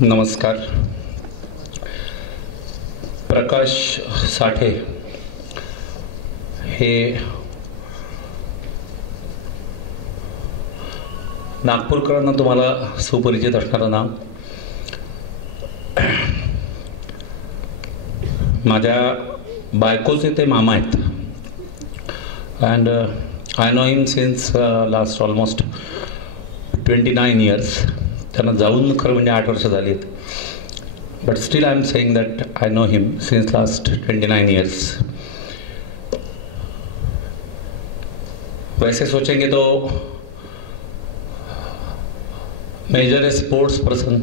नमस्कार. प्रकाश साठे हे नागपूरकरांना तुम्हाला सुपरिचित असणारं नाव. माझ्या बायकोचे ते मामा आहेत. And I know him since last almost 29 years. त्यांना जाऊन खरं म्हणजे 8 वर्ष झाली आहेत. But still I am saying that I know him since last 29 years. वैसे सोचेंगे तो मेजर ए स्पोर्ट्स पर्सन,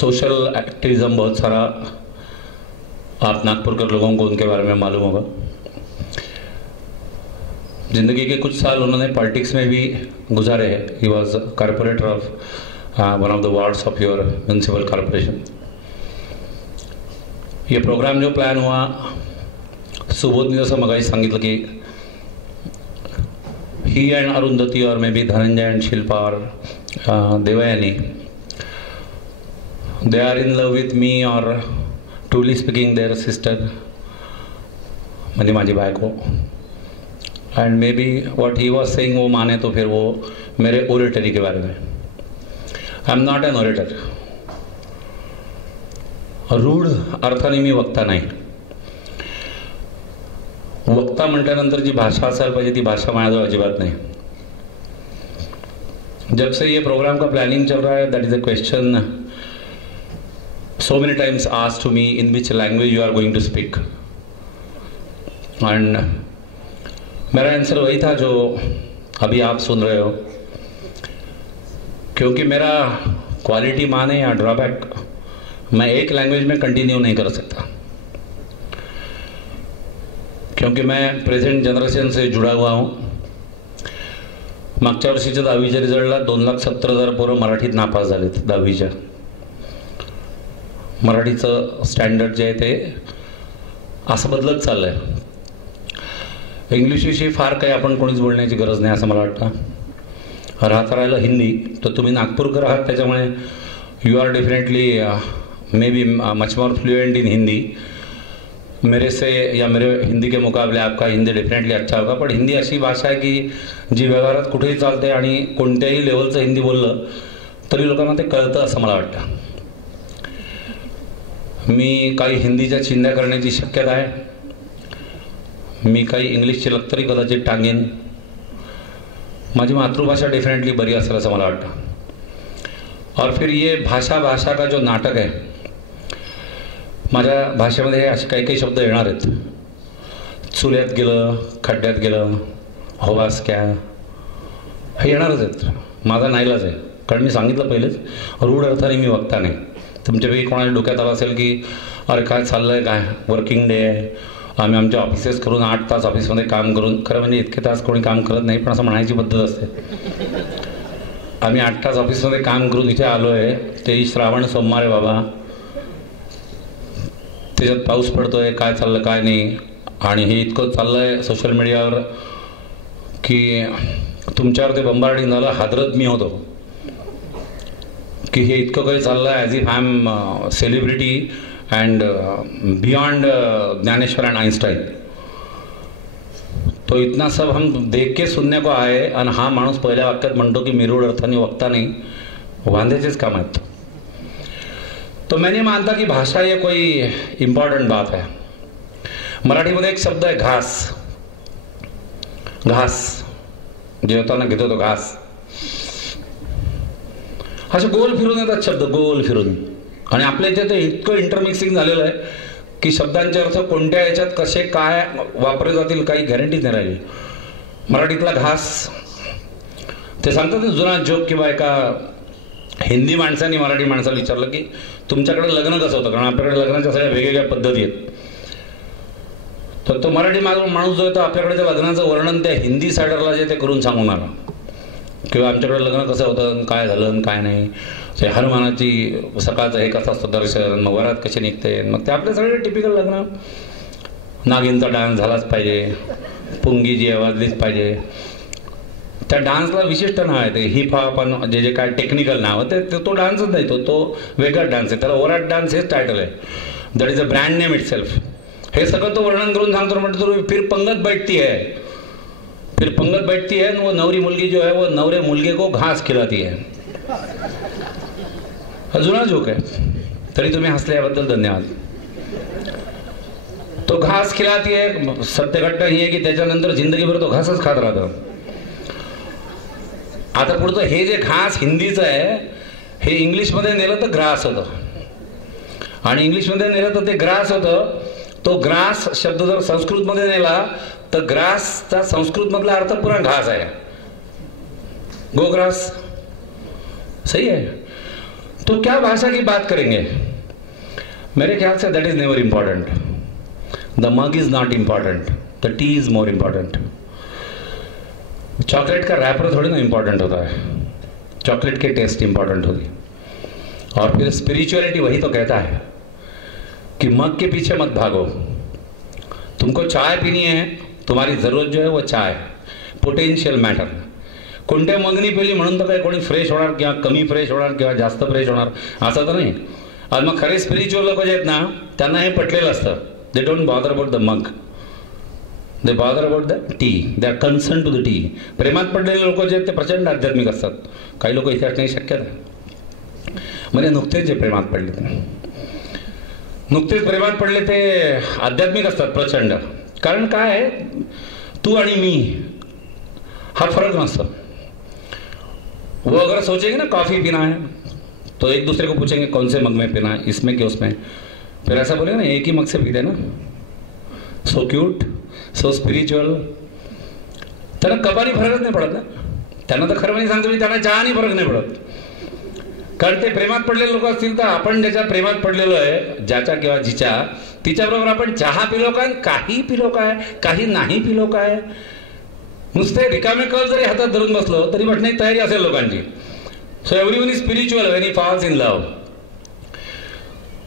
सोशल एक्टिविज्म बहुत सारा आप नागपुर के लोगों को उनके बारे में मालूम होगा. ज़िंदगी के कुछ साल उन्होंने पॉलिटिक्स में भी गुजारे हैं. He was corporator of one of the wards of your municipal corporation. ये प्रोग्राम जो प्लान हुआ, सुबोधनी जसं मगाशी सांगितलं की ही एंड अरुंधती और may be Dhananjay and Shilpa और Devyani, they are in love with me और ट्रूली स्पीकिंग देयर सिस्टर म्हणजे माझी बायको. And may be what he was saying वो माने तो फिर वो मेरे ओरेटरी के बारे में. आई एम नॉट एन ओरेटर. रूढ अर्थाने मी वक्ता नाही. वक्ता म्हटल्यानंतर जी भाषा असायला पाहिजे ती भाषा माझ्याजवळ अजिबात नाही. जब से ये प्रोग्राम का प्लानिंग चल रहा है, that is a question so many times asked to me, in which language you are going to speak. And मेरा आंसर वही था जो अभी आप सुन रहे हो. क्योंकि मेरा क्वालिटी माने या ड्रॉबैक, मैं एक लैंग्वेज में कंटिन्यू नहीं कर सकता. क्योंकि मैं प्रेझेंट जनरेशन से जुड़ा हुआ हूँ. मागच्या वर्षीच्या 10वीच्या रिझल्टला 2,70,000 पोरं मराठीत नापास झालेत. 10वीच्या मराठीचं स्टँडर्ड जे आहे ते असं बदलत चाललं आहे. इंग्लिशविषयी फार काही आपण कोणीच बोलण्याची गरज नाही असं मला वाटतं. राहिलं हिंदी, तर तुम्ही नागपूरकर आहात त्याच्यामुळे you are definitely may be much more fluent in Hindi मेरे से, या मेरे हिंदी के मुकाबले आपका हिंदी डेफिनेटली अच्छा होगा. पण हिंदी अशी भाषा आहे की जी व्यवहारात कुठेही चालते आणि कोणत्याही लेवलचं हिंदी बोललं तरी लोकांना ते कळतं असं मला वाटतं. मी काही हिंदीच्या चिंध्या करण्याची शक्यता आहे. मी काही इंग्लिशची लक्तरी कदाचित टांगेन. माझी मातृभाषा डेफिनेटली बरी असेल असं मला वाटतं. और फिर ये भाषा का जो नाटक आहे, माझ्या भाषेमध्ये असे काही काही शब्द येणार आहेत. चुल्यात गेलं, खड्ड्यात गेलं, होवास क्या, हे येणारच आहेत. माझा नाईलाज आहे. कारण मी सांगितलं पहिलेच, रूढ अर्थाने मी वक्ता नाही. तुमच्यापैकी कोणाला डोक्यात आलं असेल की अरे काय चाललं आहे, काय वर्किंग डे आहे, आम्ही आमच्या ऑफिसेस करून 8 तास ऑफिसमध्ये काम करून, खरं म्हणजे इतके तास कोणी काम करत नाही, पण असं म्हणायची पद्धत असते. आम्ही 8 तास ऑफिसमध्ये काम करून इथे आलो आहे. ते श्रावण सोमवार आहे बाबा, त्याच्यात पाऊस पडतो आहे, काय चाललं काय नाही. आणि हे इतकं चाललं आहे सोशल मीडियावर की तुमच्यावर ते बंबार्डिंग झालं, हादरत मी होतो की हे इतकं काही चाललं आहे as if I am celebrity and beyond Dnyaneshwar end Einstein. तो इतना सब हम देख के सुनने को आए. आणि हा माणूस पहिल्या वाक्यात म्हणतो की मी रूढ अर्थाने वक्ता नाही. वांद्याचेच काम आहेत. तो मैं नहीं मानता कि भाषा ये कोई इम्पॉर्टंट बात है. मराठीमध्ये एक शब्द आहे घास. घास जेवताना घेतो तो घास. असे गोल फिरून येतात शब्द, गोल फिरून. आणि आपल्या इथे ते इतकं इंटरमिक्सिंग झालेलं आहे की शब्दांचे अर्थ कोणत्या याच्यात कसे काय वापरले जातील काही गॅरंटीच नाही राहिली. मराठीतला घास, ते सांगतात जुना जोक किंवा एका हिंदी माणसाने मराठी माणसाला विचारलं की तुमच्याकडे लग्न कसं होतं, कारण आपल्याकडे लग्नाच्या सगळ्या वेगवेगळ्या पद्धती आहेत. तर तो मराठी माणूस जो आहे तो आपल्याकडे त्या लग्नाचं वर्णन त्या हिंदी सायडरला जे ते करून सांगून आला. किंवा आमच्याकडे लग्न कसं होतं, काय झालं काय नाही, ते हनुमानाची सकाळचं हे कसं असतं दर्शन, मग वरात कशी निघते, मग ते आपले सगळे टिपिकल लग्न. नागिनचा डान्स झालाच पाहिजे, पुंगी जी वाजलीच पाहिजे, त्या डान्सला विशिष्ट नाव आहे, ते हिप हॉप आणि जे जे काय टेक्निकल नाव आहे ते तो डान्सच नाही, तो वेगळा डान्स आहे. त्याला ओराट डान्स हेच टायटल आहे. That is a brand name it self. हे सगळं तो वर्णन करून सांगतो. म्हणतो तो फिर पंगत बैठती है, फिर पंगत बैठती है, वो नवरी मुलगी जो है वो नवरे मुलगे को घास खिलाती है. हा जुना जोक आहे, तरी तुम्ही हसल्याबद्दल धन्यवाद. तो घास खिलाती है. सत्य घटना ही आहे की त्याच्यानंतर जिंदगीभर तो घासच खात राहतो. आता पुढचं हे जे घास हिंदीचं आहे हे इंग्लिशमध्ये नेलं तर ग्रास होतं, आणि इंग्लिशमध्ये नेलं तर ते ग्रास होतं. तो ग्रास शब्द जर संस्कृतमध्ये नेला तर ग्रासचा संस्कृतमधला अर्थ पुरा घास आहे. गोग्रास. सही है. तो क्या भाषा की बात करेंगे? मेरे ख्याल से that is never important. The mug is not important, the tea is more important. Chocolate का रैपर थोड़ी ना इंपॉर्टेंट होता है, चॉकलेट के टेस्ट इंपॉर्टेंट होगी. और फिर स्पिरिचुअलिटी वही तो कहता है कि मग के पीछे मत भागो. तुमको चाय पीनी है, तुम्हारी जरूरत जो है वो चाय, पोटेन्शियल मॅटर. कोणत्या मगनी पेली म्हणून तर काय कोणी फ्रेश होणार किंवा कमी फ्रेश होणार किंवा जास्त फ्रेश होणार असं तर नाही. आणि मग खरे स्पिरिच्युअल लोक जे आहेत ना त्यांना हे पटलेलं असतं. They don't bother about the mug, they bother about the tea. They are concern to the tea. प्रेमात पडलेले लोक जे आहेत ते प्रचंड आध्यात्मिक असतात. काही लोक इथे असण्याची शक्यता आहे. म्हणजे नुकतेच जे प्रेमात पडले ते आध्यात्मिक असतात प्रचंड. कारण काय आहे, तू आणि मी हा फरक नसतो. वो अगर सोचेंगे ना कॉफी पीना है तो एक दूसरे को पूछेंगे कौन से मग में पीना है, इसमें कि उसमें. फिर ऐसा बोलेगा ना एक ही मग से पीते ना. So cute, so spiritual. त्यांना कपारी फरकच नाही पडत ना. त्यांना तर खरं म्हणजे सांगतो मी, त्यांना चहानी फरक नाही पडत. कारण ते प्रेमात पडलेले लोक असतील तर आपण ज्याच्या प्रेमात पडलेलो आहे, ज्याच्या किंवा जिच्या, तिच्याबरोबर आपण चहा पिलो काय, काही पिलो काय, काही नाही पिलो काय, नुसते रिकामे कल जरी हातात धरून बसलो तरी बसण्याची तयारी असेल लोकांची. So everyone is spiritual when he falls in love.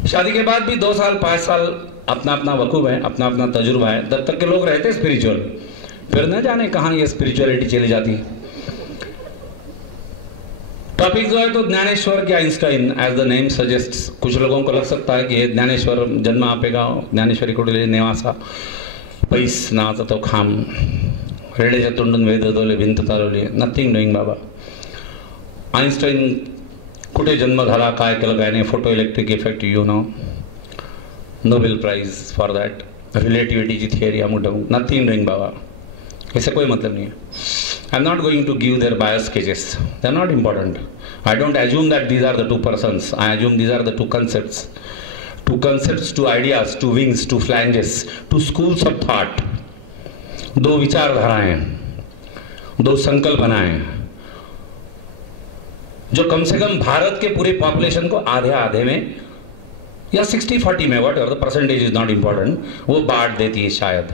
शादी के बाद भी 2 साल 5 साल अपना अपना वकूफ है, अपना अपना तजुर्बा है. तब तक के लोग रहते स्पिरिचुअल, फिर न जाने कहाँ ये स्पिरिचुअलिटी चली जाती. टॉपिक जो है तो ज्ञानेश्वर की Einstein, as the name suggest. कुछ लोगों को लग सकता है कि हे ज्ञानेश्वर जन्म आपेगा, ज्ञानेश्वरी कुठले नेवासा, पैस नाचा तो खाम, रेड्याच्या तोंडून वेद दोले, भिंत चालवली. नथिंग डुईंग बाबा. आइन्स्टाईन कुठे जन्म झाला, काय केलं काय नाही, photo electric effect, you know, Nobel prize for that, रिलेटिविटीची थिअरी, अमुक डमुक. नथिंग डुईंग बाबा. इससे कोई मतलब नहीं है. I am not going to give their bias cases, they are not important. I don't assume that these are the 2 persons. I assume these are the 2 concepts. 2 concepts, 2 ideas, 2 wings, 2 flanges, 2 schools of thought. 2 विचारधाराएं, 2 संकल्पनाएं जो कम से कम भारत के पूरे population को आधे आधे में या 60-40 में, whatever the percentage is not important, वो बांट देती है शायद.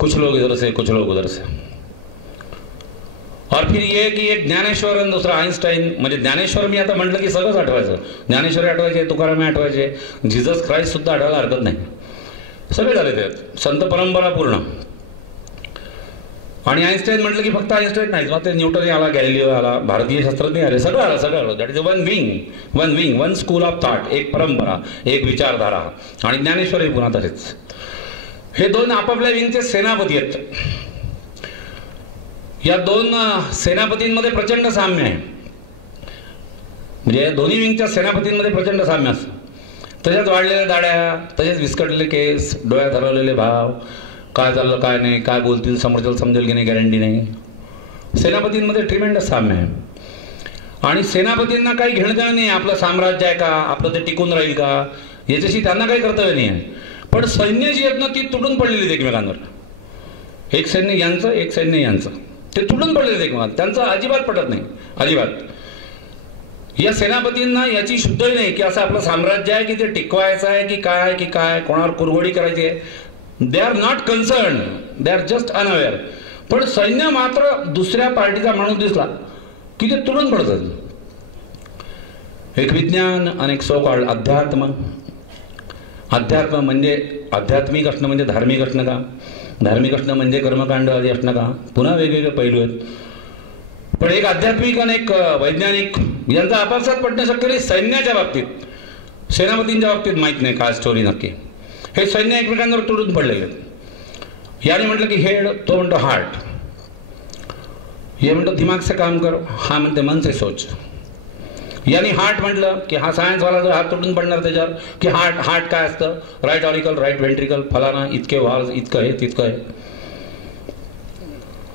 कुछ लोग इधर से, कुछ लोग उधर से. और फिर ये कि एक ज्ञानेश्वर आणि दुसरा आइन्स्टाईन. म्हणजे ज्ञानेश्वर मी आता म्हटलं की सगळंच आठवायचं. ज्ञानेश्वरी आठवायचे, तुकाराम आठवायचे, जीसस ख्राइस्ट सुद्धा आठवायला हरकत नाही. सगळे झाले ते संत परंपरा पूर्ण. आणि आइन्स्टाईन म्हटलं की फक्त आइन्स्टाईन नाही, मग ते न्यूटन आला, गॅलिलिओ आला, भारतीय शास्त्रज्ञ आले, सगळं आलं, सगळं आलं. That is one wing, one school of thought. एक परंपरा, एक विचारधारा. आणि ज्ञानेश्वरी पुन्हा तसेच. हे 2 आपापल्या विंगचे सेनापती आहेत. या 2 सेनापतींमध्ये प्रचंड साम्य आहे. म्हणजे दोन्ही विंगच्या सेनापतींमध्ये प्रचंड साम्य असतं. तसेच वाढलेल्या दाड्या, तसेच विस्कटलेले केस, डोळ्यात हरवलेले भाव, काय चाललं काय नाही, काय बोलतील समोरच्याला समजेल की नाही गॅरंटी नाही. सेनापतींमध्ये ट्रिमेंडस साम्य आहे. आणि सेनापतींना काही घेणं देणं नाही, आपलं साम्राज्य आहे का, आपलं ते टिकून राहील का, याच्याशी त्यांना काही कर्तव्य नाही आहे. पण सैन्य जी आहेत ना ती तुटून पडलेली आहेत एकमेकांवर. एक सैन्य यांचं, एक सैन्य यांचं, ते तुटून पडलेले आहेत एकमेकांवर. त्यांचं अजिबात पटत नाही, अजिबात. या सेनापतींना याची शुद्धही नाही की असं आपलं साम्राज्य आहे की ते टिकवायचं आहे की काय, कोणावर कुरघोडी करायची आहे. दे are not concern, they are just unaware. पण सैन्य मात्र दुसऱ्या पार्टीचा माणूस दिसला की ते तुटून पडतात. एक विज्ञान आणि एक सो कॉल्ड अध्यात्म. अध्यात्म म्हणजे आध्यात्मिक असणं म्हणजे धार्मिक असणं का, धार्मिक असणं म्हणजे कर्मकांड आदी असणं का, पुन्हा वेगवेगळे पैलू आहेत. पण एक आध्यात्मिक आणि एक वैज्ञानिक यांचा आपापसात पटणं शक्य नाही. सैन्याच्या बाबतीत, सेनापतींच्या बाबतीत माहीत नाही काय स्टोरी नक्की. हे सैन्य एकमेकांवर तुडून पडलेले. याने म्हटलं की हेड, तो म्हणतो हार्ट. हे म्हणतो दिमाग से काम कर, हा म्हणते मन से सोच. याने हार्ट म्हटलं की हा सायन्सवाला जर हात तुटून पडणार त्याच्यावर की हार्ट काय असतं, राईट ऑरिकल, राईट व्हेंट्रिकल, फलाना, इतके व्हाल्व्स, इतकं हे तितकं आहे.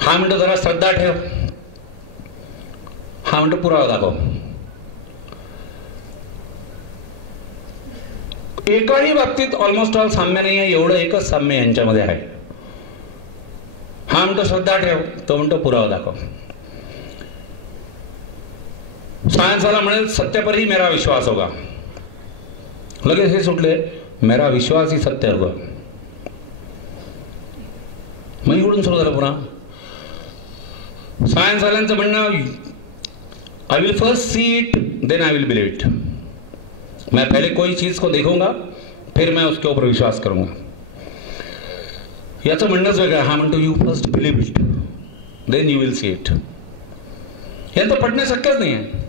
हा म्हणतो जरा श्रद्धा ठेव, हा म्हणतो पुरावा दाखव. एकाही बाबतीत ऑलमोस्ट ऑल साम्य नाही आहे. एवढं एकच साम्य यांच्यामध्ये आहे. हा म्हणतो श्रद्धा ठेव, तो म्हणतो पुरावा दाखव. सायन्सवाला म्हणेल सत्य पर ही मेरा विश्वास होगा, लगेच हे सुटले मेरा विश्वास ही सत्य होगा. मग इकडून सुरू झालं पुन्हा. सायन्सवाल्यांचं म्हणणं I will first see it then I will believe it. मैं पहले कोई चीज को देखूंगा फिर मैं उसके ऊपर विश्वास करूंगा. याचं म्हणणंच वेगळं. हा म्हणतो you first believe it then you will see it. यांचं पटणं शक्यच नाही आहे.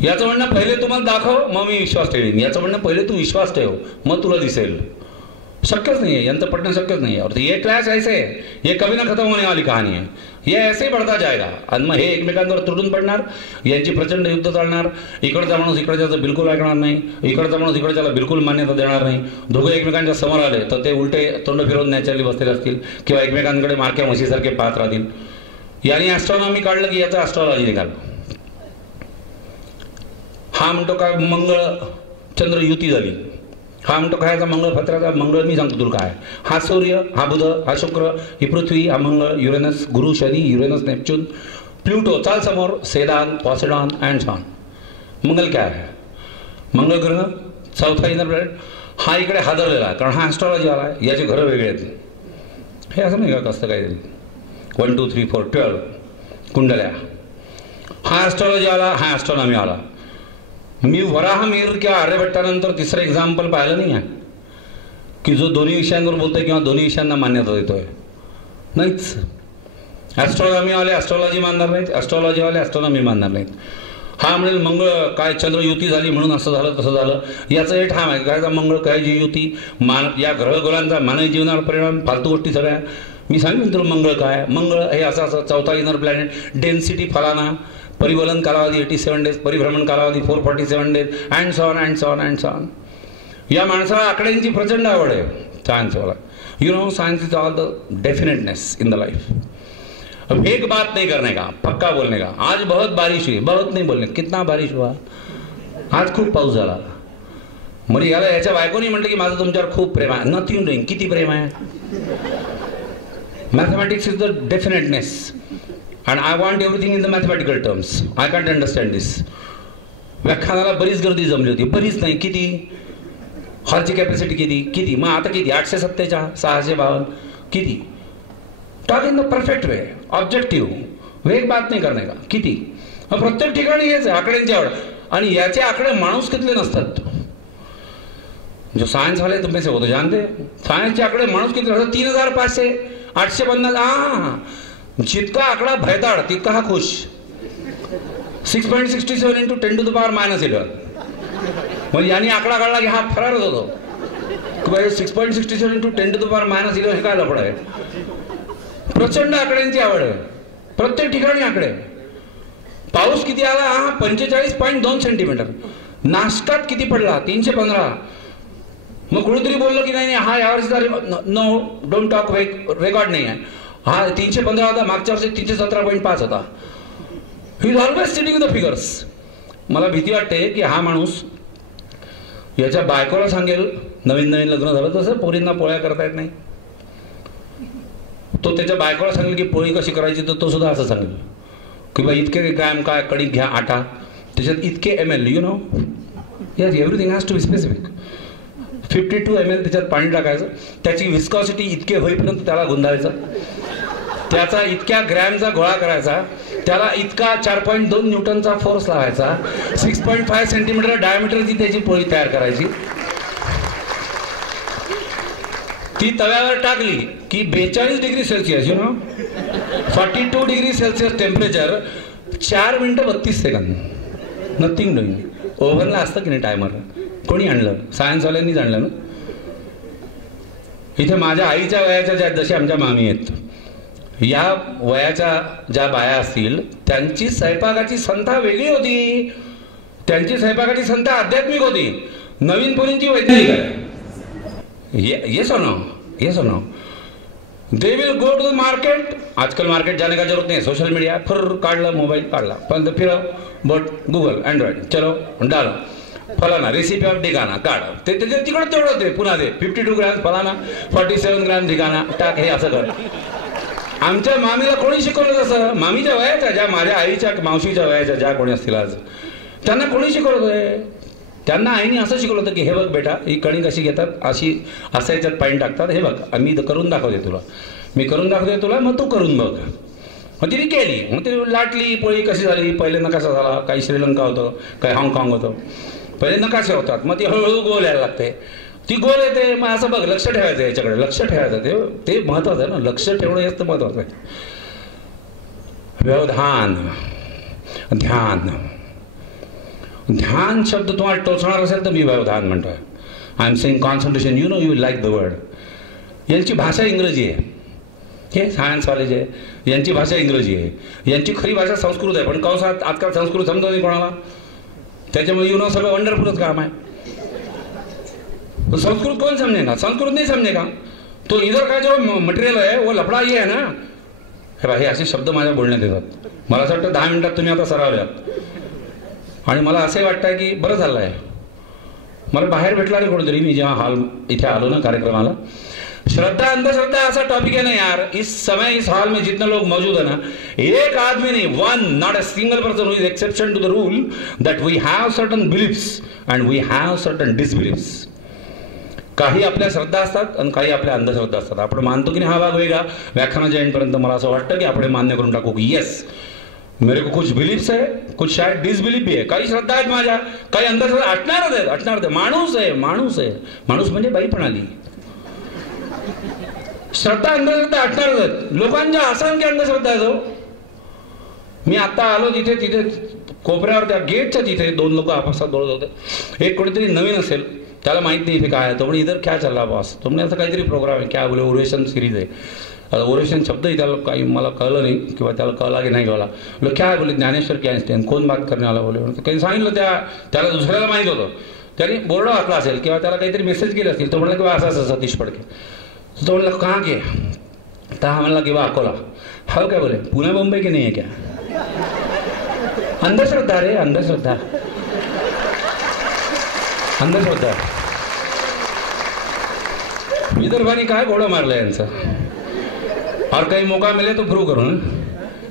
याचं म्हणणं पहिले तुम्हाला दाखव मग मी विश्वास ठेवीन. याचं म्हणणं पहिले तू विश्वास ठेव मग तुला दिसेल. शक्यच नहीं है. यांचं पटणं शक्यच नहीं है. और ये क्लॅश ऐसे है, ये कभी ना खत्म होने वाली कहानी है. ये ऐसे ही बढ़ता जाएगा. आणि मग हे एकमेकांवर तुटून पडणार. यांची प्रचंड युद्ध चालणार. इकडचा माणूस इकडच्याचं बिलकुल ऐकणार नाही, इकडचा माणूस इकडच्याला बिलकुल मान्यता देणार नाही. दोघं एकमेकांच्या समोर आले तर ते उलटे तोंड फिरवून नॅचरली बसलेले असतील किंवा एकमेकांकडे मारक्या म्हशीसारखे पाहत राहतील. यांनी ॲस्ट्रॉनॉमी काढलं की याचं ॲस्ट्रॉलॉजी निघालं. हा म्हणतो काय मंगळ चंद्र युती झाली. हा म्हणतो काय मंगळ फत्राचा मंगळ मी सांगतो तुला काय. हा सूर्य, हा बुध, हा शुक्र, ही पृथ्वी, हा मंगळ, युरेनस, गुरु, शनी, युरेनस, नेपच्यून, प्लुटो, चाल समोर, सेदान, पॉसिडॉन अँड सॉन. मंगल काय आहे? मंगळ ग्रह चौथा इनर प्लॅनेट. हा इकडे हादरलेला कारण हा ॲस्ट्रॉलॉजी आला आहे. याचे घरं वेगळे आहेत. हे असं नाही का कसं काय 1 2 3 4 12 कुंडल्या. हा ॲस्ट्रॉलॉजी आला, हा ॲस्ट्रॉनॉमी आला. मी वराहमिहिर किंवा आर्यभट्टानंतर तिसरं एक्झाम्पल पाहिलं नाही आहे की जो दोन्ही विषयांवर बोलतोय किंवा दोन्ही विषयांना मान्यता देतोय. नाहीच. ॲस्ट्रॉनॉमी वाले ॲस्ट्रॉलॉजी मानणार नाहीत, ॲस्ट्रॉलॉजीवाले ॲस्ट्रॉनॉमी मानणार नाहीत. हा म्हणेल मंगळ काय चंद्र युती झाली म्हणून असं झालं तसं झालं. याचं हे ठाम आहे काय मंगळ काय जी युती या ग्रहगोलांचा मानवी जीवनावर परिणाम फालतू गोष्टी सगळ्या. मी सांगितलं तुला मंगळ काय. मंगळ हे असं असं चौथा इनर प्लॅनेट, डेन्सिटी फलाना, परिवलन कालावधी 87 डेज, परिभ्रमण कालावधी 447 days and so on and so on and so on. या माणसाला आकड्यांची प्रचंड आवड आहे सायन्सवाला. You know science is all the definiteness in the life. अब एक बात नहीं करने का, पक्का बोलने का. आज बहुत बारिश हुई, बहुत नहीं बोलने. कितना बारिश हुआ? आज खूप पाऊस झाला. म्हणजे याला याच्या बायकोनी म्हटलं की माझं तुमच्यावर खूप प्रेम आहे. Nothing doing. किती प्रेम आहे? Mathematics is the definiteness and I want everything in the mathematical terms. I can't understand this. व्याख्यानाला बरीच गर्दी जमली होती. बरीच नाही, किती? हॉलची कॅपॅसिटी किती? मग आता किती? 847, 652 किती? Talk in the perfect way, objective. वेग बात नाही करणे का. किती? मग प्रत्येक ठिकाणी हेच आहे आकड्यांची आवड. आणि याचे आकडे माणूस कितले नसतात. जो सायन्स वाले तुम में से हो तो जानते. सायन्सचे आकडे माणूस कितले असतात. 3500, 850. जितका आकडा भयदाड तितका हा खुश. 6.67 × 10⁻11. म्हणजे यांनी आकडा काढला की हा फरारच होतो की बाई 6.67 × 10⁻11 हे काय लफड आहे. प्रचंड आकड्यांची आवड आहे. प्रत्येक ठिकाणी आकडे. पाऊस किती आला? हा 45.2 सेंटीमीटर. नाशकात किती पडला? 315. मग कुणीतरी बोललो की नाही हा यावर्षीचा नो डोंट टॉक रेकॉर्ड नाही आहे. हा 315 होता. मागच्या वर्षी 317.5 होता. He is always sitting the figures. मला भीती वाटते की हा माणूस याच्या बायकोला सांगेल, नवीन लग्न झालं तसं पोरींना पोळ्या करता येत नाही, तो त्याच्या बायकोला सांगेल की पोळी कशी करायची, तर तो सुद्धा असं सांगेल की बा इतके ग्रॅम काय कणिक घ्या आटा, त्याच्यात इतके ml. You know yes everything has to be specific. 52 ml त्याच्यात पाणी टाकायचं. त्याची विस्कॉसिटी इतके होईपर्यंत त्याला गुंडाळायचं. त्याचा इतक्या ग्रॅमचा गोळा करायचा. त्याला इतका 4.2 न्यूटनचा फोर्स लावायचा. 6.5 सेंटीमीटर डायमीटरची त्याची पोळी तयार करायची. ती तव्यावर टाकली की 42 degree Celsius, 42 degree Celsius temperature, 4 मिनिटं 32 सेकंद, नथिंग डुईंग. ओव्हनला असतं की नाही टायमर, कोणी आणलं? सायन्सवाल्यांनीच आणलं ना. इथे माझ्या आईच्या वयाच्या ज्या, जसे आमच्या मामी आहेत, या वयाच्या ज्या बाया असतील त्यांची स्वयंपाकाची संथा वेगळी होती. त्यांची स्वयंपाकाची संथा आध्यात्मिक होती. नवीन पोरींची वैज्ञानिक आहे. येस और नो? येस और no? They will go to the market. आजकल मार्केट जाने का जरूरत नहीं, सोशल मीडिया फिर काढलं, मोबाईल काढला, पण फिर बट गूगल अँड्रॉइड, चलो डालो फलाना रेसिपी ऑफ ठिकाणा काढ, ते तिकडं तेवढं ते पुन्हा ते 52 ग्रॅम फलाना, 47 ग्रॅम ठिकाणा टाक, हे असं कर. आमच्या मामीला कोणी शिकवलं तसं? मामीच्या वयाच्या, ज्या माझ्या आईच्या मावशीच्या वयाच्या ज्या कोणी असतील आज, त्यांना कोणी शिकवलं होतं? त्यांना आईने असं शिकवलं होतं की हे बघ बेटा, ही कणी कशी घेतात, अशी असं याच्यात पाणी टाकतात, हे बघ मी करून दाखवते तुला, मी करून दाखवते तुला, मग तू करून बघ. मग तिने केली, मग ती लाटली, पोळी कशी झाली, पहिले नकाशा झाला, काही श्रीलंका होतं, काही हाँगकाँग होतं, पहिले नकाशे होतात, मग ती हळूहळू गोल यायला लागते, ती गोल येते, मग असं बघ लक्ष ठेवायचं याच्याकडे, लक्ष ठेवायचं, ते महत्वाचं आहे ना, लक्ष ठेवणं हेच तर महत्वाचं आहे. व्यवधान, ध्यान. ध्यान शब्द तुम्हाला टोचणार असेल तर मी व्यवधान म्हणतोय. I am saying concentration, you know, you like the word. यांची भाषा इंग्रजी आहे, हे सायन्सवाले जे, यांची भाषा इंग्रजी आहे, यांची खरी भाषा संस्कृत आहे, पण कौसात आजकाल संस्कृत समजत नाही कोणाला, त्याच्यामुळे यू नो सगळं वंडरफुलच काम आहे. तो संस्कृत कौन समझेगा? संस्कृत नहीं समझेगा तो इधर का जो मटेरियल है वो लफड़ा ये है ना. हे भाई असे शब्द माझ्या बोलण्यात येतात. मला असं वाटतं 10 मिनिटात तुम्ही आता सरावल्यात, आणि मला असंही वाटतं की बरं झालं आहे. मला बाहेर भेटला रे कोणतरी, मी जेव्हा हॉल इथे आलो ना कार्यक्रमाला, श्रद्धा अंधश्रद्धा ऐसा टॉपिक है ना यार, इस समय इस हॉल में जितने लोग मौजूद है ना, एक आदमी नहीं, one, not a single person who is exception to the rule that we have certain beliefs and we have certain disbeliefs. काही आपल्या श्रद्धा असतात आणि काही आपल्या अंधश्रद्धा असतात. आपण मानतो की नाही हा भाग वेगळा. व्याख्यानाच्या एंडपर्यंत मला असं वाटतं की आपण मान्य करून टाकू की येस, मेरे को कुछ बिलीफ्स है, कुछ शायद डिसबिलीफ भी है. काही श्रद्धा आहेत माझ्या, काही अंधश्रद्धा असणारच आहेत. माणूस आहे, माणूस म्हणजे बाई म्हणाली. श्रद्धा अंधश्रद्धा असणारच आहेत. लोकांच्या असंख्य अंधश्रद्धा आहे. मी आता आलो तिथे कोपऱ्यावर त्या गेटच्या तिथे 2 लोक आपसात बोलत होते. एक कोणीतरी नवीन असेल, त्याला माहित नाही इथे काय आहे. तो म्हणे इधर क्या चल रहा बॉस, तो म्हणे असं काहीतरी प्रोग्राम आहे, क्या बोले ओरेशन सिरीज आहे. आता ओरेशन शब्दही त्याला काही मला कळलं नाही, किंवा त्याला कळला की नाही कळला. बोले क्या बोले ज्ञानेश्वर क्या इंस्टेन, कोण बात करणे आला बोले. काही सांगितलं त्याला दुसऱ्याला माहीत होतं, त्याने बोर्ड वाचला असेल किंवा त्याला काहीतरी मेसेज केले असतील. तो म्हणला किंवा असं सतीश फडके. तो म्हणला कहाँ के, तर हा म्हणला किंवा अकोला. हा काय बोले पुणे मुंबई की नाही आहे क्या. अंधश्रद्धा रे, अंधश्रद्धा. विदर्भाने काय घोडा मारला यांचा. और कहीं मौका मिले तो प्रूव करूँ,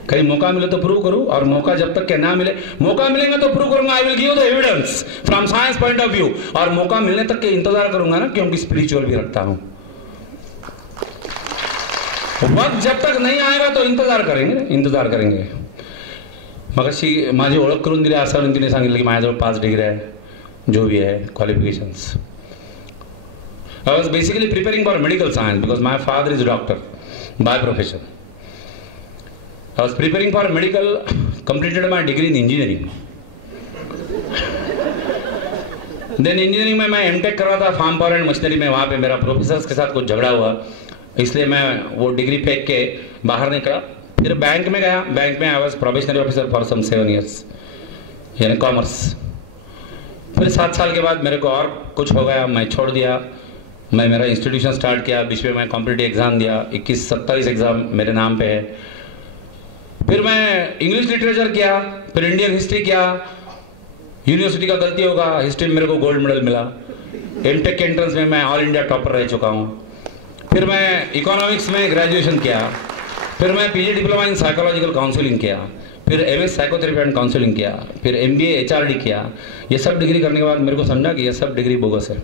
कहीं मौका मिले तो प्रूव करूँ, और मौका जब तक के ना मिले, मौका मिलेगा तो प्रूव करूंगा. I will give the evidence from science point of view. और मौका मिलने तक के इंतजार करूंगा ना, क्योंकि स्पिरिचुअल भी रखता हूं. वक्त जब तक नहीं आएगा तो इंतजार करेंगे. मग अशी माझी ओळख करून दिली असं तिने सांगितलं की माझ्याजवळ 5 डिग्री आहे, जो भी है qualifications. I was basically preparing for medical science because my father is a doctor by profession. I was preparing for medical, completed my degree in engineering. Then engineering में मैं M.Tech कर रहा था फार्म पावर एंड मशीनरी में. वहाँ पे मेरा professors के साथ कुछ झगड़ा हुआ, इसलिए मैं वो डिग्री फेंक के बाहर निकला. फिर बैंक में गया. बैंक में I was probationary officer for some 7 years, यानी कॉमर्स. फिर 7 साल के बाद मेरे को और कुछ हो गया, मैं छोड़ दिया. मैं मेरा इंस्टीट्यूशन स्टार्ट किया. बीच में मैं कॉम्पिटिटिव एग्ज़ाम दिया, 21-27 एग्ज़ाम मेरे नाम पे है. फिर मैं इंग्लिश लिटरेचर किया, फिर इंडियन हिस्ट्री किया. यूनिवर्सिटी का गलती होगा, हिस्ट्री में मेरे को गोल्ड मेडल मिला. M.Tech के एंट्रेंस में मैं ऑल इंडिया टॉपर रह चुका हूँ. फिर मैं इकोनॉमिक्स में ग्रेजुएशन किया. फिर मैं PG diploma in psychological counselling किया. फिर MS साइकोथेरेपी एंड काउंसलिंग किया. फिर MBA HRD किया. ये सब डिग्री करने के बाद मेरे को समझा कि ये सब डिग्री बोगस है.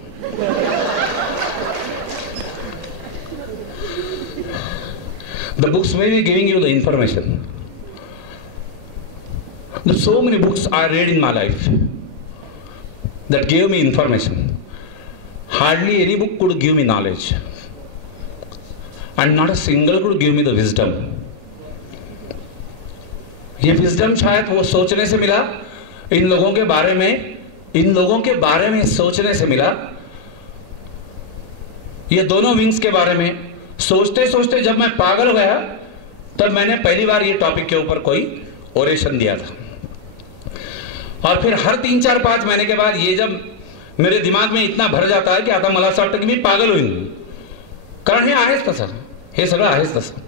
The books may be giving you the information. There's so many books I read in my life that gave me information. Hardly any book could give me knowledge. and not a single could give me the wisdom. ये wisdom शायद वो सोचने से मिला, in लोगों के बारे में सोचने से मिला। ये दोनों विंग्स के बारे में सोचते सोचते जब मैं पागल हो गया, तब मैंने पहली बार ये टॉपिक के ऊपर कोई ओरेशन दिया था। और फिर हर 3-4-5 महीने के बाद ये जब मेरे दिमाग में इतना भर जाता है की आता मला असं वाटतं की मी पागल होईन, कारण हे आहेच तसं, हे सगळं आहेच तसं.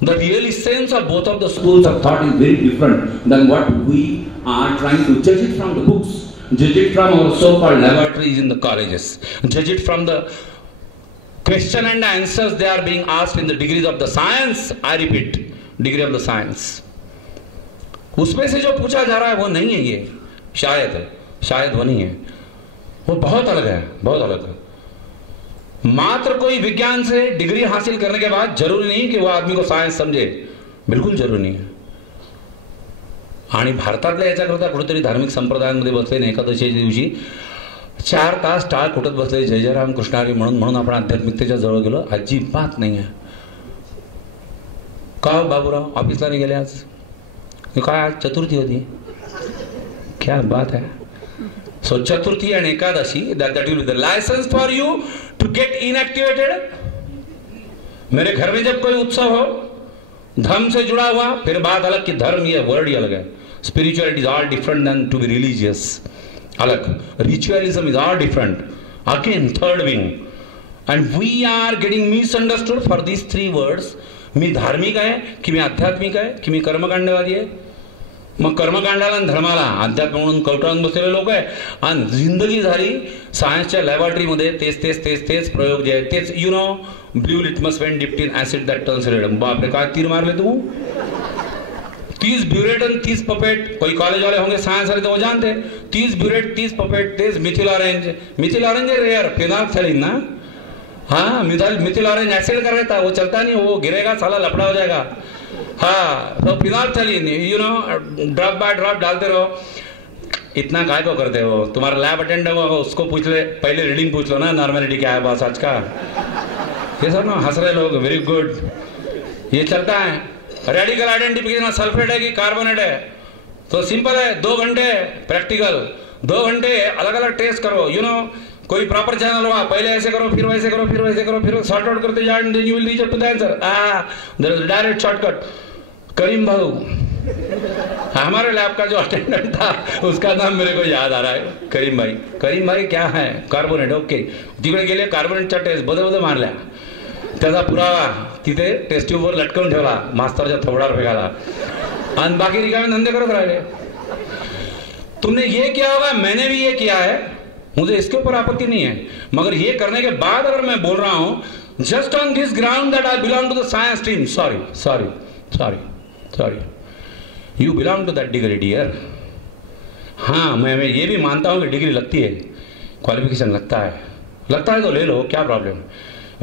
The real essence of both of the schools of thought is very different than what we are trying to judge it from the books, judge it from our so-called laboratories in the colleges, judge it from the question and answers they are being asked in the degrees of the science. I repeat, degree of the science. उसमें से जो पूछा जा रहा है वो नहीं है, ये शायद वो नहीं है, वो बहुत अलग है, बहुत अलग है. मात्र कोई विज्ञान से डिग्री हासिल करने के बाद जरूरी नहीं कि वो आदमी को सायन्स समजे, बिलकुल जरूरी नाही. आणि भारतातल्या याच्याकरता कुठेतरी धार्मिक संप्रदायांमध्ये बसले, एकादशीच्या दिवशी 4 तास टाळ कुटत बसले, जय जय राम कृष्ण हरी म्हणून आपण आध्यात्मिकतेच्या जवळ गेलो, अजिबात नाही आहे. का बाबूराव ऑफिसला नाही गेले आज? काय आज चतुर्थी होती, क्या बात है. So Chaturthi end Ekadashi, that will be the license for you to get inactivated. मेरे घर में जब कोई उत्सव हो धर्म से जुड़ा हुआ, फिर बात अलग कि धर्म ये वर्ड ही अलग है. Spirituality is all different than to be religious, अलग. Ritualism is all different, again third wing. And we are getting misunderstood for these 3 words. मी धार्मिक आहे की मी आध्यात्मिक आहे की मी कर्मकांडवादी आहे. मग कर्मकांडाला आणि धर्माला अध्यात्म म्हणून कवटाळून बसलेले लोक आहे, आणि जिंदगी झाली सायन्सच्या लॅबोरेटरीमध्ये तेच प्रयोग जे आहेत तेच. You know blue litmus pen dipped in acid that turns red. बापरे काय तीर मारले तू. 30 ब्यूरेट और 30 पपेट. कोई कॉलेज वाले होंगे साइंस वाले तो वो जानते. 30 burette 30 puppet 30 methyl orange. Methyl orange है रेयर, फिनाल्फथैलीन ना. हाँ मिथिल ऑरेंज एसिड का रहता है, वो चलता नहीं, वो गिरेगा साला लफड़ा हो जाएगा. हाँ तो phenolphthalein, you know drop by drop डालते रहो. इतना काय को करते हो. तुम्हारा लैब अटेंड होगा उसको पूछ ले, पहले रीडिंग पूछ लो ना, नॉर्मेलिटी क्या है बस आज का. ये सब ना हंस रहे लोग, वेरी गुड, ये चलता है. रेडिकल आइडेंटिफिकेशन सल्फेट है कि कार्बोनेट है, तो सिंपल है. 2 घंटे प्रैक्टिकल, 2 घंटे अलग अलग टेस्ट करो. यू नो कोई प्रॉपर चैनल होगा, पहले ऐसे करो फिर वैसे करो फिर वैसे करो, फिर सॉर्ट आउट करते जाओ, then you will reach up to the answer. There is direct shortcut. Karim भाऊ हमारे लैब का जो अटेंडेंट था उसका नाम मेरे को याद आ रहा है, करीम भाई. करीम भाई क्या है, कार्बोनेट. ओके, तिकडे गेले, कार्बोनेटचा टेस्ट बदल मारल्या, त्याचा पुरावा तिथे टेस्ट ट्यूबवर लटकवून ठेवला, मास्तरच्या थोबडावर फेकाला, आणि बाकी रिकामे धंदे करत राहिले. तुमने ये किया होगा, मैंने भी ये किया है, मुझे इसके ऊपर आपत्ति नहीं है. मगर ये करने के बाद अगर मैं बोल रहा हूं just on this ground that I belong to the science team, sorry, you belong to that degree dear. हाँ मैं ये भी मानता हूं कि डिग्री लगती है, क्वालिफिकेशन लगता है तो ले लो, क्या प्रॉब्लम.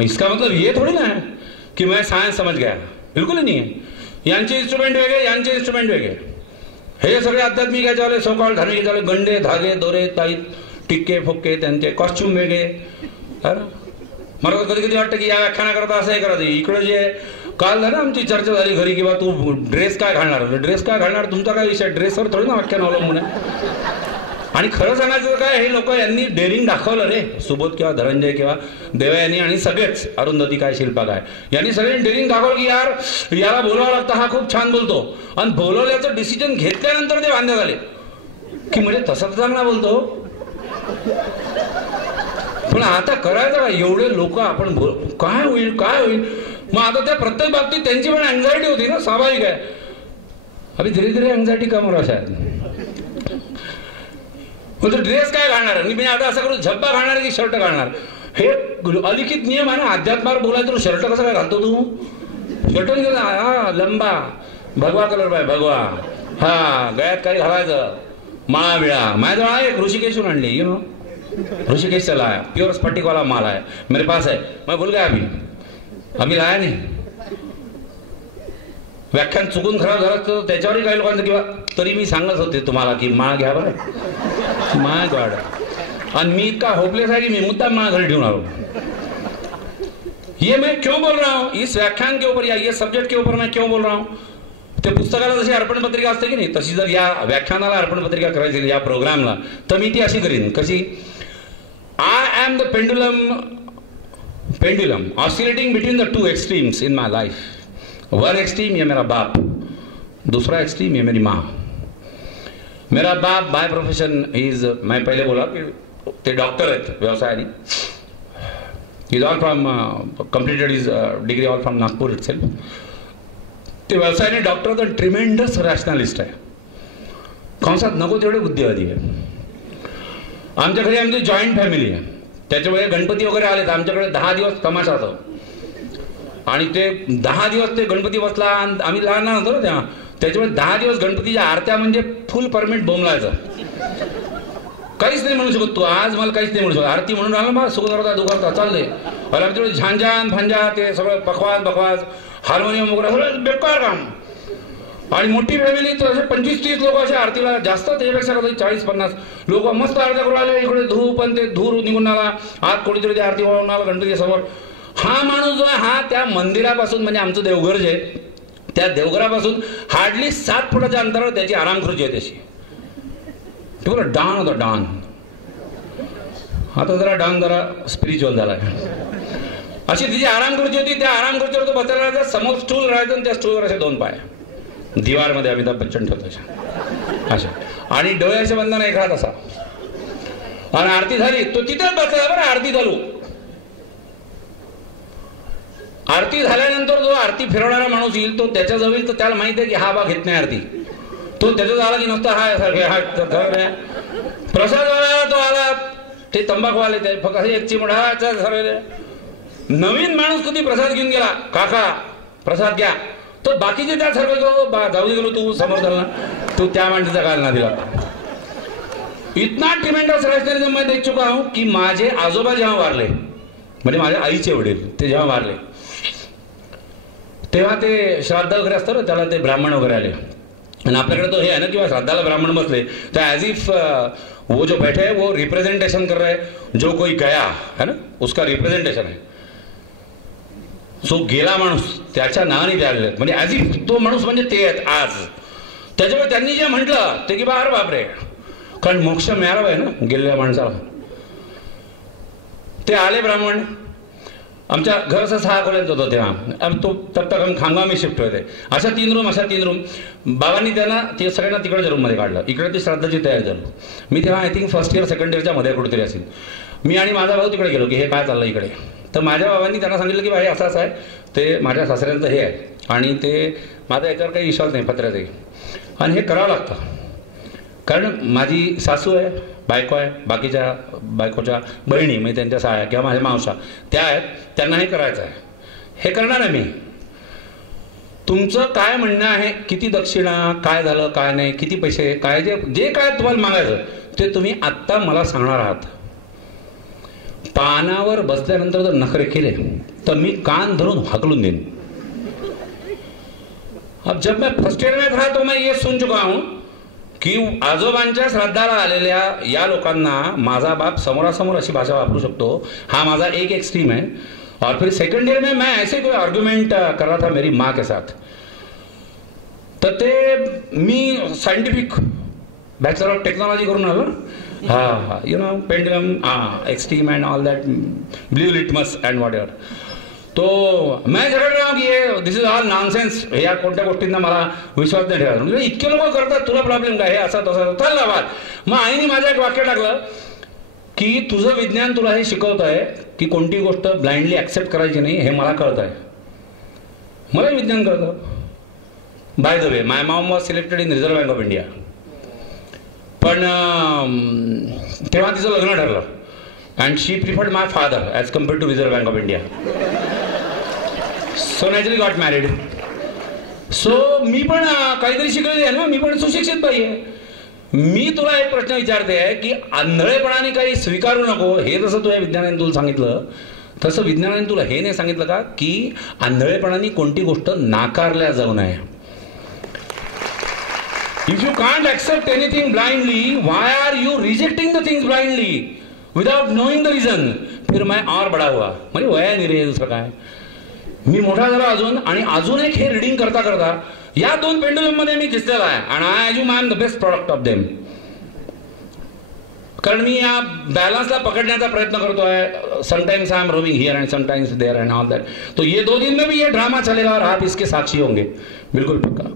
इसका मतलब ये थोड़ी ना है कि मैं सायन्स समझ गया, बिल्कुल ही नाही आहे. यांचे इन्स्ट्रुमेंट वेगळे, यांचे इन्स्ट्रुमेंट वेगळे. हे सगळे आध्यात्मिक याच्यावाले सोकॉल्ड धार्मिक याच्यावाले गंडे धागे दोरे ताईत टिक्के फुक्के, त्यांचे कॉस्ट्युम वेगळे. मला कधी कधी वाटतं की या व्याख्यानाकरता असं हे करायचं. इकडे जे काल झालं आमची चर्चा झाली घरी, किंवा तू ड्रेस काय घालणार, तुमचा काय विषय, ड्रेसवर थोडी ना व्याख्यान अवलंबून आहे. आणि खरं सांगायचं काय, हे लोक यांनी डेअरिंग दाखवलं रे. सुबोध किंवा धनंजय किंवा देवयानी आणि सगळेच, अरुंधती काय शिल्पा काय, यांनी सगळ्यांनी डेअरिंग दाखवलं की यार याला बोलवावं लागतं, हा खूप छान बोलतो. आणि बोलवल्याचं डिसिजन घेतल्यानंतर ते वांदे झाले की म्हणजे तसं चांगला बोलतो. पण आता करायचं काय, एवढे लोक आपण काय होईल. मग आता त्या प्रत्येक बाबतीत त्यांची पण अँझायटी होती ना, स्वाभाविक आहे. अभी धीरे धीरे अँझायटी कम हो शायद. म्हणजे ड्रेस काय घालणार, मी आता असं करू झब्बा घालणार की शर्ट घालणार, हे अलिखित नियम आहे ना. अध्यात्मावर बोलायचं तर शर्ट कसं काय घालतो तू. शर्ट हा लंबा भगवा कलर पाहिजे, भगवा. हा गळ्यात काही घालायचं, माळा बिळा. माझ्याजवळ आहे एक ऋषिकेशून आणली, यू नो ऋषिकेश चला है, प्योर स्फटिक वाला माल है मेरे पास है. मैं भूल गया अभी लाया नाही. व्याख्यान चुकून खराब झालं तर त्याच्यावरही काही लोकांचं, किंवा तरी मी सांगत होते तुम्हाला की माळ घ्या बरं, माळ गॉड. आणि मी इतका होपलेस आहे की मी मुद्दाम माळ घरी ठेवून आलो. ये मैं क्यों बोल रहा हूं, इस व्याख्यान के ऊपर या ये सब्जेक्ट के ऊपर मैं क्यों बोल रहा हूं? ते पुस्तकाला जशी अर्पण पत्रिका असते की नाही, तशी जर या व्याख्यानाला अर्पण पत्रिका करायची या प्रोग्रामला, तर मी ती अशी करीन. कशी? I am the pendulum oscillating between the two extremes in my life. One extreme ये मेरा बाप, दूसरा एक्सट्रीम ये मेरी माँ. मेरा बाप बाय प्रोफेशन इज, मैं पहले बोला की ते डॉक्टर आहेत व्यवसायाने. He's all from completed his degree all from Nagpur itself. ते व्यवसायाने डॉक्टर तर ट्रिमेंडस रॅशनलिस्ट आहे. कंसात नको तेवढे बुद्धिवादी आहे. आमच्या घरी आमची जॉईंट फॅमिली आहे. त्याच्यामुळे गणपती वगैरे आले तर आमच्याकडे 10 दिवस तमाशा होतो. आणि ते 10 दिवस ते गणपती बसला. आम्ही लहान होतो ना तेव्हा, त्याच्यामुळे 10 दिवस गणपतीच्या आरत्या म्हणजे फुल परमिट बोंबलायचं. काहीच नाही म्हणू शकत तू. आज मला काहीच नाही म्हणू शकत. आरती म्हणून आलं मग सुगंधरता दुखवता चालले. मला आमच्याकडे झांझान भांजा ते सगळं बकवास हार्मोनियम वगैरे सगळं बेकार काम. आणि मोठी फॅमिली तर असे 25-30 लोक अशा आरतीला, जास्त त्याच्यापेक्षा 40-50 लोक मस्त आरत्या करून आले. इकडे धूप पण ते धूर निघून आला. आत कोणीतरी आरती वाळून आला गणपती समोर. हा माणूस जो आहे हा त्या मंदिरापासून, म्हणजे आमचं देवघर जे त्या देवघरापासून हार्डली 7 फुटाच्या अंतरावर त्याची आराम खुर्ची आहे. त्याची तुला डॉन होता डॉन. आता जरा डॉन जरा स्पिरिच्युअल झाला. अशी तिची आराम खुर्ची होती. त्या आराम खुर्चीवर तो बसायला राहायचा. समोर स्टूल राहायचं आणि त्या स्टूलवर असे 2 पाय. दिवारमध्ये अमिताभ बच्चन ठेवतो अशा. आणि डोळे असे बंद नाही खात असा. आणि आरती झाली तो तिथेच बसला. बरं आरती चालू. आरती झाल्यानंतर जो आरती फिरवणारा माणूस येईल तो त्याच्याजवळ येईल, तर त्याला माहिती आहे की हा बा घेत नाही आरती. तो त्याचा आला की नुसता हा प्रसाद वाला तो आला. ते तंबाखूवाले ते फक्त एक चिमडा. नवीन माणूस कधी प्रसाद घेऊन गेला, काका प्रसाद घ्या, तो बाकीचे त्या सर्व जाऊ दे गेलो तू समोर झाला तू त्या माणसाचा काल ना दिला. इतना ट्रिमेंडस रॅशनलिझम मैं देख चुका हूं की माझे आजोबा जेव्हा वारले, म्हणजे माझ्या आईचे वडील ते जेव्हा वारले तेव्हा ते श्राद्ध वगैरे असतं ना, त्याला ते ब्राह्मण वगैरे आले. आणि आपल्याकडे तो हे आहे ना किंवा श्राद्धाला ब्राह्मण बसले तर ॲज इफ वो जो बैठे है वो रिप्रेजेंटेशन कर रहे हैं. जो कोई गया है ना उसका रिप्रेजेंटेशन है. सो गेला माणूस त्याच्या नावाने ते आलेले, म्हणजे ॲज इफ तो माणूस म्हणजे ते आहेत आज. त्याच्यामुळे त्यांनी जे म्हटलं ते की बार बापरे, कारण मोक्ष मिळाला आहे ना गेलेल्या माणसाला. ते आले ब्राह्मण. आमच्या घर असं 6 खोल्यांचं होतं तेव्हा. तो तब तक हम खामगाव में शिफ्ट होते. अशा 3 रूम अशा 3 रूम. बाबांनी त्यांना ते सगळ्यांना तिकडच्या रूममध्ये काढलं. इकडे ती श्राद्धाची तयारी झाली. मी तेव्हा I think first year second इयरच्या मध्ये कुठेतरी असेल. मी आणि माझा भाऊ तिकडे गेलो की हे काय चाललं इकडे. तर माझ्या बाबांनी त्यांना सांगितलं की भाई असं असं आहे, ते माझ्या सासऱ्यांचं हे आहे आणि ते माझा याच्यावर काही विश्वास नाही पत्र्याचाही, आणि हे करावं लागतं कारण माझी सासू आहे, बायको आहे, बाकीच्या बायकोच्या बहिणी म्हणजे त्यांच्या साया किंवा माझ्या मावशा त्या आहेत, त्यांना हे करायचं आहे. हे करणार आहे मी. तुमचं काय म्हणणं आहे, किती दक्षिणा, काय झालं काय नाही, किती पैसे, काय जे काय तुम्हाला मागायचं ते तुम्ही आत्ता मला सांगणार आहात. पानावर बसल्यानंतर जर नखरे केले तर मी कान धरून हाकलून देईन. अब जब मैं फर्स्ट ईयर में था तो मैं ये सुन चुका हूं की आजोबांच्या श्राद्धाला आलेल्या या लोकांना माझा बाप समोरासमोर अशी भाषा वापरू शकतो. हा माझा एक एक्सट्रीम है. और फिर सेकंड ईयर में मैं ऐसे कोई आर्ग्यूमेंट कर रहा था मेरी माँ के साथ. तर ते मी सायंटिफिक बॅचलर ऑफ टेक्नॉलॉजी करून आलो. हाँ you know pendulum extreme end all that blue litmus end what ever. तो मैं झगड़ रहा हूँ की ये दिस इज ऑल नॉनसेन्स. या कोणत्या गोष्टींना मला विश्वास नाही ठेवायचा. म्हणजे इतके लोक करतात, तुला प्रॉब्लेम काय, हे असं तसं चालला बात. मग आईने माझ्या एक वाक्य टाकलं की तुझं विज्ञान तुला हे शिकवत आहे की कोणती गोष्ट ब्लाइंडली ॲक्सेप्ट करायची नाही, हे मला कळत आहे. मला विज्ञान कळतं. By the way my mom was selected in Reserve Bank of India. पण तेव्हा तिचं लग्न ठरलं and she preferred my father as compared to Reserve Bank of India. So naturally got married. So मी पण काहीतरी शिकलेली आहे ना, मी पण सुशिक्षित बाई आहे. मी तुला एक प्रश्न विचारते आहे की आंधळेपणाने काही स्वीकारू नको. हे जसं तुझ्या विज्ञानाने तुला सांगितलं तसं विज्ञानाने तुला हे नाही सांगितलं का की आंधळेपणाने कोणती गोष्ट नाकारल्या जाऊ नये. If you can't accept anything blindly, why are you rejecting the things blindly without knowing the reason? फिर मैं और बडा हुआ. म्हणजे वया नाही रे, दुसरं काय. मी मोठा झाला अजून, आणि अजून एक हे रिडिंग करता करता या दोन पेंडुलम मध्ये मी दिसलेला आहे. आणि I assume I am the best product of them. कारण मी या बॅलन्सला पकडण्याचा प्रयत्न करतो आहे. Sometimes I am roving here and sometimes there and all that. तो ये 2 दिन में भी ये ड्रामा चलेगा और आप इसके साक्षी होंगे, बिल्कुल पक्का.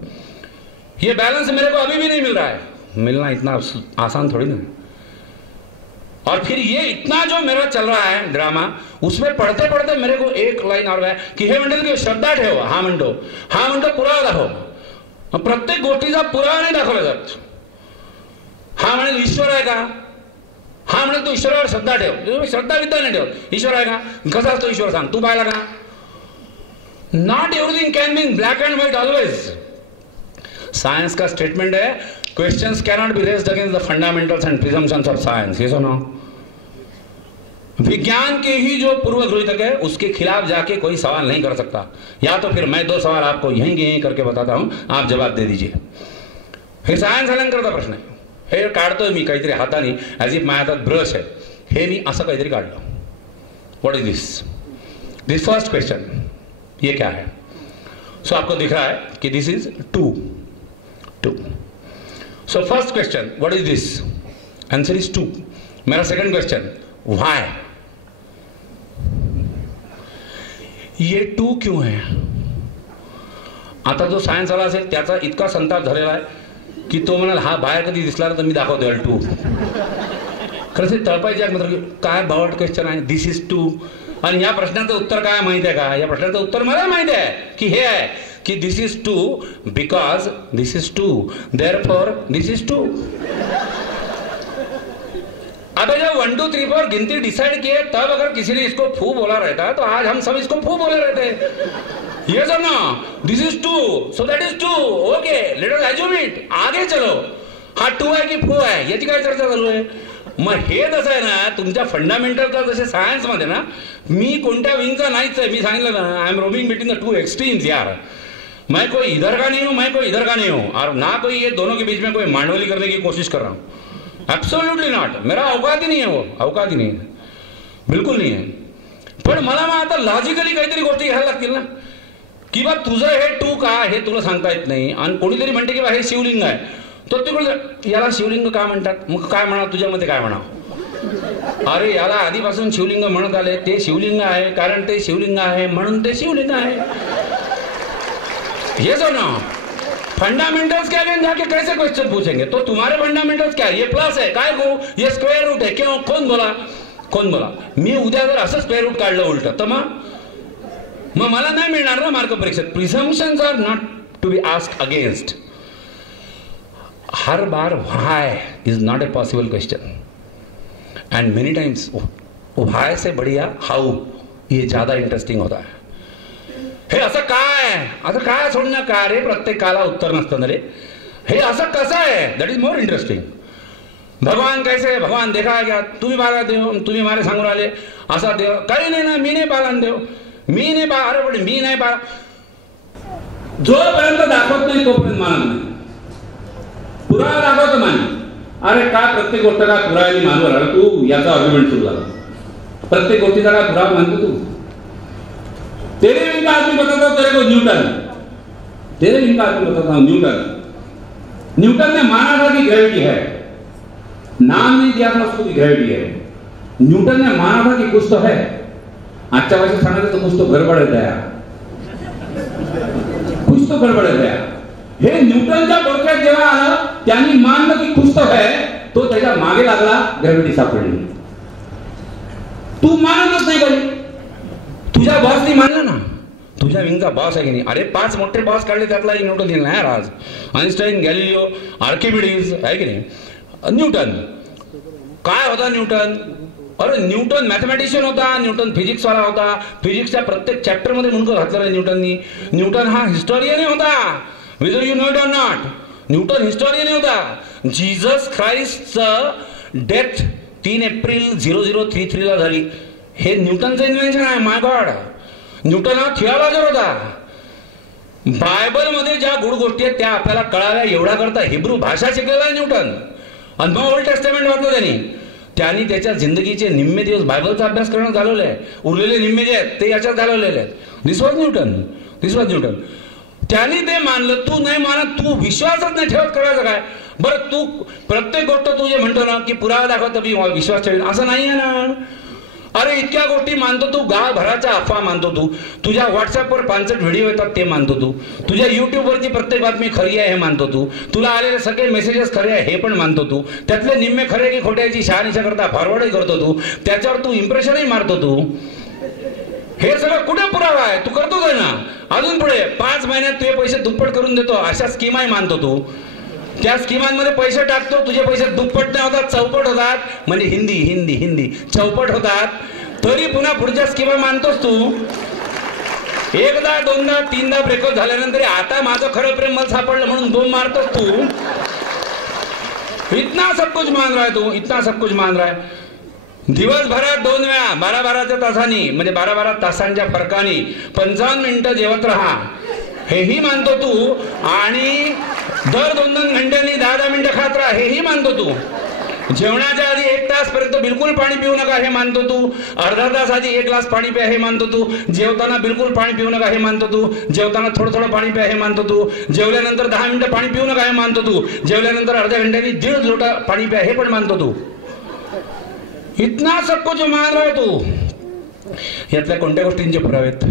ये बैलेंस मेरे को अभी भी नहीं मिल रहा है. मिलना इतना आसान थोड़ी ना. और फिर ये इतना जो मेरा चल रहा है ड्रामा, उसमें पढ़ते पढ़ते मेरे को एक लाइन और है की हे म्हणतात की श्रद्धा ठेव. हा म्हणतो पुरावा दाखव. प्रत्येक गोष्टीचा पुरावा नाही दाखवला जात. हा म्हणेल ईश्वर आहे का, हा म्हणेल तू ईश्वरावर श्रद्धा ठेव. श्रद्धा विद्या नाही ठेव. ईश्वर आहे का, कसा असतो ईश्वर सांग, तू पाहिला का. Not everything can be black and white always. Science का स्टेटमेंट है, questions cannot be raised against the fundamentals end presumptions of science. ये सुनो, विज्ञान के ही जो पूर्व गृहीतक है उसके खिलाफ जाके कोई सवाल नहीं कर सकता. या तो फिर मैं 2 सवाल आपको यहीं करके बताता हूं, आप जवाब दे दीजिए. हे सायन्स आल्यानंतरचा प्रश्न आहे. हे काढतोय मी काहीतरी हाताने, ॲज इफ माझ्या हातात ब्रश आहे. हे मी असं काहीतरी काढलं. What is this first question, ये क्या है. सो आपको दिख रहा है कि this is 2. So first question, what is this. Answer is 2. मेरा सेकंड क्वेश्चन, व्हाई. ये 2 क्यों है. आता जो सायन्स आला असेल त्याचा इतका संताप झालेला आहे की तो म्हणाल हा बाहेर कधी दिसला तर मी दाखवतो 2. खरंच तळपायचे मात्र काय बावट क्वेश्चन आहे. दिस इज 2. आणि या प्रश्नाचं उत्तर काय माहिती आहे का. या प्रश्नाचं उत्तर मला माहिती आहे की हे आहे कि this is 2 because this is 2, therefore this is 2. अब जब 1 2 3 4 गिनती डिसाइड किए, तब अगर किसी ने इसको फू बोला रहता तो आज हम सब इसको फू बोले रहते. Yes or no? This is 2, so that is 2. Okay, let us assume it. आगे चलो. हा 2 आहे की फू आहे याची काय चर्चा चालू आहे. मग हे जसं आहे ना, तुमच्या फंडामेंटलचा जसे सायन्स मध्ये ना, मी कोणत्या विंगचा नाहीच आहे. मी सांगितलं ना, I am roaming between the 2 extremes यार. मैं कोई इधर का नहीं हूं, मैं कोई इधर का नहीं हूं, और ना कोई ये दोनों के बीच में कोई मांडवली करने की कोशिश कर रहा हूं. Absolutely not. मेरा अवकाश ही नहीं है, वो अवकाश ही नहीं है, बिल्कुल नहीं है. पण मला मग आता लॉजिकली काहीतरी गोष्टी घ्यायला लागतील ना, की बा तुझं हे 2 का हे तुला सांगता येत नाही. आणि कोणीतरी म्हणते की बा हे शिवलिंग आहे, तर तिकडे याला शिवलिंग का म्हणतात. मग काय म्हणा, तुझ्यामध्ये काय म्हणा. अरे याला आधीपासून शिवलिंग म्हणत आले, ते शिवलिंग आहे कारण ते शिवलिंग आहे म्हणून ते शिवलिंग आहे. ये जो ना फंडामेंटल्स क्या है, जाके कैसे क्वेश्चन पूछेंगे. तो तुम्हारे फंडामेंटल्स क्या है. ये प्लस है काय को, ये स्क्वेअर रूट है. क्यों, कोण बोला. मी उद्या जर असं स्क्वेअर रूट काढलं उलट तर मग मला नाही मिळणार ना मार्क परीक्षेत. Presumptions are not to be asked against. हर बार why is not a possible question. And many times why से बढ़िया हाउ ये ज्यादा इंटरेस्टिंग होता है. हे असं काय सोडणं का रे, प्रत्येक काला उत्तर नसतं रे. हे असं कसं आहे, दॅट इज मोर इंटरेस्टिंग. भगवान कैसे, भगवान देखा क्या, तुम्ही मला देव, तुम्ही मला सांगून आले असा देव. काही नाही ना, मी नाही पाला देव, मी नाही पा. अरे पण मी नाही पा. जोपर्यंत दाखवत नाही तोपर्यंत मानत नाही. पुरावा दाखवतो मान. अरे काय प्रत्येक गोष्ट का पुराव्याने मानू राहिला तू, याचा आर्ग्युमेंट सुरू झाला. प्रत्येक गोष्टीचा काय पुरावा मानतो तू. तेरे विंग का आदमी बताता हूं तेरे को न्यूटन. तेरे विंग का आदमी बताता हूं न्यूटन ने माना था कि ग्रेविटी है. नाम नहीं दिया था उसको कि ग्रेविटी है. न्यूटन ने माना था कि कुछ तो है. आजच्या भाषेत सांगायचं तो कुछ तो गडबड आहे त्या. कुछ तो गडबड आहे त्या. हे न्यूटनच्या डोक्यात जेव्हा आलं, त्यांनी मानलं की कुछ तो है, तो त्याच्या मागे लागला, ग्रेविटी सापडली. तू मानतच नाही कधी. तुझ्या बॉसनी मानलं ना, तुझ्या विंगचा बॉस आहे की नाही. अरे 5 मोठे बॉस काढले, त्यातला एक न्यूटन दिला नाही आज. आइन्स्टाईन, गॅलिलिओ, आर्किमिडीज आहे की नाही. न्यूटन काय होता न्यूटन. अरे न्यूटन मॅथमॅटिशियन होता. न्यूटन फिजिक्स वाला होता. फिजिक्सच्या प्रत्येक चॅप्टर मध्ये मुंडकं घातलेलं आहे न्यूटननी. न्यूटन हा हिस्टोरियन होता. whether you know it or not. Newton historian होता. जीसस ख्राइस्टचं डेथ 3 एप्रिल 0033 ला झाली. हे न्यूटनचं इन्व्हेन्शन आहे. माय गॉड. न्यूटन हा थिओलॉजर होता. बायबल मध्ये ज्या गुड गोष्टी आहेत त्या आपल्याला कळाव्या एवढा करता हिब्रू भाषा शिकलेला आहे न्यूटन. आणि मग ओल्ड टेस्टमेंट वाचलं त्यांनी. त्यांनी त्याच्या जिंदगीचे निम्मे दिवस बायबलचा अभ्यास करण्यात घालवले आहे. उरलेले निम्मे जे आहेत ते याच्यात घालवलेले आहेत. दिस वॉज न्यूटन. त्यांनी ते मानलं, तू नाही मानत, तू विश्वासच नाही ठेवत, करायचं काय? बरं, तू प्रत्येक गोष्ट तू जे म्हणतो ना की पुरावा दाखवत मी विश्वास ठेवेन, असं नाही आहे ना. अरे इतक्या गोष्टी मानतो तू, गावभराच्या अफवा मानतो तू, तुझ्या व्हॉट्सअपवर 65 व्हिडिओ येतात ते मानतो तू, तुझ्या युट्यूबवरची प्रत्येक बातमी खरी आहे हे मानतो तू, तुला आलेले सगळे मेसेजेस खरे आहे हे पण मानतो तू, त्यातले निम्मे खरे की खोट्याची शहानिशा करता फॉरवर्डही करतो तू, त्याच्यावर तू इम्प्रेशनही मारतो तू. हे सगळं कुठे पुरावा आहे? तू करतोच आहे ना. अजून पुढे 5 महिन्यात तुझे पैसे दुप्पट करून देतो अशा स्कीमाही मानतो तू. त्या स्कीमांमध्ये पैसे टाकतो, तुझे पैसे दुप्पट नाही होतात, चौपट होतात. म्हणजे हिंदी चौपट होतात, तरी पुन्हा पुढच्या स्कीमा मानतोस तू. एकदा दोनदा तीनदा ब्रेकअप झाल्यानंतर आता माझं खरं प्रेम मला सापडलं म्हणून बोंब मारतोस तू. इतना सब कुछ मान रहा है तू, इतना सब कुछ मान रहा है. दिवसभरात 2 वेळा 12-12 तासांनी, म्हणजे 12-12 तासांच्या फरकाने 55 मिनिटं जेवत राहा हेही मानतो तू. आणि दर 2-2 घंट्यांनी 10-10 मिनिटं खात राहा हेही मानतो तू. जेवणाच्या आधी 1 तास पर्यंत बिलकुल पाणी पिऊ नका हे मानतो तू. अर्धा तास आधी 1 ग्लास पाणी प्या हे मानतो तू. जेवताना बिलकुल पाणी पिऊ नका हे मानतो तू. जेवताना थोडं पाणी प्या हे मानतो तू. जेवल्यानंतर 10 मिनिटं पाणी पिऊ नका हे मानतो तू. जेवल्यानंतर अर्ध्या घंट्यानी 1.5 लोटा पाणी प्या हे पण मानतो तू. इतना सब कुछ मान रहा है तू. यातल्या कोणत्या गोष्टींचे पुरावे आहेत?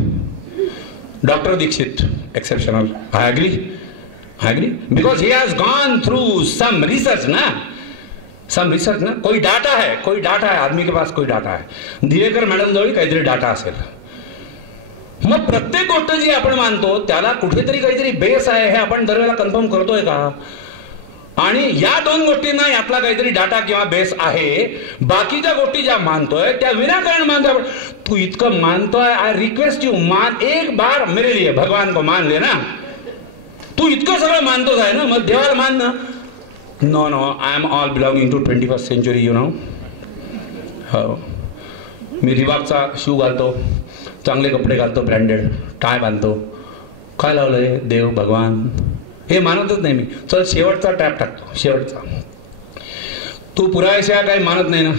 Doctor Dikshit exceptional. I agree because he has gone through some research ना. कोई डाटा है आदमी के पास, कोई डाटा है. दिवेकर मॅडम जवळ काहीतरी डाटा असेल. मग प्रत्येक गोष्ट जी आपण मानतो त्याला कुठेतरी काहीतरी बेस आहे हे आपण दरवेळेला कन्फर्म करतोय का? आणि या 2 गोष्टींना यातला काहीतरी डाटा किंवा बेस आहे. बाकीच्या गोष्टी ज्या मानतोय त्या विनाकारण मानतोय. तू इतकं मानतोय, आय रिक्वेस्ट यू, मान एक बार मेरे लिए, भगवान को मान ले ना. तू इतकं सगळं मानतोच आहे ना, मग देवाला मान ना. No I am all belonging to 21st century, you know. हो, मी रिबॉकचा शू घालतो, चांगले कपडे घालतो, ब्रँडेड टाय बांधतो. काय लावलंय? देव, भगवान हे मानतच नाही मी. चल शेवटचा टॅप टाकतो, शेवटचा. तू पुराव्याशिवाय काही मानत नाही ना.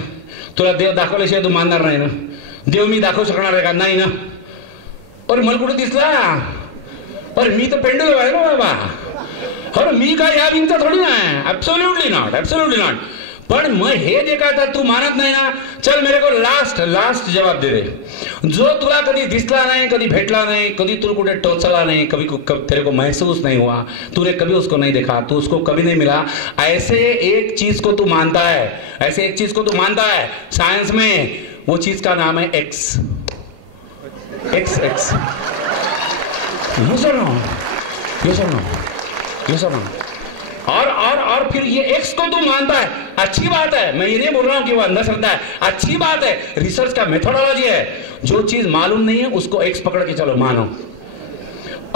तुला देव दाखवल्याशिवाय तू मानणार नाही ना. देव मी दाखवू शकणार आहे का? नाही ना. पण मला कुठे दिसला? पण मी तर पेंडू आहे ना बाबा. अरे मी काय या भिंत थोडी नाही. Absolutely not. पण मग हे जे काय तू मानत नाही ना, चल मेरे को लास्ट जवाब दे दे. जो तुला कधी दिसला नहीं, कभी भेटला नहीं, कभी तू कुठे टोचला नहीं, कभी तेरे को महसूस नहीं हुआ, तूने कभी उसको नहीं देखा, तू उसको कभी नहीं मिला, ऐसे एक चीज को तू मानता है, साइंस में वो चीज का नाम है एक्स. और फिर ये एक्स को तू मानता है, अच्छी बात है. मैं ये नहीं बोल रहा हूं कि वो अंधश्रद्धा है, अच्छी बात है. रिसर्च का मेथोडोलॉजी है. जो चीज मालूम नहीं है उसको एक्स पकड़ के चलो मानो.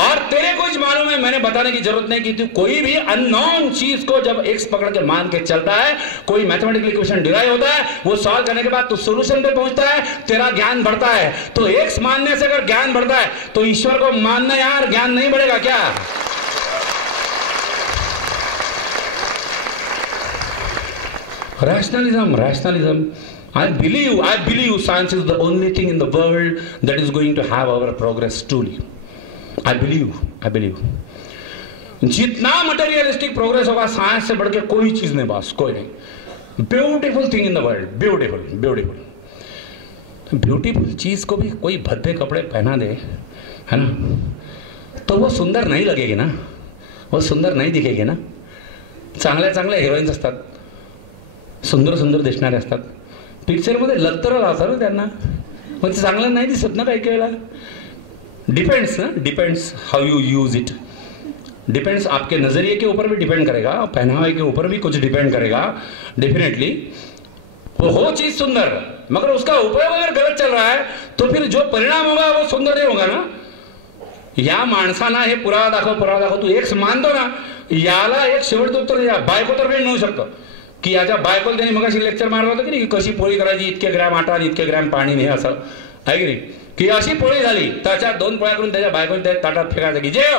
और तेरे को कुछ मालूम है, मैंने बताने की जरूरत नहीं कि तू कोई भी अननोन चीज को जब एक्स पकड़ के मान के चलता है, कोई मैथमेटिकल इक्वेशन डिराइव होता है, वो सॉल्व करने के बाद तू सॉल्यूशन पे पहुंचता है, तेरा ज्ञान बढ़ता है. तो एक्स मानने से अगर ज्ञान बढ़ता है तो ईश्वर को मानना यार ज्ञान नहीं बढ़ेगा क्या? Rationalism. I believe science is the only thing in the world that is going to have our progress truly. I believe. जितना मटेरियलिस्टिक प्रोग्रेस होगा साइंस से बढ़ के कोई चीज नहीं, बस कोई नहीं. Beautiful thing in the world, beautiful चीज को भी कोई भद्दे कपड़े पहना दे, है ना, तो वो सुंदर नहीं लगेगी ना, वो सुंदर नहीं दिखेगी ना. चांगल्या हिरोईन्स असतात, सुंदर दिसणारे असतात, पिक्चरमध्ये लत्तर लावतात ना त्यांना, मग ते चांगलं नाही दिसत ना काही वेळेला. Depends how you use it. Depends आपके नजरिए के ऊपर भी डिपेंड करेगा, पहनावे के ऊपर भी कुछ डिपेंड करेगा. डेफिनेटली वो हो चीज सुंदर, मगर उसका उपयोग अगर गलत चल रहा है तो फिर जो परिणाम होगा वो सुंदर नहीं होगा ना. या माणसांना हे पुरावा दाखव, तू एक मानतो ना, याला एक शेवटचं उत्तर द्या. बायको तर वेळ मिळू शकतो की याच्या बायकोला त्यांनी मगाशी लेक्चर मारलं होतं की नाही, कशी पोळी करायची, इतके ग्रॅम आटा आणि इतके ग्रॅम पाणी नाही, असं ऐकली की अशी पोळी झाली त्याच्या 2 पोळ्या करून त्याच्या बायकोला त्या ताटात फेकायचं की जेव.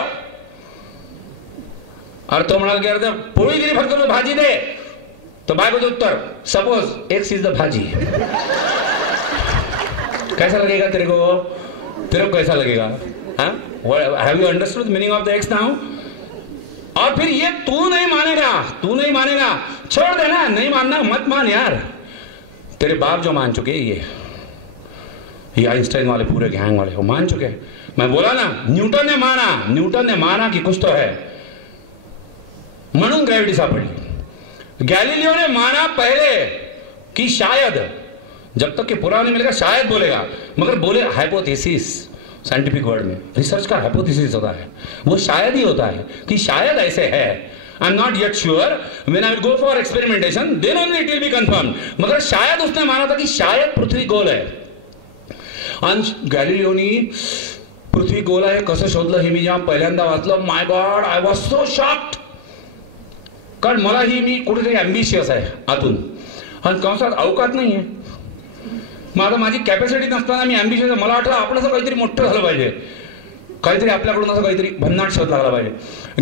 अरे तो म्हणाल की अरे पोळी दिली, फक्त भाजी दे. तो बायकोचं उत्तर, सपोज एक्स इज द भाजी, कैसा लगेगा तेरे को कैसा लगेगा? हाँ, have you understood the meaning of the x now? और फिर ये तू नहीं मानेगा, छोड़ देना, नहीं मानना मत मान यार, तेरे बाप जो मान चुके ये आइंस्टाइन वाले पूरे गैंग वाले वो मान चुके। मैं बोला ना, न्यूटन ने माना कि कुछ तो है, म्हणून ग्रेविटी सापडली। गैलीलियो ने माना पहले कि शायद, जब तक कि पूरा नहीं मिलेगा शायद बोलेगा, मगर बोले हाइपोथेसिस, साइंटिफिक वर्ड में रिसर्च का हाइपोथेसिस होता है, वो शायद ही होता है कि शायद ऐसे है। I am not yet sure, when I will go for experimentation then only it will be confirm, मगर शायद उसने माना था कि शायद पृथ्वी गोल आहे। आणि गॅलिलिओनी पृथ्वी गोल आहे कसं शोधलं हे मी जेव्हा पहिल्यांदा वाचलं, my god, I was so shocked, कारण मलाही मी कुठेतरी ॲम्बिशियस आहे आतून, आणि कंसात अवकात नाही आहे, मग माझी कॅपॅसिटी नसताना मी ॲम्बिशियस आहे, मला वाटलं आपलं असं काहीतरी मोठं झालं पाहिजे, काहीतरी आपल्याकडून असं काहीतरी भन्नाट शोध लागला पाहिजे।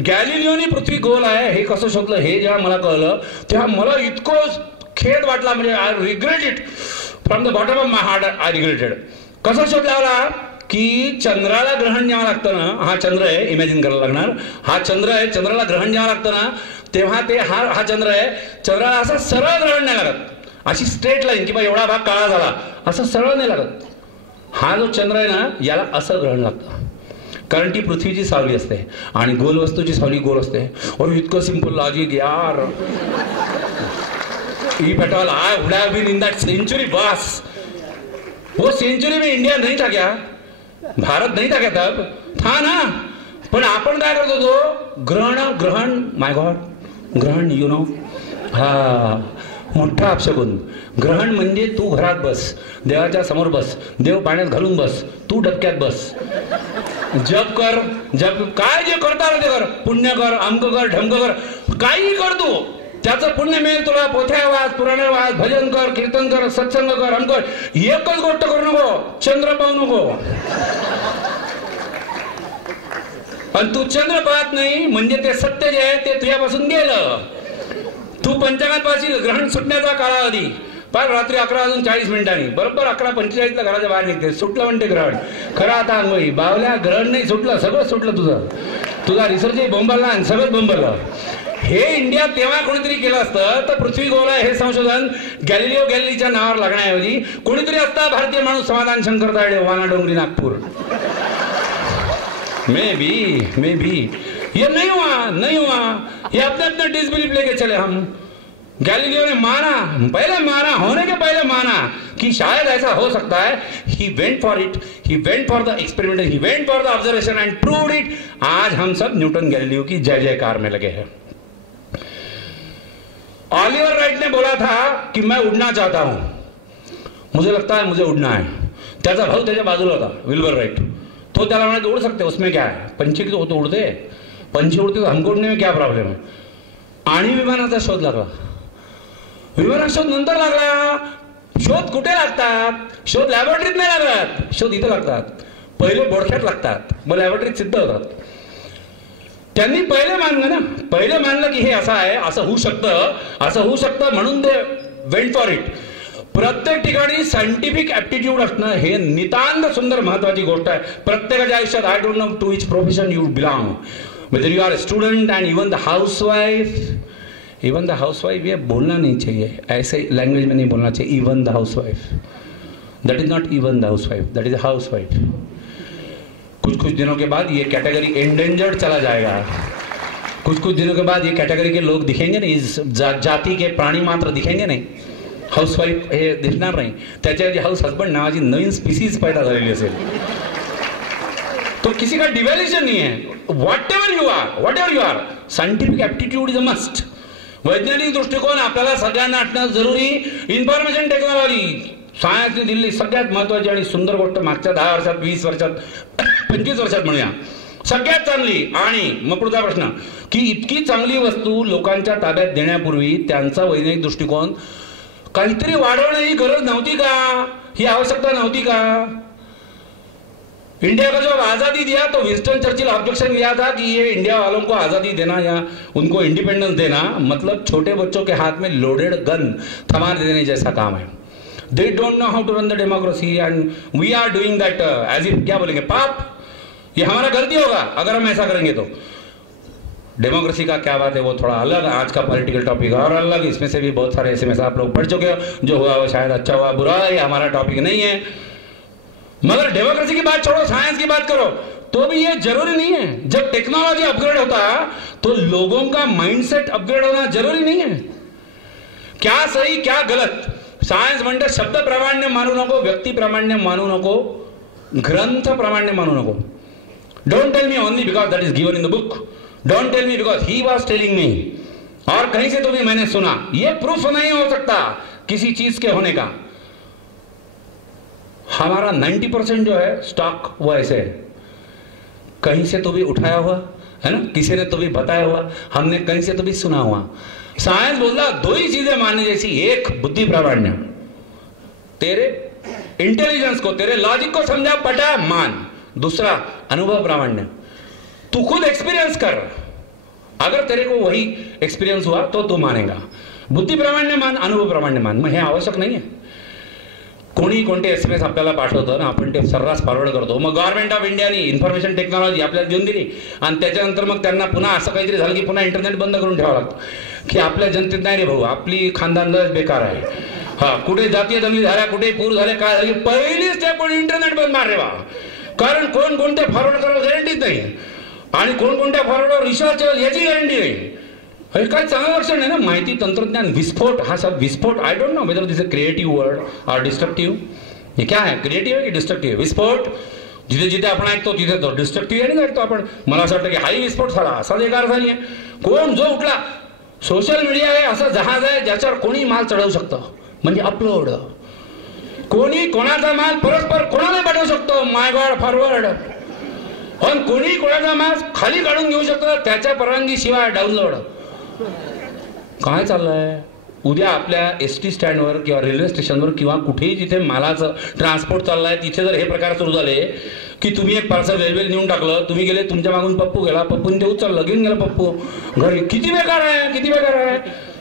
गॅलिलिओनी पृथ्वी गोल आहे हे कसं शोधलं हे जेव्हा मला कळलं तेव्हा मला इतकं खेद वाटला, म्हणजे I regret it from the bottom of my heart, I regretted. कसं शोध लावला की चंद्राला ग्रहण जेव्हा लागतं ना, हा चंद्र आहे, इमॅजिन करायला लागणार, हा चंद्र आहे, चंद्राला ग्रहण जेव्हा लागतं ना तेव्हा ते हा चंद्र आहे, चंद्राला असं सरळ ग्रहण नाही लागत, अशी स्ट्रेट लाईन की बा एवढा भाग काळा झाला असं सरळ नाही लागत, हा जो चंद्र आहे ना याला असं ग्रहण लागतं, कारण ती पृथ्वीची सावली असते आणि गोल वस्तूची सावली गोल असते। और इतकं सिंपल लॉजिक यार, if at all I would have been in that century, बस वो सेंचुरी में इंडिया नहीं था क्या, भारत नहीं था क्या तब, था ना, पण आपण काय करत होतो, ग्रहण, माय गॉड, ग्रहण, यू नो, हा मोठा अपशकुन, ग्रहण म्हणजे तू घरात बस, देवाच्या समोर बस, देव पाण्यात घालून बस, तू डबक्यात बस, जप कर, काय जे करता ते कर, पुण्य कर, अमक कर, ढमक कर, काही कर तू, त्याचं पुण्य मिळेल तुला, पोथ्या वाच, पुराणे वाच, भजन कर, कीर्तन कर, सत्संग कर, अमकर, एकच गोष्ट करू नको, चंद्र पाहू नको, पण तू चंद्र पाहत नाही म्हणजे ते सत्य जे आहे ते तुझ्यापासून गेलं, तू पंचांगात पाहशील ग्रहण सुटण्याचा कालावधी पार रात्री 11:40 बरोबर 11:45 घराच्या बाहेर निघते, सुटलं म्हणते ग्रहण, खरं आता अंगोई बावल्या, ग्रहण नाही सुटलं, सगळं सुटलं, तुझा रिसर्च बोंबलला आणि सगळं बोंबललं। हे इंडिया तेव्हा कोणीतरी केलं असतं तर पृथ्वी गोल आहे हे संशोधन गॅलिलीच्या नावावर लागण्याऐवजी कोणीतरी असता भारतीय माणूस, समाधान शंकर तायडे, वाना डोंगरी, नागपूर, मे बी ये नहीं हुआ, ये अपने डिसबिलीफ लेके चले हम। गैलीलियो ने माना, होने के पहले माना कि शायद ऐसा हो सकता है, he went for it, he went for the experiment, he went for the observation and proved it। आज हम सब न्यूटन गैलीलियो की जय जयकार में लगे हैं। ऑलिवर राइट ने बोला था कि मैं उड़ना चाहता हूं, मुझे लगता है मुझे उड़ना है, त्याचा भाऊ त्याच्या बाजूला होता विल्बर राइट, तो त्याला म्हणाले उड़ सकते उसमें क्या है, पंछी तो उड़ते, पंछी उड़ते तो हमको उड़ने में क्या प्रॉब्लेम है। आणि विमानाचा शोध लागला, विमानाचा शोध नंतर लागला, शोध कुठे लागतात, शोध लॅबोरेटरीत नाही लागत, शोध इथे लागतात, पहिले बोडख्यात लागतात, मग लॅबोरेटरीत सिद्ध होतात। त्यांनी पहिले मानलं की हे असं आहे, असं होऊ शकतं म्हणून ते वेंट फॉर इट। प्रत्येक ठिकाणी सायंटिफिक ऍप्टिट्यूड असणं हे नितांत सुंदर महत्वाची गोष्ट आहे प्रत्येकाच्या आयुष्यात। I don't know to which profession you belong, whether you are a student and even the housewife, ये बोलना नहीं चाहिए, ऐसे लैंग्वेज में नहीं बोलना चाहिए, even the housewife, that is not even the housewife, that is a housewife. कुछ दिनों के बाद ये कैटेगरी एंडेंजर्ड चला जाएगा, कुछ दिनों के बाद ये कैटेगरी के लोग दिखेंगे नहीं, इस जाति के प्राणी मात्र दिखेंगे नहीं, हाउसवाइफ हे दिसणार नाही, त्याच्याऐवजी हाऊस हस्बंड नावाची नवीन स्पीसीज पैदा झालेली असेल। तो किसी का डिवैल्यूशन नहीं है, whatever you are, scientific aptitude is a must. वैज्ञानिक दृष्टिकोन आपल्याला सगळ्यांना असणं जरुरी। इन्फॉर्मेशन टेक्नॉलॉजी सायन्सने दिलेली सगळ्यात महत्वाची आणि सुंदर गोष्ट मागच्या 10 वर्षात, 20 वर्षात, 25 वर्षात म्हणूया सगळ्यात चांगली, आणि मग पुढचा प्रश्न की इतकी चांगली वस्तू लोकांच्या ताब्यात देण्यापूर्वी त्यांचा वैज्ञानिक दृष्टिकोन काहीतरी वाढवणं ही गरज नव्हती का, ही आवश्यकता नव्हती का। इंडिया को जब आज़ादी दिया तो विंस्टन चर्चिल ऑब्जेक्शन लिया था कि ये इंडिया वालों को आज़ादी देना या उनको इंडिपेंडेंस देना मतलब छोटे बच्चों के हाथ में लोडेड गन थमा देने जैसा काम है. They don't know how to run the democracy and we are doing that as if क्या बोलेंगे पाप, ये हमारा गलती होगा अगर हम ऐसा करेंगे तो. डेमोक्रेसी का क्या बात है वो थोड़ा अलग आज का पॉलिटिकल टॉपिक और अलग. इसमें से भी बहुत सारे एसएमएस आप लोग पढ़ चुके हो. जो हुआ वो शायद अच्छा हुआ बुरा है, हमारा टॉपिक नहीं है. मगर डेमोक्रेसी की बात छोड़ो, साइंस की बात करो तो भी ये जरूरी नहीं है. जब टेक्नोलॉजी अपग्रेड होता है तो लोगों का माइंडसेट अपग्रेड होना जरूरी नहीं है. क्या सही क्या गलत सायन्स म्हणते शब्द प्रामाण्य मानू नको, व्यक्ति प्रामाण्य मानू नको, ग्रंथ प्रामाण्य मानू नको. Don't tell me only because that is given in the book. Don't tell me because he was telling me, और कहीं से तो भी मैंने सुना. यह प्रूफ नहीं हो सकता किसी चीज के होने का. हमारा 90% जो है स्टॉक वो ऐसे है, कहीं से तो भी उठाया हुआ है ना, किसी ने तो भी बताया हुआ, हमने कहीं से तो भी सुना हुआ. साइंस बोला दो ही चीजें मानने जैसी, एक बुद्धि प्रामाण्य, तेरे इंटेलिजेंस को तेरे लॉजिक को समझा पटा मान. दूसरा अनुभव प्रामाण्य, तू खुद एक्सपीरियंस कर, अगर तेरे को वही एक्सपीरियंस हुआ तो तू मानेगा. बुद्धि प्रामाण्य मान, अनुभव प्रामाण्य मान. मग हे आवश्यक नाही आहे. कोणी कोणते एसएमएस आपल्याला पाठवतं ना, आपण ते सर्रास फॉरवर्ड करतो. मग गव्हर्नमेंट ऑफ इंडियाने इन्फॉर्मेशन टेक्नॉलॉजी आपल्याला देऊन दिली आणि त्याच्यानंतर मग त्यांना पुन्हा असं काहीतरी झालं की पुन्हा इंटरनेट बंद करून ठेवावं लागतं की आपल्या जनतेत नाही रे भाऊ, आपली खानदानच बेकार आहे. हा, कुठे जातीय दंगली झाल्या, कुठे पूर झाले, काय झाले, पहिली स्टेप पण इंटरनेट बंद मार रे बा. कारण कोण कोणत्या फॉरवर्ड करायला गॅरंटीच नाही आणि कोण कोणत्या फॉरवर्डवर रिसर्च याची गॅरंटी नाही. हे काय चांगलं लक्षण आहे ना. माहिती तंत्रज्ञान विस्फोट, हा सब विस्फोट, I don't know whether this a creative word और डिस्ट्रक्टिव्ह. हे क्या है, क्रिएटिव्ह आहे की डिस्ट्रक्टिव्ह. विस्फोट जिथे जिथे आपण ऐकतो तिथे तो डिस्ट्रक्टिव्ह आहे ना ऐकतो आपण. मला असं वाटतं की हाही विस्फोट झाला, असा एक अर्थ नाही आहे. कोण जो उठला, सोशल मीडिया आहे असं जहाज आहे ज्याच्यावर कोणी माल चढवू शकतं, म्हणजे अपलोड. कोणी कोणाचा माल परस्पर कोणाला पाठवू शकतो, मायगॉड फॉरवर्ड. पण कोणी कोणाचा माल खाली काढून घेऊ शकतो त्याच्या परवानगी शिवाय डाउनलोड. काय चाललंय. उद्या आपल्या एसटी स्टँडवर किंवा रेल्वे स्टेशनवर किंवा कुठेही जिथे मालाचं ट्रान्सपोर्ट चाललाय तिथे जर हे प्रकार सुरू झाले की तुम्ही एक पार्सल रेल्वेला नेऊन टाकलं, तुम्ही गेले, तुमच्या मागून पप्पू गेला, पप्पून ते उचललं, घेऊन गेला पप्पू घरी. किती बेकार है, किती बेकार है.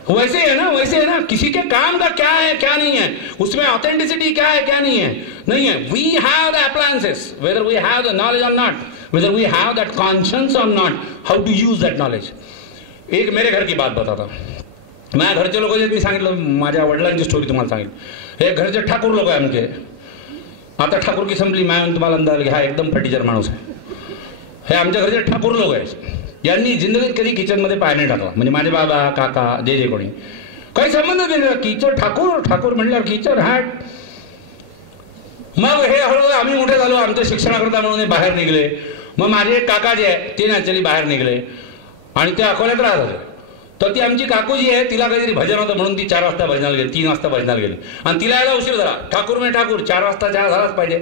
वैसे है ना, वैसे है ना. किसी के काम का क्या है क्या नहीं है, उसमें ऑथेंटिसिटी क्या है क्या नहीं है, नहीं है. We have the appliances, whether we have the knowledge और not, whether we have that conscious और not, how to use that knowledge. एक मेरे घर की बात बताता. माझ्या घरचे लोक जे मी सांगितलं, माझ्या वडिलांची स्टोरी तुम्हाला सांगितली. हे घरचे ठाकूर लोक आहे आमचे. आता ठाकूर की संपली, मैं तुम्हाला अंदाज हा एकदम फटीचर माणूस आहे. हे आमच्या घरचे ठाकूर लोक आहेत. यांनी जिंदगीत कधी किचनमध्ये पाय नाही टाकला. म्हणजे माझे बाबा काका जे कोणी काही संबंध नाही. किचन ठाकूर, ठाकूर म्हणल्यावर किचन हॅट. मग हे हळूहळू आम्ही मोठे झालो, आमच्या शिक्षणाकरता म्हणून बाहेर निघले. मग माझे काका जे आहे ते नॅचरली बाहेर निघले आणि ते अकोल्यात राहत होते. तर ती आमची काकू जी आहे तिला काहीतरी भजन होतं म्हणून ती 4 वाजता भजनाला गेली, 3 वाजता भजनाला गेली आणि तिला यायला उशीर झाला. ठाकूर मे ठाकूर 4 वाजता चहा झालाच पाहिजे.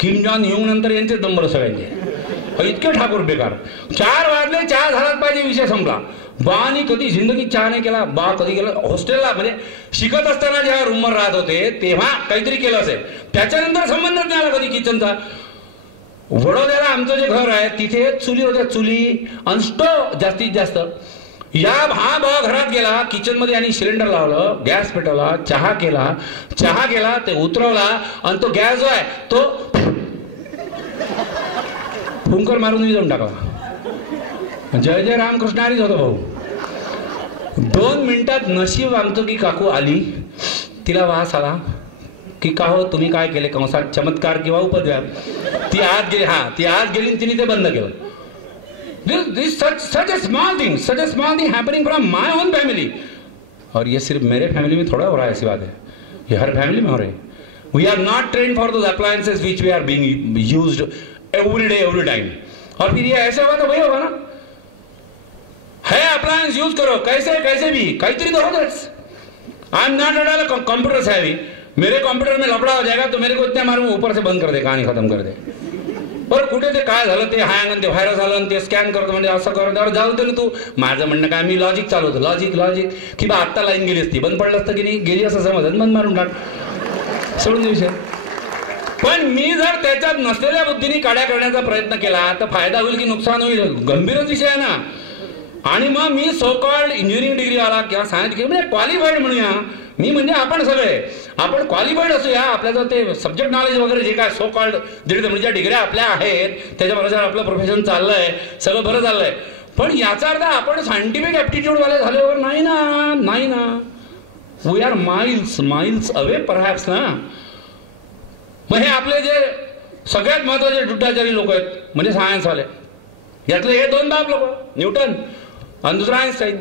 किम जॉन येऊन नंतर यांचे नंबर सगळ्यांचे. इतके ठाकूर बेकार. 4 वाजले चहा झालाच पाहिजे, विषय संपला. बानी कधी जिंदगीत चहा नाही केला. बा कधी गेला हॉस्टेलला, म्हणजे शिकत असताना जेव्हा रूमवर राहत होते तेव्हा काहीतरी केलं असेल, त्याच्यानंतर संबंधच नाही आला कधी किचनचा. वडोद्याला आमचं जे घर आहे तिथे चुली होत्या, चुली आणि स्टोव्ह जास्तीत जास्त. हा बा घरात गेला, किचन मध्ये आणि सिलेंडर लावलं, गॅस पेटवला, चहा केला, ते उतरवला आणि तो गॅस जो आहे तो फुंकर मारून विजवून टाकला. जय जय रामकृष्ण हरीच होतो भाऊ. 2 मिनिटात नशीब आमचं की काकू आली. तिला वास आला की का हो तुम्ही काय केले, कंसात चमत्कार किंवा उपद्व्याप. ती आत गेली. हा, ती आत गेली आणि तिने ते बंद केलं. This such a small thing happening from my own family. और ये सिर्फ मेरे फैमिली में थोड़ा हो रहा है, ऐसी बात है, ये हर फैमिली में हो रही है. We are not trained for those appliances which we are being used every day, every time. और फिर ये ऐसे होगा तो वही होगा ना. है अप्लायंस यूज करो कैसे भी, काहीतरी तो होतच. आई am not at all computer savvy. मेरे कंप्यूटर में लफड़ा हो जाएगा तो मेरे को इतना मारूं ऊपर से बंद कर दे, कहानी खत्म कर दे. बरं कुठे ते काय झालं, ते हँग आणि ते व्हायरस आलं ते स्कॅन करतो म्हणजे असं करतो. जाऊ दे ना तू. माझं म्हणणं काय, मी लॉजिक चालवतो, लॉजिक की बा आत्ता लाईन गेली असती, बंद पडलं असतं की नाही, गेली असं समज, बंद मारून टाक, सोडून दे विषय. पण मी जर त्याच्यात नसलेल्या बुद्धीने काड्या करण्याचा प्रयत्न केला तर फायदा होईल की नुकसान होईल, गंभीरच विषय आहे ना. आणि मग मी सो कॉल्ड इंजिनिअरिंग डिग्री वाला किंवा सायन्स डिग्री म्हणजे क्वालिफाईड म्हणूया मी, म्हणजे आपण सगळे आपण क्वालिफाईड असूया. आपल्याचं ते सब्जेक्ट नॉलेज वगैरे जे काय सो कॉल्ड म्हणजे ज्या डिग्र्या आपल्या आहेत त्याच्याबरोबर आपलं प्रोफेशन चाललंय, सगळं बरं चाललंय. पण याचा अर्थ आपण सायंटिफिक ऍप्टिट्यूड वाले झाल्यावर नाही ना, नाही ना. We are miles away perhaps ना. मग हे आपले जे सगळ्यात महत्वाचे दुटाचारी लोक आहेत म्हणजे सायन्सवाले, यातले हे दोन बाप लोक, न्यूटन आणि दुसरा आइन्स्टाईन.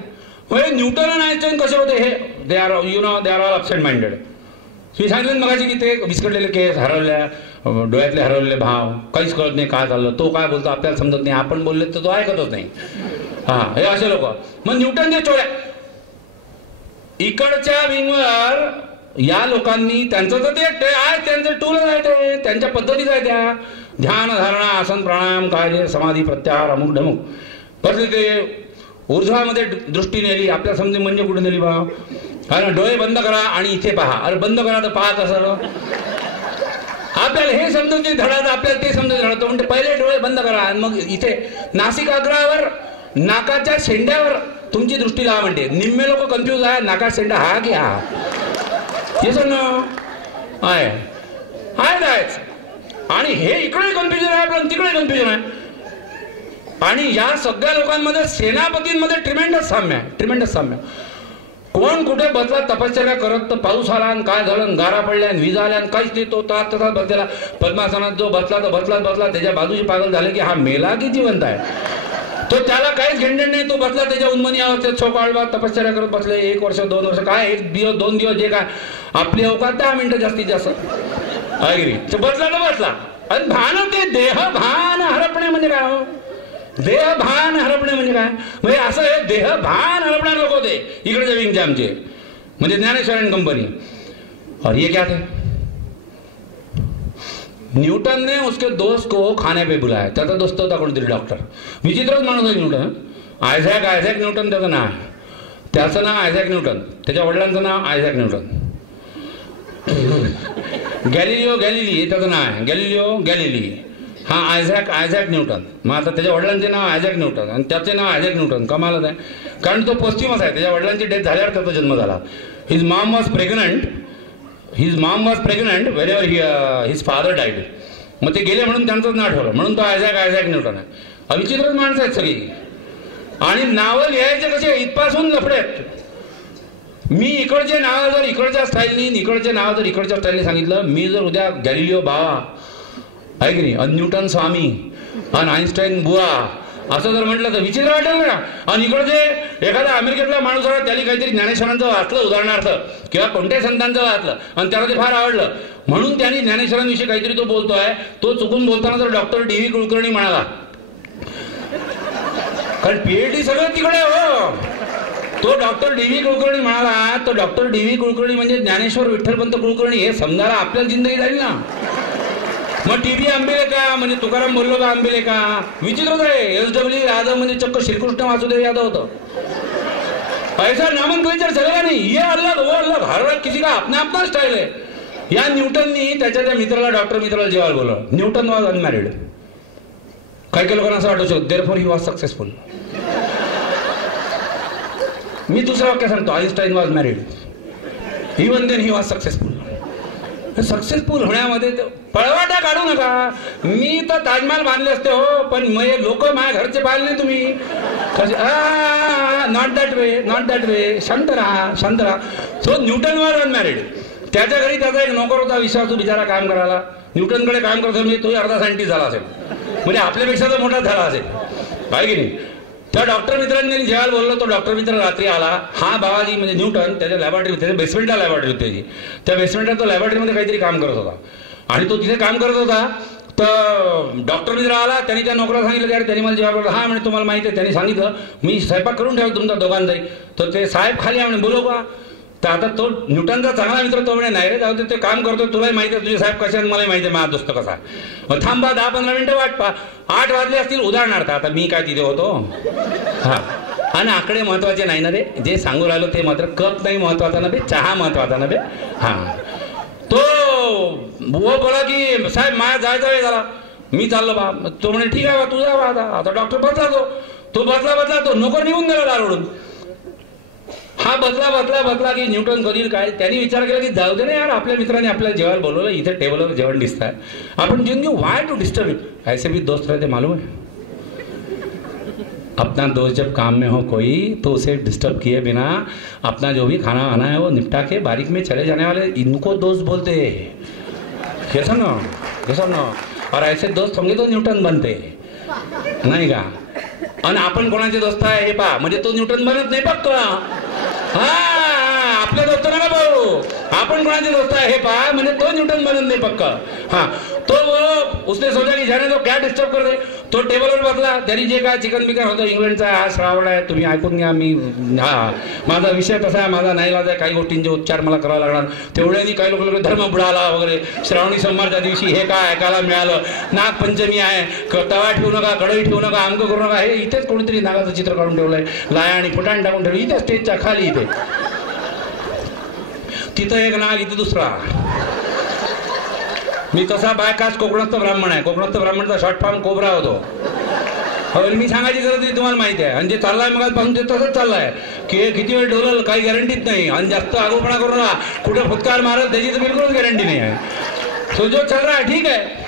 म्हणजे न्यूटन आणि आइन्स्टाईन कसे होते हे, they are all absent minded. मी सांगितलं मगाशी की ते विस्कटलेले केस, हरवल्या डोळ्यातले हरवलेले भाव, काहीच कळत नाही काय चाललं, तो काय बोलतो आपल्याला समजत नाही, आपण बोलले तर तो ऐकतच नाही. हा, हे असे लोक. मग न्यूटन जे चोळ्या इकडच्या विंगवर या लोकांनी त्यांचं तर ते आहे, त्यांचं टूल आहे, ते त्यांच्या पद्धतीच आहे त्या ध्यान धारणा आसन प्राणायाम काय समाधी प्रत्याहार अमुक ढमुक बसले. ते ऊर्ध्वामध्ये दृष्टी नेली, आपल्या समजे म्हणजे कुठे नेली बा. अरे डोळे बंद करा आणि इथे पहा. अरे बंद करा तर पहा कसं, आपल्याला हे समजून धडाचं आपल्याला ते समजून धडतो. म्हणजे पहिले डोळे बंद करा आणि मग इथे नासिकाग्रावर नाकाच्या शेंड्यावर तुमची दृष्टी लावा म्हणते. निम्मे लोक कन्फ्युज आहे, नाका शेंडा हा की हा, हे समज आहे आहेच. आणि हे इकडे कन्फ्युजन आहे आपल्याला, तिकडे कन्फ्युजन आहे. आणि या सगळ्या लोकांमध्ये सेनापतींमध्ये ट्रिमेंडस साम्य आहे, ट्रिमेंडस साम्य. कोण कुठे बसला तपश्चर्या करत तर पाऊस आला आणि काय झालं, गारा पडल्या आणि वीज आल्या आणि काहीच नाही, तो तसा बसलेला पद्मासनात जो बसला तर बसला त्याच्या बाजूची पागल झाले की हा मेला की जिवंत आहे. तो त्याला काहीच घेणदेण नाही, तो बसला त्याच्या उन्मनी अवस्थेत छोकाळवा तपश्चर्या करत बसले 1 वर्ष 2 वर्ष काय 1 दिवस 2 दिवस जे काय आपली अवकात 10 मिनिटं जास्तीत जास्त तो बसला तर बसला. आणि भान ते देह भान हरपणे म्हणजे काय हो, देह भान हरपणे म्हणजे काय, म्हणजे असं हे देह भान हरपणारे लोक होते इकडे विंगचे आमचे, म्हणजे ज्ञानेश्वर कंपनी. और ये क्या थे, न्यूटन ने उसके दोस्त को खाने पे बुलाया. त्याचा दोस्त होता कोणतरी डॉक्टर, विचित्रच माणूस आहे न्यूटन. आयझॅक न्यूटन त्याचं नाव आहे. त्याचं नाव आयझॅक न्यूटन, त्याच्या वडिलांचं नाव आयझॅक न्यूटन. गॅलिलिओ गॅलिली त्याचं नाव आहे, गॅलिलिओ गॅलिली. हा आयझॅक न्यूटन. मग आता त्याच्या वडिलांचे नाव आयझॅक न्यूटन आणि त्याचे नाव आयझॅक न्यूटन. कमालच आहे, कारण तो पश्चिमच आहे. त्याच्या वडिलांची डेथ झाल्यावर त्याचा जन्म झाला. His Maugham was pregnant wherever his father died. मग ते गेले म्हणून त्यांचंच नाव ठेवलं, म्हणून तो आयझॅक न्यूटन आहे. अविचित्रच माणसं आहेत सगळी. आणि नावं लिहायचे कसे इथपासून लफडे आहेत. मी इकडचे नाव जर इकडच्या स्टाईलनी, इकडचे नाव जर इकडच्या स्टाईलने सांगितलं, मी जर उद्या गॅलिलिओ बावा आहे की नाही, आणि न्यूटन स्वामी आणि आइन्स्टाईन बुवा असं जर म्हटलं तर विचित्र वाटेल ना. आणि इकडचे एखाद्या अमेरिकेतला माणूस आला, त्याने काहीतरी ज्ञानेश्वरांचं वाचलं उदाहरणार्थ किंवा कोणत्याही संतांचं वाचलं आणि त्याला ते फार आवडलं म्हणून त्यांनी ज्ञानेश्वरांविषयी काहीतरी तो बोलतोय, तो चुकून बोलताना जर डॉक्टर डी.व्ही. कुलकर्णी म्हणाला, कारण पीएचडी सगळं तिकडे हो, तो डॉक्टर डी.व्ही. कुलकर्णी म्हणाला, तो डॉक्टर डी.व्ही. कुलकर्णी म्हणजे ज्ञानेश्वर विठ्ठलपंत कुलकर्णी हे समजायला आपल्याला जिंदगी झाली ना. मग टी.व्ही. आंबेले का म्हणजे तुकाराम बोललो का आंबेले का, विचित्रच आहे. एस.डब्ल्यू. यादव म्हणजे चक्क श्रीकृष्ण वासुदेव यादव होतं. ऐसा नामनक्लेचर चलेगा नहीं, ये अलग वो अलग, हर किसी का अपना अपना स्टाईल आहे. या न्यूटननी त्याच्या त्या मित्राला, डॉक्टर मित्राला जेवायला बोलवलं. Newton was unmarried. काही लोकांना असं वाटू शकतो देअरफॉर ही वॉज सक्सेसफुल. मी दुसरं वाक्य सांगतो, Einstein was married, even then he was successful. Successful होण्यामध्ये पळवाटा काढू नका. मी तर ताजमहाल बांधले असते हो, पण लोक माझ्या घरचे पाहिले नाही तुम्ही कसे. नॉट दॅट वे, शांत राहा. So Newton was unmarried. त्याच्या घरी त्याचा एक नोकर होता विश्वासू बिचारा काम करायला. न्यूटनकडे काम करतो म्हणजे तोही अर्धा सायंटिस्ट झाला असेल, म्हणजे आपल्यापेक्षा तर मोठा झाला असेल काय की नाही. त्या डॉक्टर मित्रांनी जेवायला बोललो, तो डॉक्टर मित्र रात्री आला. हा बाबाजी म्हणजे न्यूटन त्याच्या लॅबॉरेटरी, त्याच्या बेसमेंटला लॅबॉरेटरी होती त्याची. त्या बेसमेंटला तो लॅबॉरेटरीमध्ये काहीतरी काम करत होता. आणि तो तिथे काम करत होता तर डॉक्टर मित्र आला. त्यांनी त्या नोकराला सांगितलं की अरे त्यांनी मला जेवायला बोललं. हा म्हणजे तुम्हाला माहिती आहे, त्यांनी सांगितलं मी स्वयंपाक करून ठेवलं तुमचा दोघांचाही. तर ते साहेब खाली आहे म्हणे, बोलव का. तर आता तो न्यूटनचा चांगला मित्र तो म्हणे नाही रे जाऊ दे, ते काम करतो, तुलाही माहिती आहे तुझे साहेब कसे आहेत, मलाही माहिती आहे माझा दोस्त कसा. मग थांबा 10-15 मिनिटं वाट पा. 8 वाजले असतील उदाहरणार्थ, आता मी काय तिथे होतो. हा, आणि आकडे महत्वाचे नाही ना रे, जे सांगू राहिलो ते मात्र. कप नाही महत्वाचा ना बे, चहा महत्वाचा ना बे. हा, तो वो बोला की साहेब माझ्या जायचा वेळ झाला, मी चाललो बा. तो म्हणे ठीक आहे बा, तू जा बा. आता डॉक्टर बसला, तो बसला तो नोकर निघून गेला दारोडून. हा बसला की न्यूटन करील काय. त्यांनी विचार केला की जाऊ दे ना यार, आपल्या मित्राने आपल्याला जेवायला बोलवलं, इथे टेबलवर जेवण दिसत आहे, आपण जेवून घेऊ. Why to disturb it. ऐसे भी दोस्त रहते मालूम है. अपना दोस्त जब काम में हो कोई तो उसे डिस्टर्ब किए बिना अपना जो भी खाना आना है वो निपटा के बारीक में चले जाने वाले इनको दोस्त बोलते हैं. ये समझो. और ऐसे दोस्त होंगे तो न्यूटन बनते नाही का. आणि आपण कोणाचे दोस्त आहे हे पहा, म्हणजे तो न्यूटन बनत नाही पक्का. हा आपले दोस्त नका भाऊ, आपण कोणाचे दोस्त आहे हे पहा, म्हणजे तो न्यूटन बनत नाही पक्का. हा तो उसने सोचा की जाने तो क्या डिस्टर्ब कर दे. तो टेबलवर बसला, त्यांनी जे काय चिकन बिकन होतं इंग्लंडचा हा श्रावण आहे, तुम्ही ऐकून घ्या. मी माझा विषय तसा आहे, माझा नाही आहे, काही गोष्टींचे उच्चार मला करावे लागणार. तेवढ्यानी काही लोक धर्म बुडाला वगैरे. श्रावणी सोमवारच्या दिवशी हे काय ऐकायला मिळालं, नागपंचमी आहे, तवा ठेवू नका, कढई ठेवू नका, आमकं करू नका. हे इथेच कोणीतरी नागाचं चित्र काढून ठेवलंय, लाया आणि फुटाण टाकून ठेवलं इथे स्टेजच्या खाली. इथे तिथं एक नाग, इथे दुसरा. मी तसा बायकाच कोकणस्थ ब्राह्मण आहे. कोकणस्थ ब्राह्मणचा शॉर्ट फॉर्म कोबरा होतो. मी सांगायची गरज नाही, तुम्हाला माहिती आहे. आणि जे चाललाय मग पाहून ते तसंच चाललाय की किती वेळ डोलल काही गॅरंटीच नाही. आणि जास्त आगोपणा करू नका, कुठे फुटकार मारल त्याची तर बिलकुलच गॅरंटी नाही आहे. तो जो चाल रहा है ठीक आहे.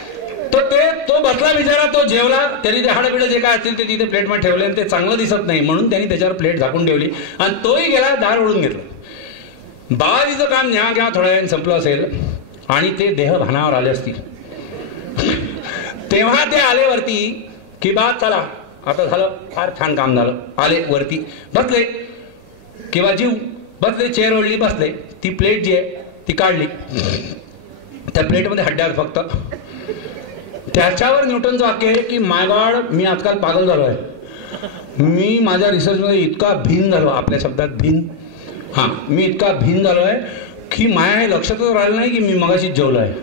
तो बसला बिचारा, तो जेवला. त्यांनी ते हाडबिडं जे काय असतील ते तिथे प्लेटमध्ये ठेवले आणि ते चांगलं दिसत नाही म्हणून त्यांनी त्याच्यावर प्लेट झाकून ठेवली आणि तोही गेला, दार ओढून घेतलं. बाबाजीचं काम न्या घ्या थोड्या वेळाने संपलं असेल आणि ते देह भानावर आले असतील. तेव्हा ते आले वरती की बा चला आता झालं, फार छान काम झालं. आले वरती, बसले किंवा जीव बसले, चेअर ओढली, बसले. ती प्लेट जी आहे ती काढली, त्या प्लेटमध्ये हड्ड्यात फक्त. त्याच्यावर न्यूटनचं वाक्य आहे की माय गॉड, मी आजकाल पागल झालो आहे. मी माझ्या रिसर्चमध्ये इतका भिन्न झालो, आपल्या शब्दात भिन्न, हां मी इतका भिन्न झालो आहे की माया हे लक्षातच राहिलं नाही की मी मगाशीच जेवलो आहे.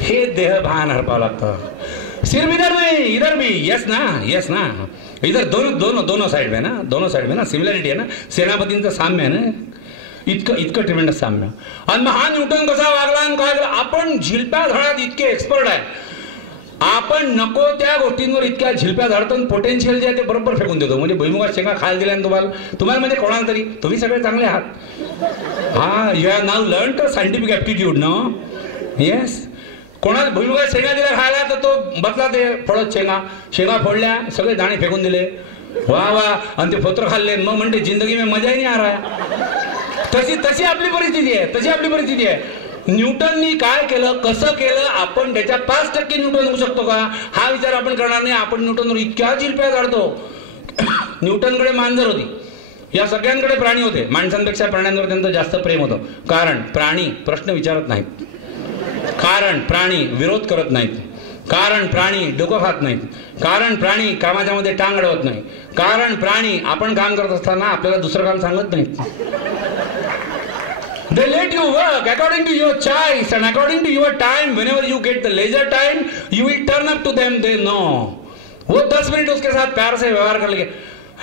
हे देह भान हरपावं लागतं. सिर्फ इधर नहीं, इधर भी. यस ना. इधर दोनों साइड में ना, दोनों साइड में ना सिमिलॅरिटी आहे ना. सेनापतींचं साम्य आहे ना, इतकं ट्रिमेंडस साम्य. आणि मग हा न्यूटन कसा वागला आणि काय केलं. आपण झिलप्या झाडात इतके एक्सपर्ट आहे, आपण नको त्या गोष्टींवर इतक्या झिलप्या झाडतो, पोटेन्शियल जे आहे ते बरोबर फेकून देतो. म्हणजे भुईमुगात शेंगा खायला दिल्याने तुम्हाला म्हणजे कोणाला तरी तुम्ही सगळे चांगले आहात. हा you have now learn the scientific aptitude no. Yes. कोणाला भुईमुगात शेंगा दिल्या खायला तर तो बसला, ते फोडत शेंगा फोडल्या, सगळे दाणे फेकून दिले. वा आणि ते फोत्र खाल्ले. मग म्हणते जिंदगी में मजा ही नाही आ रहा. तशी आपली परिस्थिती आहे. न्यूटननी काय केलं, कसं केलं, आपण त्याच्या 5% न्यूटन होऊ शकतो का हा विचार आपण करणार नाही. आपण न्यूटनवर इतक्या झिलप्या काढतो. न्यूटनकडे मांजर होती, या सगळ्यांकडे प्राणी होते. माणसांपेक्षा प्राण्यांवर त्यांचं जास्त प्रेम होतं. कारण प्राणी प्रश्न विचारत नाहीत, कारण प्राणी विरोध करत नाहीत, कारण प्राणी डोकं खात नाहीत, कारण प्राणी कामाच्या मध्ये टांग अडवत नाही, कारण प्राणी आपण काम करत असताना आपल्याला दुसरं काम सांगत नाहीत. They let you work according to your choice and according to your time. Whenever you get the leisure time, you will turn up to them. They know. वो 10 मिनट उसके साथ प्यार से व्यवहार कर लेंगे.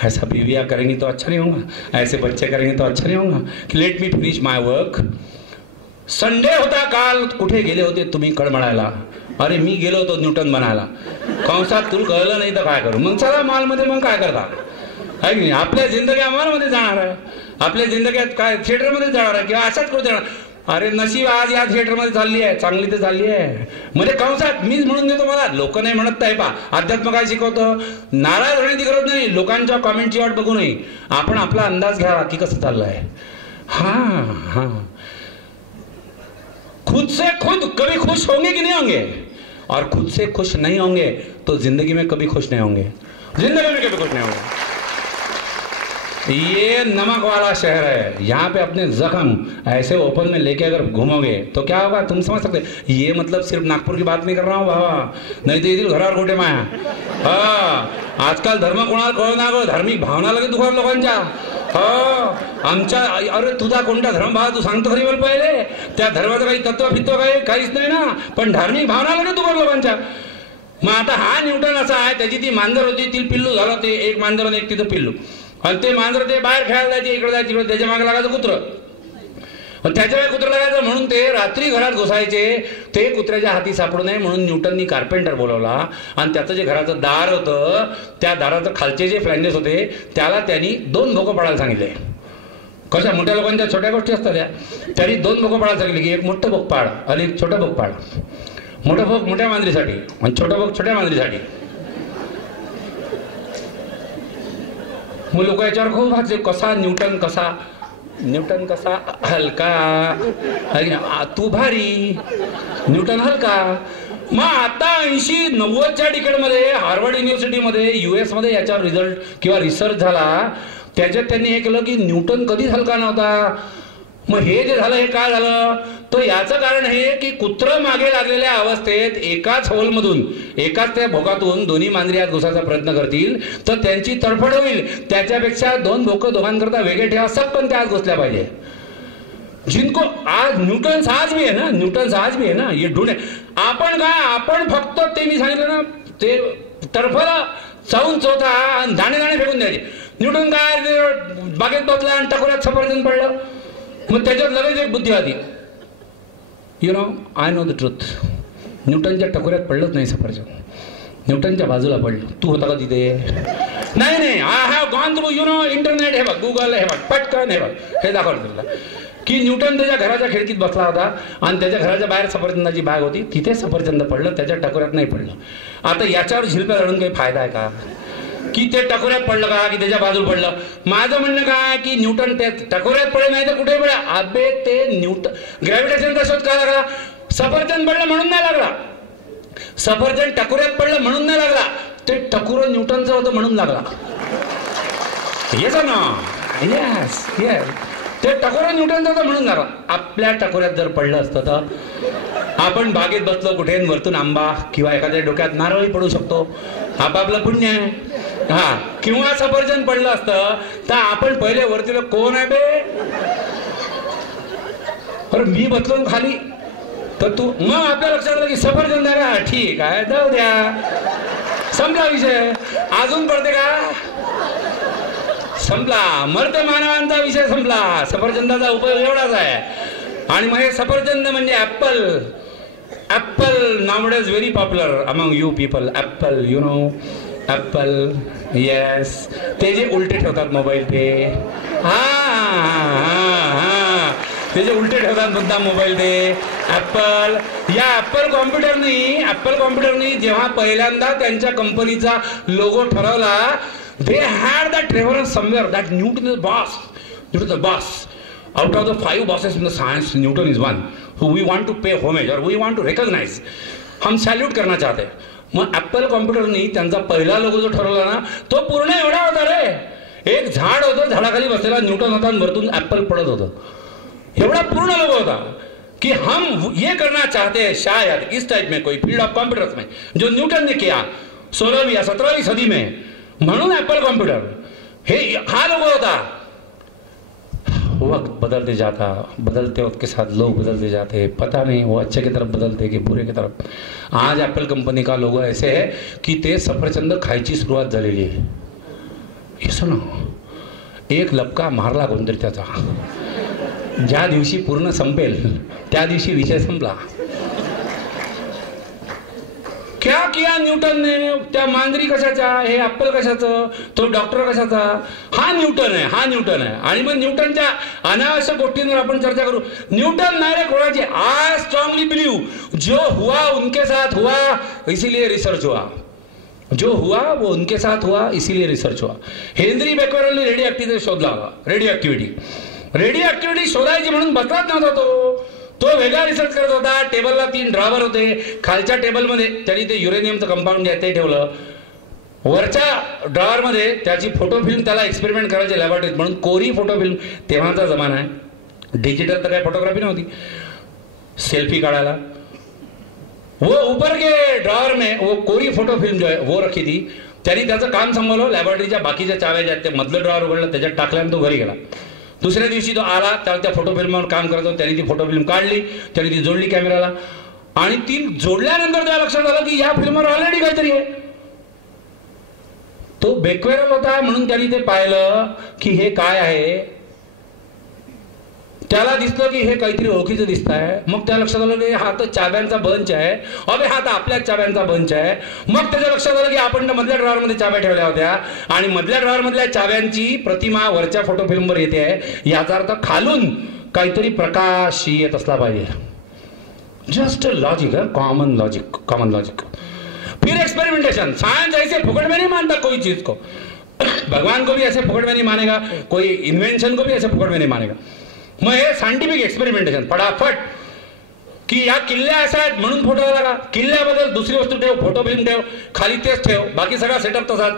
ऐसा बीवियाँ करेंगी तो अच्छा नहीं होगा, ऐसे बच्चे करेंगे तो अच्छा नहीं होगा. लेट मी फिनिश माय वर्क. संडे होता काल, कुठे गेले होते तुम्ही कळमळायला. अरे मी गेलो होतो न्यूटन बनायला. कंसात तुला कळलं नाही तर काय करू. मग चला मॉलमध्ये, मग काय करता आहे की नाही. आपल्या जिंदग्या मॉलमध्ये जाणार आहे, आपल्या जिंदग्यात काय थिएटरमध्ये जाणार आहे किंवा अशाच करू जाणार. अरे नशीब आज या थिएटरमध्ये चालली आहे, चांगली तर चालली आहे. म्हणजे कंसात मीच म्हणून देतो, मला लोक नाही म्हणत नाही. पा अध्यात्म काय शिकवतं, नाराज होण्याची गरज नाही, लोकांच्या कॉमेंटची वाट बघू नये, आपण आपला अंदाज घ्यावा की कसं चाललंय. हाँ खुद से खुद कभी खुश होंगे कि नहीं होंगे, और खुद से खुश नहीं होंगे तो जिंदगी में कभी खुश नहीं होंगे, जिंदगी में कभी खुश नहीं होंगे. ये नमक वाला शहर है, यहाँ पे अपने जख्म ऐसे ओपन में लेके अगर घूमोगे तो क्या होगा तुम समझ सकते. ये मतलब सिर्फ नागपुर की बात नहीं कर रहा हूँ बाबा, नहीं तो येथील घरावर गोटे माया. हा आजकाल धर्म कोणाला कळू ना गो, धार्मिक भावना लगेच दुखार लोकांच्या. आमच्या अरे तुझा कोणता धर्म भाव तू सांगतो खरी बोल पहिले, त्या धर्माचं काही तत्व फित्व काहीच नाही ना, पण धार्मिक भावना लगेच दुखार लोकांच्या. मग आता हा न्यूटन असा आहे, त्याची ती मांजर होती, ती पिल्लू झालं, ते एक मांजर आणि एक तिथं पिल्लू. आणि ते मांजर ते बाहेर खेळायला जायचे, इकडे जायचे, इकडे, त्याच्या मागे लागायचं कुत्र. पण त्याच्या वेळी कुत्रा लागायचं म्हणून ते रात्री घरात घुसायचे. ते कुत्र्याच्या हाती सापडू नये म्हणून न्यूटननी कार्पेंटर बोलवला आणि त्याचं जे घराचं दार होतं त्या दाराचं खालचे जे फ्लॅन्जेस होते त्याला त्यांनी 2 भोकं पाडायला सांगितले. कशा मोठ्या लोकांच्या छोट्या गोष्टी असतात त्या. त्यांनी 2 भोकं पाडायला सांगितले की एक मोठं भोक पाड आणि एक छोटं भोक पाड. मोठं भोक मोठ्या मांजरीसाठी आणि छोटं भोक छोट्या मांजरीसाठी. मग लोक याच्यावर खूप हसले. न्यूटन कसा हलका, तू भारी, न्यूटन हलका. मग आता 80-90च्या डिकेडमध्ये हार्वर्ड युनिव्हर्सिटीमध्ये US मध्ये याच्यावर रिझल्ट किंवा रिसर्च झाला. त्याच्यात त्यांनी हे केलं की न्यूटन कधीच हलका नव्हता. मग हे जे झालं हे काय झालं तर याचं कारण हे की कुत्रं मागे लागलेल्या अवस्थेत एकाच होलमधून एकाच त्या भोकातून दोन्ही मांजरी आत घुसायचा प्रयत्न करतील तर त्यांची तडफड होईल. त्याच्यापेक्षा 2 भोकं दोघांकरता वेगळे ठेवा, सब पण त्या आत घुसल्या पाहिजे. जिनको आज न्यूटन आज भी है ना ये ढूंढे. आपण फक्त ते मी सांगितलं ना ते तडफड चावून चोथा आणि दाणे फेकून द्यायचे. न्यूटन काय बागेत बसला आणि टकोऱ्यात सफरचंद पडलं. मग त्याच्यात लगेच एक बुद्धिवादी आय नो द ट्रुथ. न्यूटनच्या टकोऱ्यात पडलंच नाही सफरचंद, न्यूटनच्या बाजूला पडलं. तू होता का तिथे? नाही I have gone through internet. हे बघ गुगल, हे बघ पटकन, हे बघ हे दाखवलं तुला की न्यूटन त्याच्या घराच्या खिडकीत बसला होता आणि त्याच्या घराच्या बाहेर सफरचंदाची बाग होती, तिथे सफरचंद पडलं, त्याच्या टकोऱ्यात नाही पडलं. आता याच्यावर झिलप्या घालून काही फायदा आहे का की ते टकोऱ्यात पडलं का की त्याच्या बाजूला पडलं? माझं म्हणणं काय की न्यूटन त्या टकोऱ्यात पडलं नाही तर कुठे पडलं? अबे ते न्यूटन ग्रॅव्हिटेशनचा शोध का लागला? सफरचंद पडलं म्हणून नाही लागला. सफरचंद टकोऱ्यात पडलं म्हणून नाही लागला. ते टकोरं न्यूटनचं होतं म्हणून लागला. येस ना? Yes yes. ते टकोरं न्यूटनचं होतं म्हणून लागला. आपल्या टकोऱ्यात जर पडलं असतं तर आपण बागेत बसलो कुठे वरतून आंबा किंवा एखाद्या डोक्यात नारळी पडू शकतो, आपापलं पुण्य आहे. हा किंवा सफरचंद पडलं असतं तर आपण पहिले वरतीला कोण आहे बे? अरे मी बसलो खाली तर तू मग आपल्या लक्षात आलं की सफरचंद आहे का? ठीक आहे जाऊ द्या, संपला विषय. अजून पडते का? संपला. मर्त्य मानवांचा विषय संपला. सफरचंदाचा उपयोग एवढाच आहे. आणि मग हे सफरचंद म्हणजे apple. nowadays very popular among you people. Apple yes. ते जे उलटे ठेवतात मोबाईल ते ते जे उलटे ठेवतात मुद्दा मोबाईल ते ऍपल. या ऍपल कॉम्प्युटरनी जेव्हा पहिल्यांदा त्यांच्या कंपनीचा लोगो ठरवला, they had that reference somewhere that Newton is the boss. Out of the 5 bosses in the science, Newton is one who we want to pay homage or we want to recognize. हम salute करना चाहते. मग apple कॉम्प्युटरनी त्यांचा पहिला logo जो ठरवला ना तो पूर्ण एवढा होता रे. एक झाड होतं, झाडाखाली बसलेला न्यूटन होता आणि वरतून ऍपल पडत होतं. एवढा पूर्ण लोगो होता कि हम ये करना चाहते हैं शायद इस टाइप में कोई फील्ड ऑफ कंप्यूटर्स में जो न्यूटन ने किया 16वीं या 17वीं सदी में. म्हणून ऍपल कॉम्प्युटर हे हा लोगो होता. वक्त बदलते जाता, बदलते वक्त के साथ लोग बदलते जाते, पता नहीं वो अच्छे की तरफ बदलते कि बुरे की तरफ. आज ऍपल कंपनी का लोगो ऐसे है की ते सफरचंद खायची सुरुवात झालेली आहे. ना एक लपका मारला कोणतरी त्याचा. ज्या दिवशी पूर्ण संपेल त्या दिवशी विषय संपला. क्या किया न्यूटन ने? त्या मांजरी कशाच्या, हे ऍपल कशाचं, तो डॉक्टर कशाचा? हा न्यूटन आहे. आणि मग न्यूटनच्या अनावश्यक गोष्टींवर आपण चर्चा करू. न्यूटन नाही रे कोणाची. आय स्ट्रॉंगली बिलीव जो हुआ उनके साथ हुआ इसीलिए रिसर्च हुआ. जो हुआ वो उनके साथ हुआ इसीलिए रिसर्च हुआ. हेनरी बेक्वेरेलने रेडिओ शोध लावला. रेडिओ शोधायची म्हणून बसलाच नव्हता तो वेगळा रिसर्च करत होता. टेबलला 3 ड्रॉवर होते. खालच्या टेबलमध्ये त्यांनी ते युरेनियमचं कंपाऊंड जे आहे ते ठेवलं. वरच्या ड्रॉवरमध्ये त्याची फोटो फिल्म त्याला एक्सपेरिमेंट करायचे लॅबोरेटरीत म्हणून कोरी फोटो फिल्म. तेव्हाचा जमाना आहे, डिजिटल तर काय फोटोग्राफी नव्हती. सेल्फी काढायला वो ऊपर के ड्रॉवर में वो कोरी फोटो फिल्म जो है वो रखी थी. त्यांनी त्याचं काम सांभाळलं. लॅबोरेटरीच्या बाकीच्या चाव्या ज्या ते मधलं ड्रॉवर उघडलं, त्याच्यात टाकल्यानं तो घरी गेला. दुसऱ्या दिवशी तो आला, त्याला त्या फोटो फिल्मवर काम करतो. त्यांनी ती फोटो फिल्म काढली, त्यांनी ती जोडली कॅमेराला आणि ती जोडल्यानंतर त्या लक्षात आलं की या फिल्मवर ऑलरेडी काहीतरी आहे. तो बेक्वेरेल होता म्हणून त्यांनी ते पाहिलं की हे काय आहे. त्याला दिसलं की हे काहीतरी ओळखीचं दिसत आहे. मग त्या लक्षात आलं की हा तर चाव्यांचा बंच आहे. अबे हा तर आपल्याच चाव्यांचा बंच आहे. मग त्याच्या लक्षात आलं की आपण मधल्या ड्रॉवरमध्ये चाव्या ठेवल्या होत्या आणि मधल्या ड्रॉवरमधल्या चाव्यांची प्रतिमा वरच्या फोटो फिल्मवर येते आहे. याचा अर्थ खालून काहीतरी प्रकाश येत असला पाहिजे. जस्ट लॉजिक है, कॉमन लॉजिक. फिर एक्सपेरिमेंटेशन. साइंस ऐसे फुकट में नहीं मानता कोई चीज को. भगवान को भी ऐसे फुकट में नहीं मानेगा, कोई इन्वेंशन को भी ऐसे फुकट में नहीं मानेगा. मग हे सायंटिफिक एक्सपेरिमेंटेशन फटाफट की या किल्ल्या अशा आहेत म्हणून फोटो आला का, किल्ल्याबद्दल दुसरी वस्तू ठेव, फोटो फिल्म ठेव, खाली तेच ठेव, बाकी सगळा सेटअप तसाच,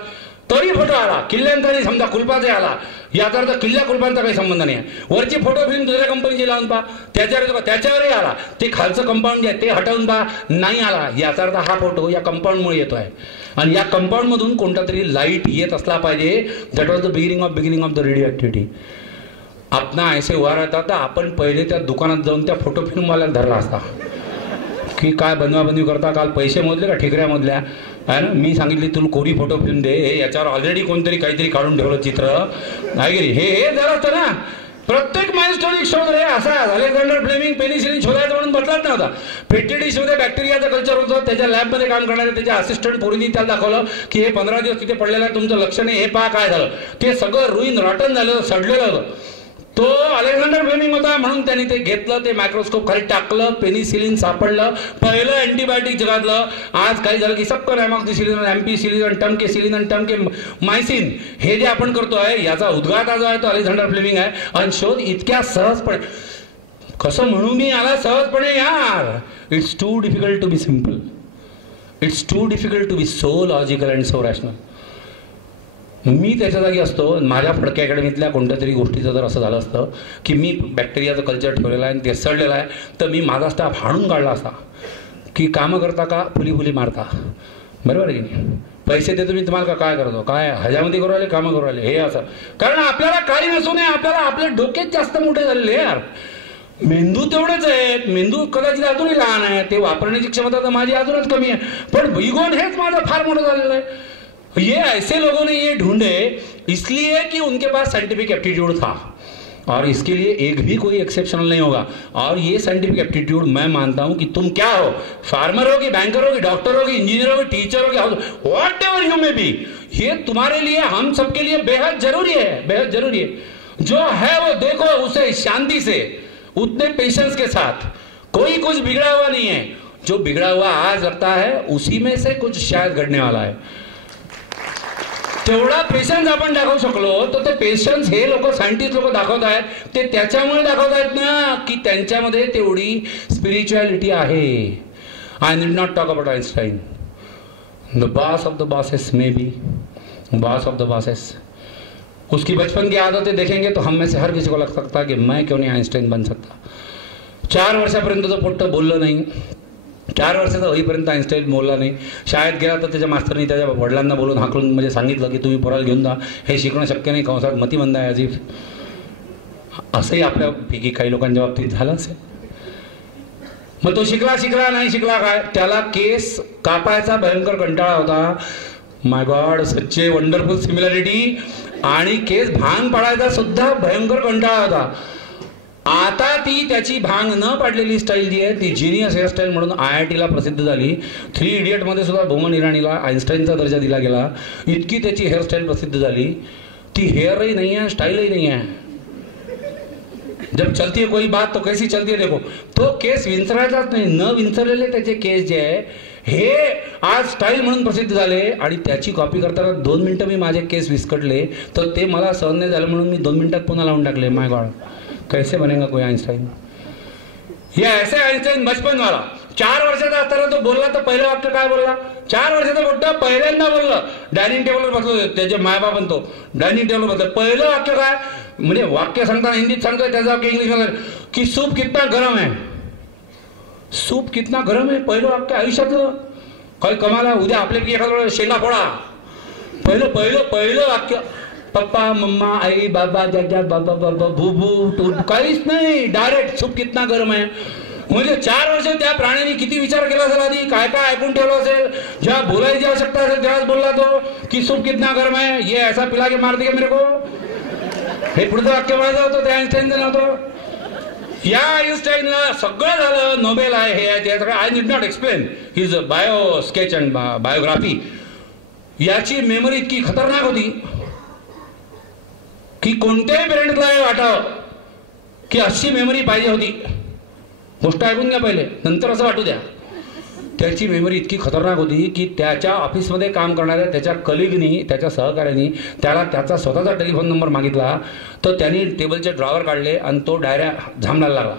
तरी फोटो आला. किल्ल्यांचा नाही, समजा कुलपाचा आला, याचा अर्थ किल्ल्या कुलपांचा काही संबंध नाही. वरची फोटो फिल्म दुसऱ्या कंपनीची लावून पहा, त्याच्यावरही आला. ते खालचं कंपाऊंड जे आहे ते हटवून पहा, नाही आला. याचा अर्थ हा फोटो या कंपाऊंडमुळे येतो आहे आणि या कंपाऊंड मधून कोणता तरी लाईट येत असला पाहिजे. That was the beginning of the radio activity. आपणा ऐसे हुआ रहता तर आपण पहिले त्या दुकानात जाऊन त्या फोटो फिल्मवाल्याला धरला असता की काय बनवाबनवी करता, काल पैसे मोजले का ठिकऱ्या मोजल्या आहे ना, मी सांगितली तुला कोरी फोटो फिल्म दे, हे याच्यावर ऑलरेडी कोणतरी काहीतरी काढून ठेवलं चित्र आहे की हे झालं असतं ना. प्रत्येक माइलस्टोन शोध रे असा. अलेक्झांडर फ्लेमिंग पेनिसिलिन शोधायचं म्हणून बदलत नव्हता. पेट्री डिशमध्ये बॅक्टेरियाचं कल्चर होतं, त्याच्या लॅबमध्ये काम करणारे त्याच्या असिस्टंट पोरींनी त्याला दाखवलं की हे 15 दिवस तिथे पडलेलं आहे, तुमचं लक्ष नाही, हे पहा काय झालं. ते सगळं रुईन रॉटन झालं, सडलेलं होतं. तो अलेक्झांडर फ्लेमिंग होता म्हणून त्यांनी ते घेतलं, ते मायक्रोस्कोप खाली टाकलं, पेनिसिलिन सापडलं, पहिलं अँटीबायोटिक जगातलं. आज काही झालं की सबकं रॅमॉक्सिसिलिन, एम्पिसिलिन, टमकेसिलिन आणि टमके मायसिन हे जे आपण करतोय याचा उद्गाता जो आहे तो अलेक्झांडर फ्लेमिंग आहे. आणि शोध इतक्या सहजपणे, कसं म्हणू मी याला सहजपणे यार, it's too difficult to be simple, it's too difficult to be so logical and so rational. मी त्याच्या जागी असतो, माझ्या फडके अकॅडमीतल्या कोणत्या तरी गोष्टीचं जर असं झालं असतं की मी बॅक्टेरियाचं कल्चर ठेवलेलं आहे आणि ते सडलेलं आहे, तर मी माझा स्टाफ हाणून काढला असता की कामं करता का फुली मारता. बरोबर आहे की नाही. पैसे देतो मी तुम्हाला का काय करतो, काय हजामध्ये करू आले, कामं करू आले, हे असं. कारण आपल्याला काही नसू नये, आपल्याला आपले डोकेच जास्त मोठे झालेले यार. मेंदू तेवढेच आहेत, मेंदू कदाचित अजूनही लहान आहे, ते वापरण्याची क्षमता तर माझी अजूनच कमी आहे, पण इगोन हेच माझं फार मोठं झालेलं आहे. ये ऐसे लोगों ने ये ढूंढे इसलिए कि उनके पास साइंटिफिक एप्टीट्यूड था और इसके लिए एक भी कोई एक्सेप्शनल नहीं होगा. और ये साइंटिफिक एप्टीट्यूड मैं मानता हूं कि तुम क्या हो, फार्मर हो कि बैंकर हो कि डॉक्टर हो कि इंजीनियर हो कि टीचर हो कि what ever you may be, ये तुम्हारे लिए, हम सबके लिए बेहद जरूरी है, बेहद जरूरी है. जो है वो देखो उसे शांति से, उतने पेशेंस के साथ. कोई कुछ बिगड़ा हुआ नहीं है, जो बिगड़ा हुआ आज लगता है उसी में से कुछ शायद घडने वाला है. तेवढा पेशन्स आपण दाखवू शकलो तर ते पेशन्स हे लोक, सायंटिस्ट लोक दाखवत आहेत, ते त्याच्यामुळे दाखवत आहेत ना की त्यांच्यामध्ये तेवढी स्पिरिच्युअलिटी आहे. I need not talk about Einstein, the boss of the bosses, may be boss of the bosses. उसकी बचपन की आदतें देखेंगे तो हम में से हर किसी को लग सकता है कि मैं क्यों नहीं आइंस्टाइन बन सकता. 4 वर्षापर्यंत तो पोट्ट बोललं नाही, 4 वर्षाचा होईपर्यंत आइन्स्टाईन बोलला नाही. शाळेत गेला तर त्याच्या मास्तरनी त्याच्या वडिलांना बोलून हाकलून म्हणजे सांगितलं की तुम्ही पोराला घेऊन जा, हे शिकणं शक्य नाही, कंसात मतिमंद आहे अजीब. असंही आपल्यापैकी काही लोकांच्या बाबतीत झालं असेल. मग तो शिकला नाही शिकला काय, त्याला केस कापायचा भयंकर कंटाळा होता. माय गॉड, सच्चे वंडरफुल सिमिलॅरिटी. आणि केस भांग पाडायचा सुद्धा भयंकर कंटाळा होता. आता ती त्याची भांग न पाडलेली स्टाईल जी आहे ती जिनियस हेअरस्टाईल म्हणून IIT ला प्रसिद्ध झाली. 3 इडियट मध्ये सुद्धा भूमन इराणीला आइन्स्टाईनचा दर्जा दिला गेला. इतकी त्याची हेअरस्टाईल प्रसिद्ध झाली. ती हेअरही नाही आहे, स्टाईलही नाही आहे. जब चलती है कोई बात तो कैसी चलती है देखो. तो केस विंचरायचाच नाही, न विंचरलेले त्याचे केस जे आहे हे आज स्टाईल म्हणून प्रसिद्ध झाले. आणि त्याची कॉपी करताना 2 मिनिटं मी माझे केस विस्कटले तर ते मला सहन नाही झालं म्हणून मी 2 मिनिटात पुन्हा लावून टाकले. माय गॉड, कैसे बनेगा कोई आइंस्टाइन. ये ऐसे आइंस्टाइन बचपन वाला 4 वर्षाचा असताना तो बोलला तर पहिलं वाक्य काय बोलला. 4 वर्षाचा मोठा पहिल्यांदा बोललं, डायनिंग टेबलवर बसलो त्याचे मायबाप तो डायनिंग टेबलवर बसलं. पहिलं वाक्य काय म्हणजे वाक्य सांगताना हिंदीत सांगतोय, त्याचं वाक्य इंग्लिशमध्ये की सूप कितना गरम है, सूप कितना गरम है. पहिलं वाक्य आयुष्यातलं काही कमाल आहे. उद्या आपल्यापैकी एखाद्या शेंगा फोडा. पहिलं वाक्य पप्पा मम्मा आई बाबा जग्या बाबा बाबा भूभू तू काहीच नाही, डायरेक्ट सूप कितना गरम आहे. म्हणजे 4 वर्ष त्या प्राण्याने किती विचार केला असेल, आधी काय काय ऐकून ठेवलं असेल. जेव्हा बोलायची आवश्यकता असेल तेव्हाच बोलला तो की सूप कितना गरम है, ये ऐसा पिला के मार देगा मेरे को. हे पुढचं वाक्य म्हणायचं होतं, त्या आइन्स्टाईनचं नव्हतं. या आईन्स्टाईनला सगळं झालं, नोबेल आहे, हे आहे, ते सगळं. I did not explain his bio sketch and biography. याची मेमरी इतकी खतरनाक होती की कोणत्याही पेरेंट्सला हे वाटावं की अशी मेमरी पाहिजे होती. गोष्ट ऐकून घ्या पहिले, नंतर असं वाटू द्या. त्याची मेमरी इतकी खतरनाक होती की त्याच्या ऑफिसमध्ये काम करणाऱ्या त्याच्या कलिगनी, त्याच्या सहकार्यानी त्याला त्याचा स्वतःचा टेलिफोन नंबर मागितला. तर त्यांनी टेबलचे ड्रॉवर काढले आणि तो डायरेक्ट झामलायला लागला.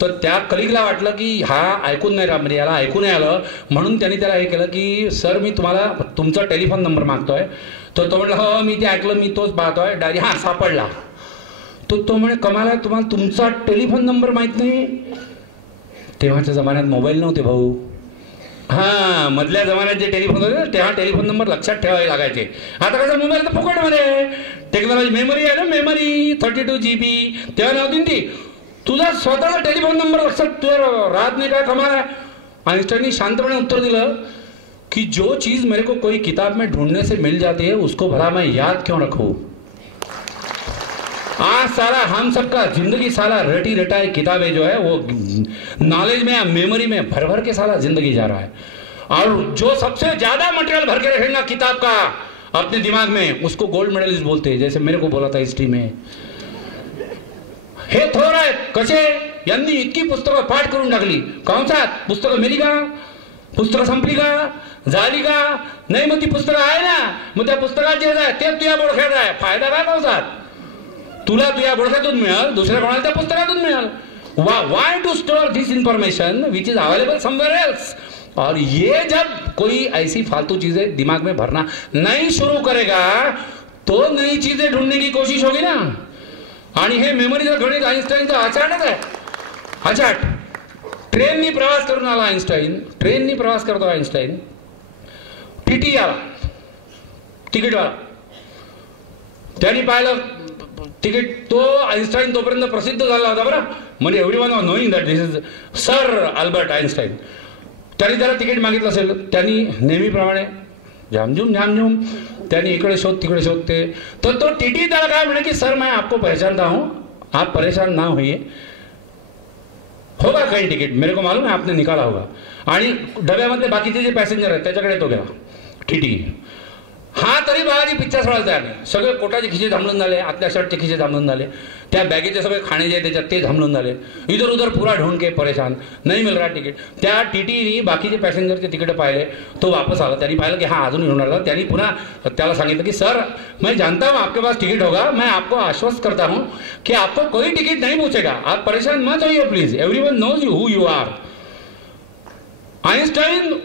तर त्या कलिगला वाटलं की हा ऐकून नाही म्हणजे याला ऐकू नाही आलं, म्हणून त्यांनी त्याला हे केलं की सर मी तुम्हाला तुमचा टेलिफोन नंबर मागतोय. तर तो म्हटलं हो मी ते ऐकलं, मी तोच पाहतोय. डायरेक्ट हा सापडला. तो म्हणे कमाल आहे, तुम्हाला तुमचा टेलिफोन नंबर माहीत नाही. तेव्हाच्या जमान्यात मोबाईल नव्हते भाऊ. हां, मधल्या जमान्यात जे टेलिफोन होते तेव्हा टेलिफोन नंबर लक्षात ठेवावे लागायचे. आता कसं मोबाईल तर फुकटमध्ये टेक्नॉलॉजी. मेमरी आहे ना, मेमरी 32 GB तेव्हा नव्हती ती. तुझा स्वतःचा टेलिफोन नंबर लक्षात तुझ्या राहत नाही काय, कमाल आहे. आइंस्टाईनने शांतपणे उत्तर दिलं कि जो चीज मेरे को कोई किताब में ढूंढने से मिल जाती है उसको भला मैं याद क्यों रखूं. आज सारा हम सबका जिंदगी साला रटी रटाई किताबें जो है वो नॉलेज में या मेमोरी में भर भर के साला जिंदगी जा रहा है. और जो सबसे ज्यादा मटेरियल भर के रखेगा किताब का अपने दिमाग में उसको गोल्ड मेडलिस्ट बोलते हैं. जैसे मेरे को बोला था हिस्ट्री में हे थोर आहेत कसे, यांनी इतकी पुस्तकं पाठ करून टाकली. कंसात पुस्तकं मेली का, पुस्तकं संपली का, झाली का नाही. मग ती पुस्तकं आहे ना, मग त्या पुस्तकात जे आहे ते तुझ्या बोडख्यात आहे. फायदा काय कंसात, तुला तुझ्या बोडख्यातून मिळाल, दुसऱ्या कोणाला त्या पुस्तकातून मिळाल. Why to store this information which is available somewhere else. और ये जब कोई ऐसी फालतू चीजें दिमाग में भरना नहीं शुरू करेगा तो नई चीजें ढूंढने की कोशिश होगी ना. आणि हे मेमरीचं गणित आइन्स्टाईनचं आचाटच आहे, आचाट. ट्रेननी प्रवास करून आला आइन्स्टाईन, ट्रेननी प्रवास करतो आइन्स्टाईन. टीटी आला, तिकीटवाला. त्यांनी पाहिलं तिकीट, तो आइन्स्टाईन तोपर्यंत प्रसिद्ध झाला होता बरं, म्हणजे everyone was knowing that this is sir Albert Einstein. त्यांनी त्याला तिकीट मागितलं असेल. त्यांनी नेहमीप्रमाणे झामझूम झामझूम त्यांनी इकडे शोध तिकडे शोधते. तर तो टीटी त्याला काय म्हणे की सर मैं आपको पहचानता हूं, आप परेशान ना होइए, होगा कहीं तिकीट, मेरे को मालूम है आपने निकाला होगा. आणि डब्यामधले बाकीचे जे पॅसेंजर आहेत त्याच्याकडे तो गेला टीटी. हा तरी बाळाची पिक्चर सोडायला तयार नाही. सगळे पोटाचे खिसे झांबळून झाले, आतल्या शर्टचे खिसे झांबळून झाले, त्या बॅगेचे सगळे खाणे जे त्याच्यात ते झांबळून झाले. इधर उधर पुरा ढूंढ के परेशान, नाही मिल रहा तिकीट. त्या टीटीनी बाकीचे पॅसेंजरचे तिकीट पाहिले. तो वापस आला. त्यांनी पाहिलं की हा अजून येऊन राहिला. त्यांनी पुन्हा त्याला सांगितलं की सर मैं जानता हूँ आपके पास टिकट होगा, मैं आपको आश्वस्त करता हूँ कि आपको कोई टिकट नहीं पूछेगा, आप परेशान मत होइए please, everyone knows you who you are. Einstein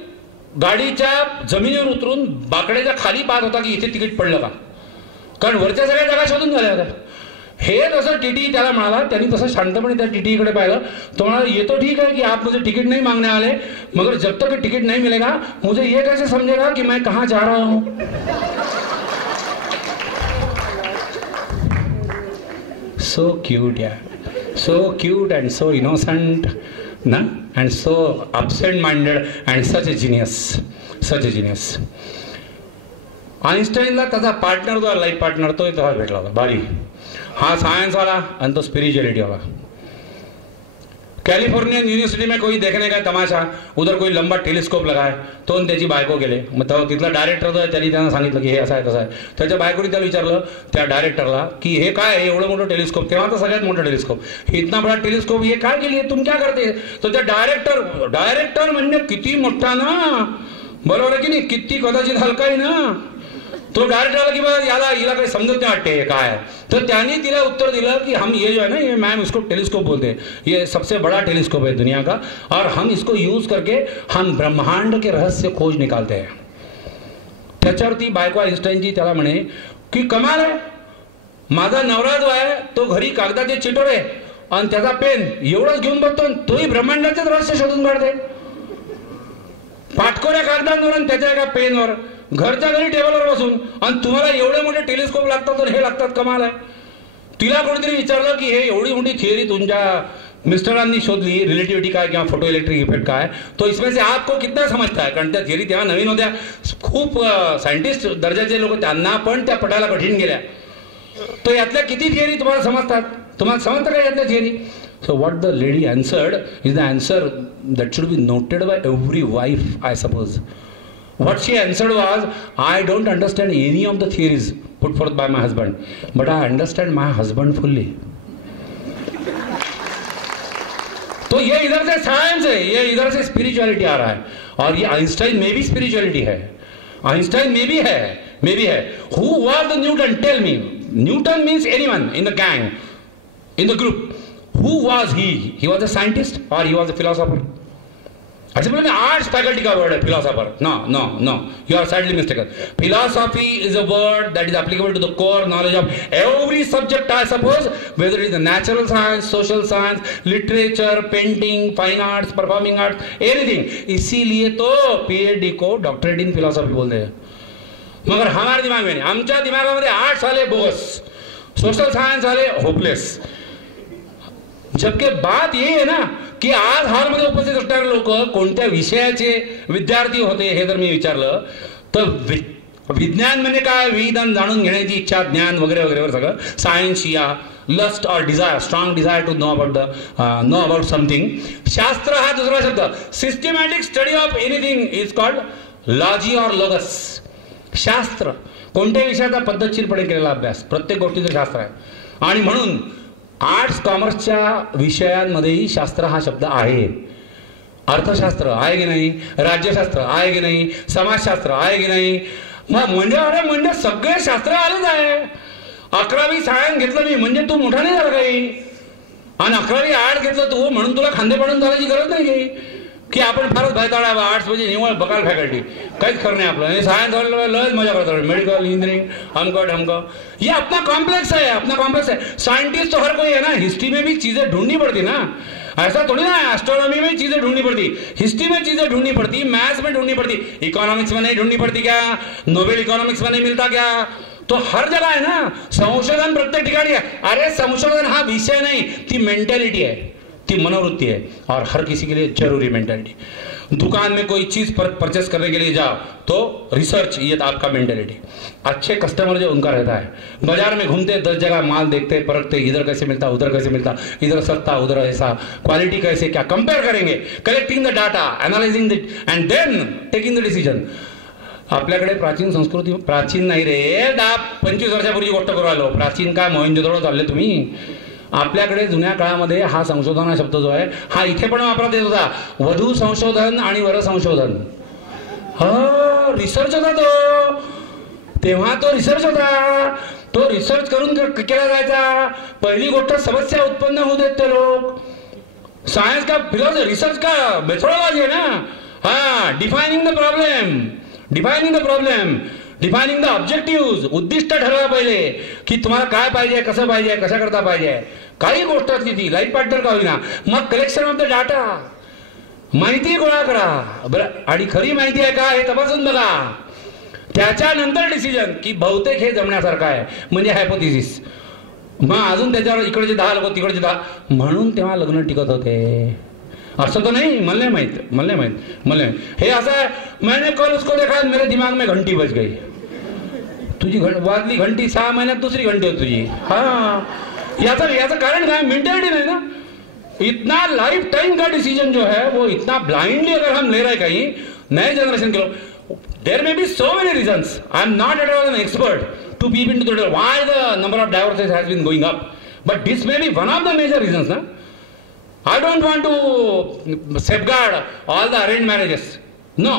गाडीच्या जमिनीवर उतरून बाकड्याच्या खाली पाहत होता की इथे तिकीट पडलं का, कारण वरच्या सगळ्या जागा शोधून झाल्या होत्या. हे तसं टीटी त्याला म्हणाला. त्यांनी तसं शांतपणे त्या टीटीकडे पाहिलं. तो म्हणाला ये तो ठीक है कि आप मुझे टिकट नहीं मांगने वाले, मगर जब तक टिकट नहीं मिलेगा मुझे ये कैसे समझेगा कि मैं कहाँ जा रहा हूं. सो क्यूट यार, so cute and so innocent ना, and so absent minded and such a genius, such a genius. आइन्स्टाईनला त्याचा पार्टनर जो लाईफ पार्टनर तो तेव्हा भेटला होता बारी. हा सायन्स वाला आणि तो स्पिरिचुअलिटी वाला. कैलिफोर्नियन यूनिवर्सिटी में कोई देखने का तमाशा, उधर कोई लंबा टेलिस्कोप लगा है. तो त्याची बायको गेले. मग तेव्हा तिथला डायरेक्टर जो आहे त्यांनी त्यांना सांगितलं की हे असं आहे तसं आहे. त्याच्या बायकोनी त्याला विचारलं त्या डायरेक्टरला की हे काय आहे एवढं मोठं टेलिस्कोप, तेव्हा तर सगळ्यात मोठं टेलिस्कोप, इतना बड़ा टेलिस्कोप ये काय के लिए, तुम क्या करते. तो त्या डायरेक्टर म्हणजे किती मोठा ना, बरोबर आहे की नाही, किती कदाचित हलका आहे ना. तो डायरेक्टर आला की बघा याला हिला काही समजत नहीं वाटते काय. तर त्यांनी तिला उत्तर दिलं कि हम ये जो है ना, ये मैम इसको टेलीस्कोप बोलते हैं, ये सबसे बड़ा टेलीस्कोप है दुनिया का, और हम इसको यूज करके हम ब्रह्मांड के रहस्य खोज निकालते हैं. त्याच्यावरती बायको आइन्स्टाईनची त्याला म्हणे की कमाल आहे, माझा नवरा जो आहे तो घरी कागदाचे चिटोरे आणि त्याचा पेन एवढंच घेऊन बघतो, तोही ब्रह्मांडाचेच रहस्य शोधून काढते. पाठकोऱ्या कागदांवर आणि त्याच्या एका पेनवर, घरच्या घरी टेबलवर बसून, आणि तुम्हाला एवढे मोठे टेलिस्कोप लागतात तर हे लागतात, कमाल आहे. तिला कोणीतरी विचारलं की हे एवढी मोठी थिअरी तुमच्या मिस्टरांनी शोधली, रिलेटिव्हिटी काय किंवा फोटो इलेक्ट्रिक इफेक्ट काय, तो इसमें से आपको कितना समजता है. कारण त्या थिअरी तेव्हा नवीन होत्या, खूप सायंटिस्ट दर्जाचे लोक त्यांना पण त्या पटायला कठीण गेल्या. तो यातल्या किती थिअरी तुम्हाला समजतात, तुम्हाला समजतं का यातल्या theory. So what the lady answered is the answer that should be noted by every wife, I suppose. What she answered was, I don't understand any of the theories put forth by my husband, but I understand my husband fully. तो ये इधर से science है, ये इधर से spirituality आ रहा है, और ये आइंस्टाइन में भी स्पिरिचुअलिटी है, आइंस्टाइन में भी है. Who was the Newton? Tell me. Newton means anyone in the gang, in the group. Who was he? He was a scientist or he was a philosopher? अच्छा बोले आर्ट्स फैकल्टी का word है philosopher. No. You are sadly mistaken. Philosophy is a word that is applicable to the core knowledge of every subject, I suppose, whether it is the natural science, social science, literature, painting, fine arts, performing arts, anything. इसीलिए तो PhD को doctorate in philosophy बोलते हैं. मगर हमारे दिमाग में नहीं, आमच्या दिमागामध्ये आर्ट्स वाले बोगस, सोशल सायन्स वाले होपलेस. जबकि बात ये है ना की आज हॉलमध्ये उपस्थित असणारे लोक कोणत्या विषयाचे विद्यार्थी होते हे जर मी विचारलं तर विज्ञान म्हणजे काय, विधान जाणून घेण्याची इच्छा, ज्ञान वगैरे वगैरे सगळं सायन्स या लस्ट और desire, strong desire to know about something. शास्त्र हा दुसरा शब्द, systematic study of anything is called logy और लोगस. शास्त्र कोणत्याही विषयाचा पद्धतशीरपणे केलेला अभ्यास, प्रत्येक गोष्टीचं शास्त्र आहे. आणि म्हणून आर्ट्स कॉमर्सच्या विषयांमध्येही शास्त्र हा शब्द आहे. अर्थशास्त्र आहे की नाही, राज्यशास्त्र आहे की नाही, समाजशास्त्र आहे की नाही, म्हणजे सगळे शास्त्र आलेच आहे. 11वी सायन्स घेतलं मी म्हणजे तू मोठा नाही झाला काही, आणि 11वी आर्ट घेतलं तू म्हणून तुला खांदे पाडून चालायची गरज नाही की आपण फारच भयताळा. आर्ट्स म्हणजे निवळ बकाल फॅकल्टी, काहीच खरं नाही आपलं. सायन्स वाले लयच मजा करतात, मेडिकल इंजीनियरिंग हमको ये अपना कॉम्प्लेक्स है. साइंटिस्ट तो हर कोई है ना, हिस्ट्री में भी चीजें ढूंढनी पड़ती ना, ऐसा थोड़ी ना है. एस्ट्रोनॉमी में चीजें ढूंढनी पड़ती, हिस्ट्री में चीजें ढूंढनी पड़ती, मैथ्स में ढूंढनी पड़ती, इकोनॉमिक्स में नहीं ढूंढनी पड़ती क्या? नोबेल इकोनॉमिक्स में नहीं मिलता क्या? तो हर जगह है ना संशोधन, प्रत्येक ठिकाणी आहे. अरे संशोधन हा विषय नहीं, ती मेंटॅलिटी है, ती मनोवृत्ति है, और हर किसी के लिए जरूरी मेंटलिटी. दुकान में कोई चीज परचेस करने के लिए जाओ तो रिसर्च, ये आपका मेंटलिटी. अच्छे कस्टमर जो उनका रहता है, बाजार में घूमते 10 जगह माल देखते परखते, इधर कैसे मिलता, उधर कैसे मिलता, इधर सस्ता उधर ऐसा, क्वालिटी कैसे, क्या कंपेयर करेंगे, collecting the data, analysing it and then taking the decision. आपल्याकडे प्राचीन संस्कृती, प्राचीन नाही रे, 10-25 वर्षापूर्वी गोष्ट करू आलो. प्राचीन काय मोहिंजोदडो चालले तुम्ही. आपल्याकडे जुन्या काळामध्ये हा संशोधन हा शब्द जो आहे हा इथे पण वापरण्यात येत होता. वधू संशोधन आणि वर संशोधन, रिसर्च होता तो. तेव्हा तो रिसर्च होता, तो रिसर्च करून केला जायचा. पहिली गोष्ट समस्या उत्पन्न होऊ देत ते लोक. सायन्स का फिलॉसॉफी, रिसर्च का मेथोडॉलॉजी है ना. Defining the problem, defining the objective. उद्दिष्ट ठरवा पहिले की तुम्हाला काय पाहिजे, कसं पाहिजे, कशा करता पाहिजे. काही गोष्ट असली ती लाईफ पार्टनर का होईना, मग कलेक्शन ऑफ द डाटा, माहिती गोळा करा बरं, आणि खरी माहिती आहे का हे तपासून बघा. त्याच्यानंतर डिसिजन की बहुतेक हे जमण्यासारखं आहे, म्हणजे हायपोथेसिस. मग अजून त्याच्यावर इकडचे 10 लोक तिकडचे 10, म्हणून तेव्हा लग्न टिकत होते. असं तो नहीं, मल्ले माहित हे असं आहे. मैंने कल उसको देखा, मेरे दिमाग में घंटी बज गई. तुझी वाजली घंटी, 6 महिन्यात दुसरी घंटी होती तुझी. याचं कारण काय, मेंटॅलिटी नहीं ना. इतना लाइफ टाइम का डिसीजन जो है वो इतना ब्लाइंडली अगर हम ले रहे कहीं नए जनरेशन के लोग, there may be so many reasons. I am not at all an expert to peep into the why the number of divorces has been going up, but this may be one of the major reasons ना. I don't want to safeguard all the arranged marriages. No.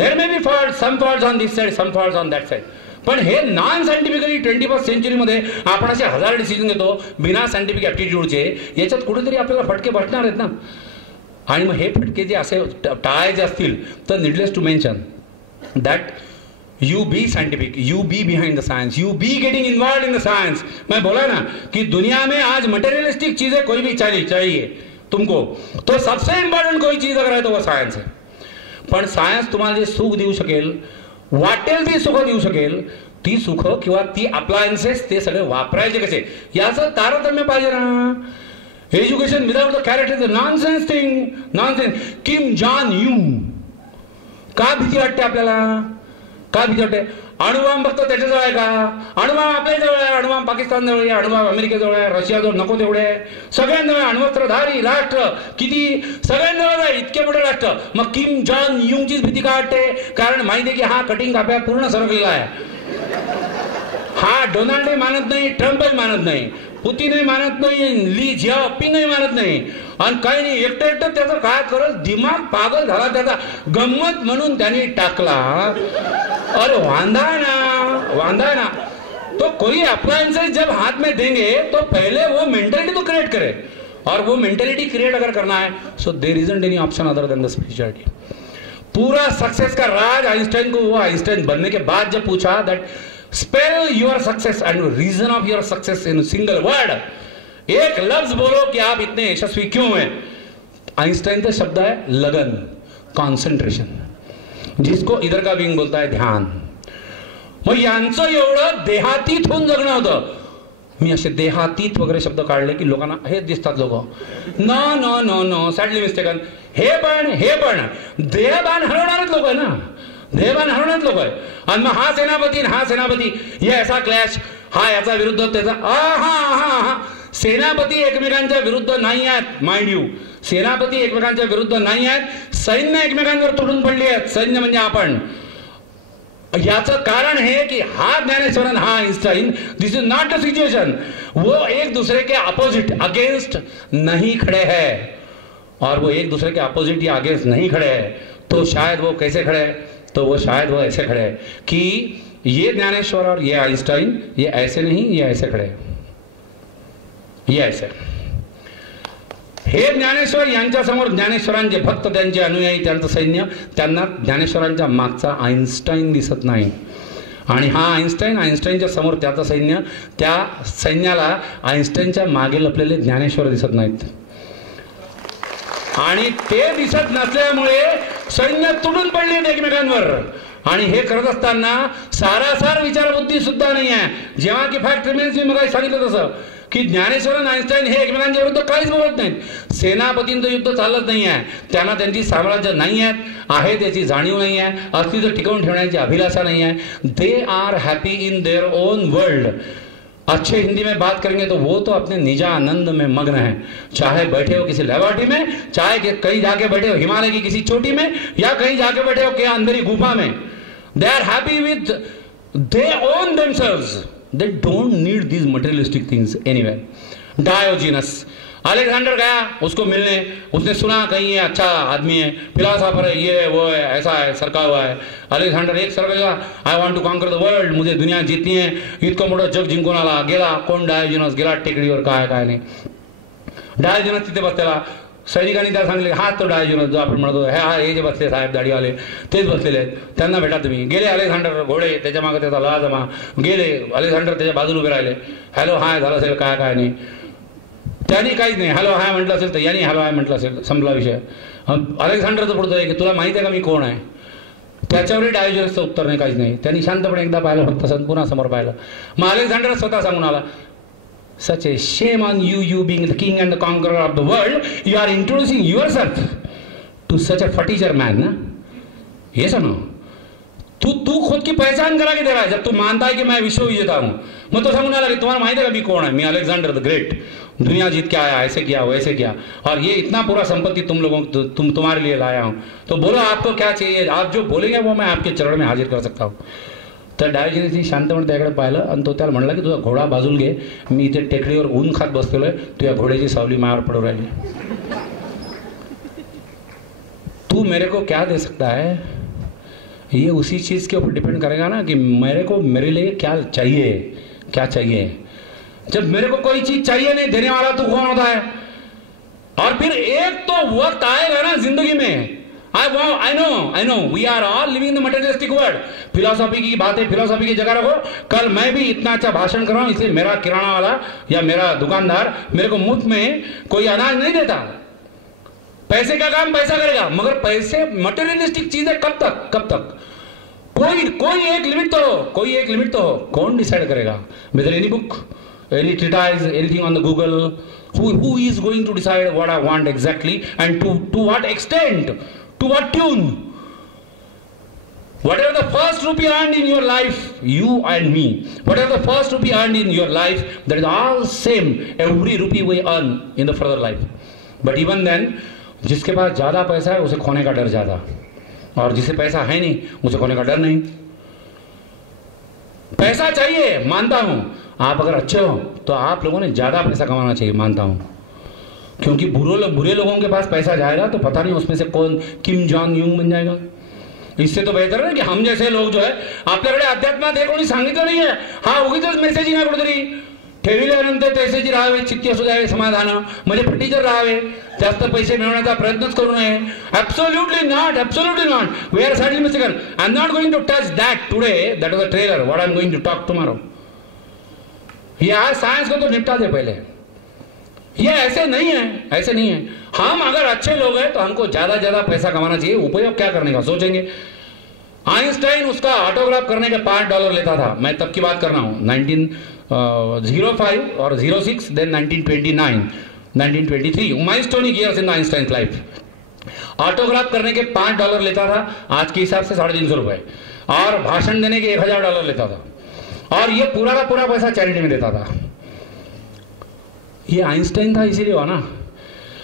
There may be faults, some faults on this side, some faults on that side. पण हे non scientifically 21st सेंचुरीमध्ये आपण असे 1000 decision घेतो बिना scientific ॲप्टिट्यूडचे. याच्यात कुठेतरी आपल्याला फटके बसणार आहेत ना. आणि मग हे फटके जे असे टाळायचे असतील तर needless to mention that you be scientific, you be behind the science, you be getting involved in the science. मैं बोला ना कि दुनिया में आज मटेरियलिस्टिक चीजें कोई भी चाहिए तुमको, तो सबसे इंपॉर्टंट कोई चीज अगर है तो वो सायन्स आहे. पण सायन्स तुम्हाला जे सुख देऊ शकेल, वाटेल ती सुख देऊ शकेल, ती सुख किंवा ती अप्लायन्सेस ते सगळे वापरायचे कसे याचं तारतम्य पाहिजे ना. Education without the character is a nonsense thing, nonsense. Kim Jong Un, का भीती वाटते आपल्याला, का भीती वाटते? अणुबॉम्ब फक्त त्याच्याजवळ आहे का? अणुबॉम्ब आपल्या जवळ आहे. अणुबॉम्ब पाकिस्तानजवळ आहे, अणुबॉम्ब अमेरिकेजवळ आहे, रशियाजवळ नको तेवढे आहे, सगळ्यांजवळ अण्वस्त्रधारी राष्ट्र किती सगळ्यांजवळ आहे, इतके मोठे राष्ट्र. मग किम जॉन युंगचीच भीती का वाटते? कारण माहिती आहे की हा कटिंग काप्या पूर्ण सरकलेला आहे. हा डोनाल्डही मानत नाही, ट्रम्पही मानत नाही, पुतीनही मानत नाही, ली जियापिंगही मानत नाही, आणि काही नाही, एकटं एकटं त्याचं काय करत दिमाग पागल झाला त्याचा. गंमत म्हणून त्याने टाकला. अरे वांधा है ना. तो कोई अप्लायंसेस जब हाथ में देंगे तो पहले वो मेंटेलिटी तो क्रिएट करे, और वो मेंटेलिटी क्रिएट अगर करना है so there isn't any option other than the spirituality. पूरा सक्सेस का राज आइंस्टाइन को हुआ. आइंस्टाइन बनने के बाद जब पूछा that spell your success and reason of your success in single word, एक लफ्ज बोलो कि आप इतने यशस्वी क्यों हैं. आइंस्टाइन का शब्द है लगन, कॉन्सन्ट्रेशन, जिसको इधर का विंग बोलता है ध्यान. मग यांचं एवढं देहातीत होऊन जगणं होतं. मी असे देहातीत वगैरे शब्द काढले की लोकांना हे दिसतात लोक. No no no no sadly mistaken. हे पण देहबान हरवणारच लोक आहे ना, देहबान हरवणारच लोक आहे. आणि मग हा सेनापती हे असा क्लॅश, हा याचा विरुद्ध त्याचा. हा सेनापती एकमेकांच्या विरुद्ध नाही आहेत. माइंड यू, सेनापती एकमेकांच्या विरुद्ध नाही आहेत. सैन्य एकमेकांवर तुटून पडली आहेत. सैन्य म्हणजे आपण. याचं कारण है कि हा ज्ञानेश्वरन, हा Einstein, this is not a situation. वो एक दूसरे के अपोजिट अगेंस्ट नहीं खड़े हैं, और वो एक दूसरे के अपोजिट या अगेंस्ट नहीं खड़े हैं. तो शायद वो कैसे खड़े हैं? तो वो शायद वो ऐसे खड़े हैं कि ये ज्ञानेश्वर और ये आइंस्टाइन ये ऐसे नहीं, ये ऐसे खड़े हैं, ये ऐसे. हे ज्ञानेश्वर यांच्यासमोर ज्ञानेश्वरांचे भक्त, त्यांचे अनुयायी, त्यांचं सैन्य, त्यांना ज्ञानेश्वरांच्या मागचा आइंस्टाइन दिसत नाही. आणि हा आइंस्टाइनच्या समोर त्याचं सैन्य, त्या सैन्याला आइंस्टाइनच्या मागे लपलेले ज्ञानेश्वर दिसत नाहीत. आणि ते दिसत नसल्यामुळे सैन्य तुटून पडली एकमेकांवर. आणि हे करत असताना सारासार विचारबुद्धी सुद्धा नाही आहे. जेव्हा की फॅक्ट रिमेन्स, मी मग सांगितलं तसं की ज्ञानेश्वर आणि आइंस्टाइन हे एकमेकांच्या विरुद्ध काहीच बोलत नाहीत. सेनापतींचं युद्ध चालत नाही आहे, त्यांना त्यांची साम्राज्य नाही आहे त्याची जाणीव नाही आहे, अस्तित्व टिकवून ठेवण्याची अभिलाषा नहीं है. दे are happy in their own world. अच्छे हिंदी में बात करेंगे तो वो तो अपने निजा आनंद में मग्न है, चाहे बैठे हो किसी लेबोरेटरी में, चाहे कहीं जाके बैठे हो हिमालय की किसी चोटी में, या कहीं जाके बैठे हो क्या अंदर ही गुफा में. They are happy with, they own themselves. They don't need these materialistic things anywhere. Diogenes, Alexander गया उसको मिलने, उसने सुना कहीं ये अच्छा आदमी है, फिलोसोफर है, ये है वो है, ऐसा है, सरका हुआ है. अलेक्जेंडर एक सरक गया, I want to conquer the world, मुझे दुनिया जीतनी है, इतकं मोठं जग जिंकून आला. गेला कोण? डायोजिनस गेला टेकडीवर. काय नाही. डायोजिनस तिथे बसलेला. सैनिकांनी त्याला सांगितले, हा तो डायोजिनस जो आपण म्हणतो, हे जे बसले साहेब दाढीवाले तेच बसलेले आहेत, त्यांना भेटा तुम्ही. गेले अलेक्झांडर, घोडे त्याच्या मागे त्याचा लाजमा. गेले अलेक्झांडर त्याच्या बाजूला उभे राहिले. हॅलो हाय झालं असेल, काय नाही. त्यांनी काहीच नाही. हॅलो हाय म्हटलं असेल तर यांनी हॅलो हाय म्हटलं असेल, संपला विषय. अलेक्झांडरचं पुढचं आहे की तुला माहिती आहे का मी कोण आहे? त्याच्यावरही डायोजिनसचं उत्तर नाही, काहीच नाही. त्यांनी शांतपणे एकदा पाहिलं, फक्त पुन्हा समोर पाहिलं. मग अलेक्झांडर स्वतः सांगून आला, such a shame on you, you being the king and the conqueror of the world, you are introducing yourself to such a fatiger man. ना ये सुनो, तू खुद की पहचान करा के दे रहा है. जब तू मानता है कि मैं विश्व विजेता हूं, मैं तो सांगून आला की तुम्हाला माहिती है का मी कौन है? मैं अलेक्जेंडर द ग्रेट, दुनिया जीत के आया, ऐसे किया वैसे किया, और ये इतना पूरा संपत्ति तुम लोगों तुम्हारे लिए लाया हूं. तो बोलो आपको क्या चाहिए? आप जो बोलेंगे वो मैं आपके चरण में हाजिर कर सकता हूं. तर डायोजिनसनी शांतपणे त्याकडे पाहिलं आणि तो त्याला म्हणला की तुझा घोडा बाजूला घे, मी इथे टेकडीवर ऊन खात बसलेलो आहे, तुझ्या घोड्याची सावली मायावर पडू राहिली. तू मेरे को क्या दे सकता है? ये उसी चीज के ऊपर डिपेंड करेगा ना कि मेरे लिए क्या चाहिए. जब मेरे को कोई चीज चाहिए नहीं, देने वाला तू कौन होता है? और फिर एक तो वक्त आएगा ना जिंदगी में, I know, we are all living in the materialistic world. Philosophy की बातें फिलोसॉफी की जगह रखो. कल मैं भी इतना अच्छा भाषण कर रहा हूं, इसलिए मेरा किराना वाला या मेरा दुकानदार मेरे को मुफ्त में कोई अनाज नहीं देता. पैसे का काम पैसा करेगा, मगर पैसे मटेरियलिस्टिक चीजें कब तक? कोई एक लिमिट तो हो. कौन डिसाइड करेगा? Whether any book, any treatise, anything on the Google, who is going to decide what I want exactly and to what extent? To what tune? Whatever the first rupee earned in your life, you and me, whatever the first rupee earned in your life, that is all same, every rupee we earn in the further life. But even then, जिसके pass ज़्यादा पैसा है उसे खोने का डर ज़्यादा, और जिसे पैसा है नहीं उसे खोने का डर नहीं। पैसा चाहिए, मानता हूं, आप अगर अच्छे हो तो आप लोगों ने ज़्यादा पैसा कमाना चाहिए, मानता हूं, क्योंकि बुरे लोगों के पास पैसा जाएगा तो पता नहीं उसमें से कौन किम जॉन्ग यूंग बन जाएगा। इससे तो बेहतर है कि हम जैसे लोग जो है आपल्याकडे अध्यात्मात हे कोणी सांगितलं नाहीये, हा उगीच मेसेजिंग आहे कुठेतरी, ठेविल्यानंतर पैसेची राहावे, चित्ती असू द्यावे, समाधान म्हणजे फटीचर राहावे, जास्त पैसे मिळवण्याचा प्रयत्नच करू नये. Absolutely not, absolutely not. We are suddenly mistaken. I am not going to touch that today. That is a trailer what I am going to talk tomorrow. ये आज साइंस को तो निपटा दे पहले. ये ऐसे नहीं है, ऐसे नहीं है. हम अगर अच्छे लोग हैं तो हमको ज्यादा ज्यादा पैसा कमाना चाहिए. उपयोग क्या करने का सोचेंगे. आइंस्टाइन उसका ऑटोग्राफ करने के $5 लेता था. मैं तब की बात कर रहा हूं, 1905 और 06, then 1929, 1923, milestonic years in Einstein life. Autograph करने के $5 लेता था, आज के हिसाब से ₹350, और भाषण देने के $1000 लेता था, और ये पूरा का पूरा पैसा चैरिटी में देता था. ये आइंस्टाइन था, इसीलिए हुआ ना.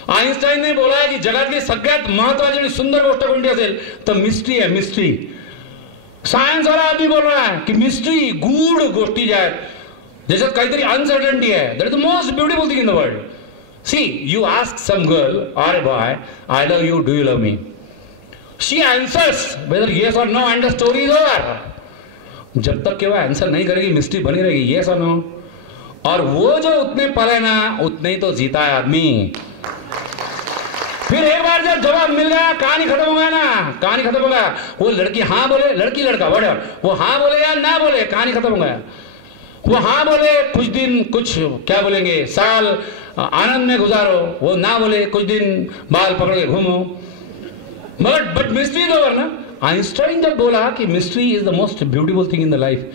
आइंस्टाइन ने बोला की जगातली सगळ्यात महत्वाची आणि सुंदर गोष्ट कोणती असेल तर मिस्ट्री आहे. मिस्ट्री. सायन्स वाला आदमी बोल रहा है कि मिस्ट्री, गूढ गोष्टी ज्या आहेत ज्याच्यात काहीतरी अनसर्टनिटी आहे, that is the most beautiful thing in the world. See, you ask some girl और a boy, I love you, do you love me? She answers whether yes और no, and the story is over. जब तक कि वह answer नहीं करेगी mystery बनी रहेगी, येस और नो. और वो जो उतने पले ना उतने ही तो जीता है आदमी. फिर एक बार जब जवाब मिल गया, कहानी खत्म हो गया ना, कहानी खत्म हो गया. वो लड़की हाँ बोले, लड़की लड़का वोट, वो हाँ बोले या ना बोले, कहानी खत्म हो गया. वो हाँ बोले कुछ दिन, कुछ क्या बोलेंगे, साल आनंद में गुजारो. वो ना बोले कुछ दिन बाल पकड़ के घूमो. बट मिस्ट्री इज ओवर ना. आइंस्टाइन जब बोला कि mystery is the most beautiful thing in the life.